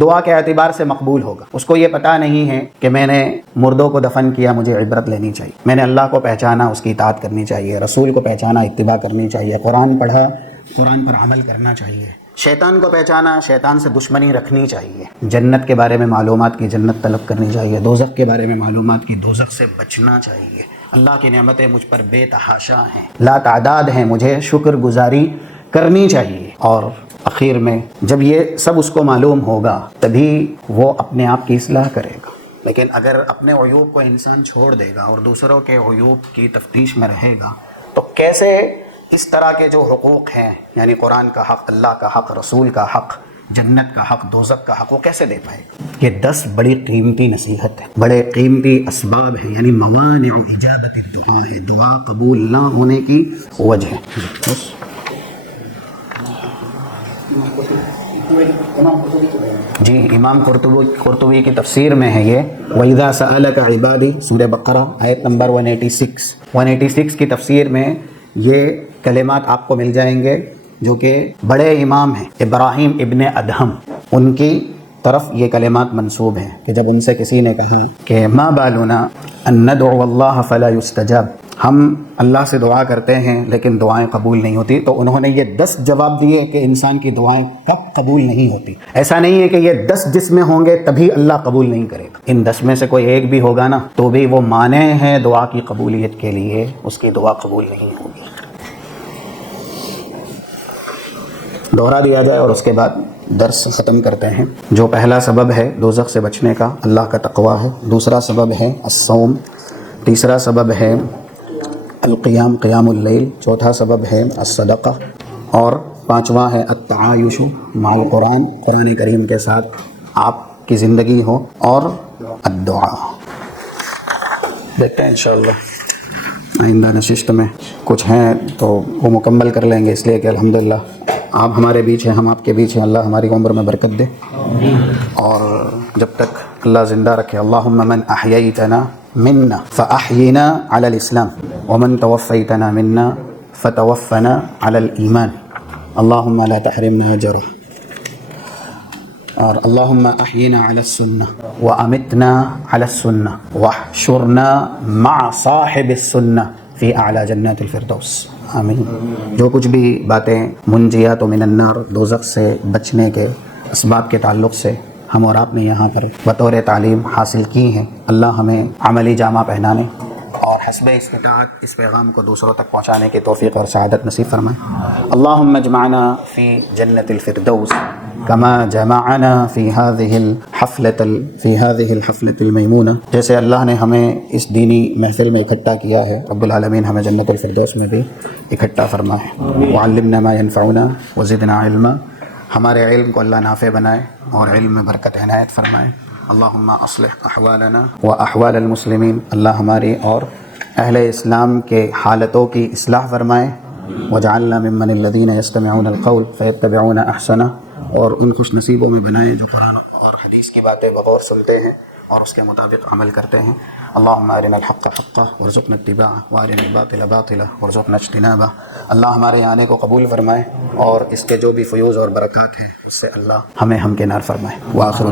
دعا کے اعتبار سے مقبول ہوگا. اس کو یہ پتہ نہیں ہے کہ میں نے مردوں کو دفن کیا، مجھے عبرت لینی چاہیے، میں نے اللہ کو پہچانا، اس کی اطاعت کرنی چاہیے، رسول کو پہچانا، اتباع کرنی چاہیے، قرآن پڑھا، قرآن پر عمل کرنا چاہیے، شیطان کو پہچانا، شیطان سے دشمنی رکھنی چاہیے، جنت کے بارے میں معلومات کی جنت طلب کرنی چاہیے، دوزخ کے بارے میں معلومات کی دوزخ سے بچنا چاہیے. اللہ کی نعمتیں مجھ پر بے تحاشا ہیں، لا تعداد ہیں، مجھے شکر گزاری کرنی چاہیے. اور اخیر میں جب یہ سب اس کو معلوم ہوگا تبھی وہ اپنے آپ کی اصلاح کرے گا. لیکن اگر اپنے عیوب کو انسان چھوڑ دے گا اور دوسروں کے عیوب کی تفتیش میں رہے گا تو کیسے اس طرح کے جو حقوق ہیں، یعنی قرآن کا حق، اللہ کا حق، رسول کا حق، جنت کا حق، دوزخ کا حق، وہ کیسے دے پائے گا؟ یہ 10 بڑی قیمتی نصیحت ہے، بڑے قیمتی اسباب ہیں، یعنی موانع اجابت الدعاء ہے، دعا قبول نہ ہونے کی وجہ. جی امام قرطبی کی تفسیر میں ہے یہ، وَإِذَا سَأَلَكَ عِبَادِي سورہ بقرہ آیت نمبر 186 کی تفسیر میں یہ کلمات آپ کو مل جائیں گے جو کہ بڑے امام ہیں ابراہیم ابن ادہم، ان کی طرف یہ کلمات منسوب ہیں کہ جب ان سے کسی نے کہا کہ ما بالنا ان ندعو اللہ فلا یستجاب، ہم اللہ سے دعا کرتے ہیں لیکن دعائیں قبول نہیں ہوتی، تو انہوں نے یہ 10 جواب دیے کہ انسان کی دعائیں کب قبول نہیں ہوتی. ایسا نہیں ہے کہ یہ 10 جس میں ہوں گے تبھی اللہ قبول نہیں کرے گا، ان 10 میں سے کوئی ایک بھی ہوگا نا تو بھی وہ مانع ہے دعا کی قبولیت کے لیے، اس کی دعا قبول نہیں ہوگی. دوہرا دیا جائے اور اس کے بعد درس ختم کرتے ہیں. جو پہلا سبب ہے دوزخ سے بچنے کا، اللہ کا تقویٰ ہے. دوسرا سبب ہے الصوم. تیسرا سبب ہے القیام، قیام اللیل. چوتھا سبب ہے الصدقہ. اور پانچواں ہے التعایش مع القرآن، قرآن کریم کے ساتھ آپ کی زندگی ہو. اور الدعاء. دیکھتے ہیں انشاءاللہ آئندہ نشست میں کچھ ہیں تو وہ مکمل کر لیں گے، اس لیے کہ الحمدللہ آپ ہمارے بیچ ہیں، ہم آپ کے بیچ ہیں. اللہ ہماری عمر میں برکت دے، اور جب تک اللہ زندہ رکھے. اللہم من احییتنا منا فاحینا علی الاسلام ومن توفیتنا منا فتوفنا علی الایمان. اللہم لا تحرمنا اجرہ. اور اللہم احینا علی السنہ وامتنا علی السنہ واحشرنا مع صاحب السنہ فی اعلی جنات الفردوس. آمین. جو کچھ بھی باتیں منجیات من النار، دوزخ سے بچنے کے اسباب کے تعلق سے ہم اور آپ نے یہاں پر بطور تعلیم حاصل کی ہیں، اللہ ہمیں عملی جامہ پہنانے اور حسب استطاعت اس پیغام کو دوسروں تک پہنچانے کی توفیق اور سعادت نصیب فرمائے۔ اللہم اجمعنا فی جنت الفردوس کما جمعنا فی هذه الحفلة المیمونہ، جیسے اللہ نے ہمیں اس دینی محفل میں اکٹھا کیا ہے، رب العالمین ہمیں جنت الفردوس میں بھی اکٹھا فرمائے۔ وعلمنا ما ينفعنا وزدنا علما، ہمارے علم کو اللہ نافع بنائے اور علم میں برکت عنایت فرمائے۔ اللہم اصلح احوالنا و احوال المسلمین، اللہ ہماری اور اہل اسلام کے حالتوں کی اصلاح فرمائے۔ وجعلنا ممن الذین یستمعون القول فیتبعون احسنہ، اور ان خوش نصیبوں میں بنائیں جو قرآن اور حدیث کی باتیں بغور سنتے ہیں اور اس کے مطابق عمل کرتے ہیں۔ اللہم ارنا الحق حقا وارزقنا اتباعہ وارنا الباطل باطلا وارزقنا اجتنابہ۔ اللہ ہمارے یہاں آنے کو قبول فرمائے اور اس کے جو بھی فیوز اور برکات ہیں اس سے اللہ ہمیں ہمکنار فرمائے۔ وآخر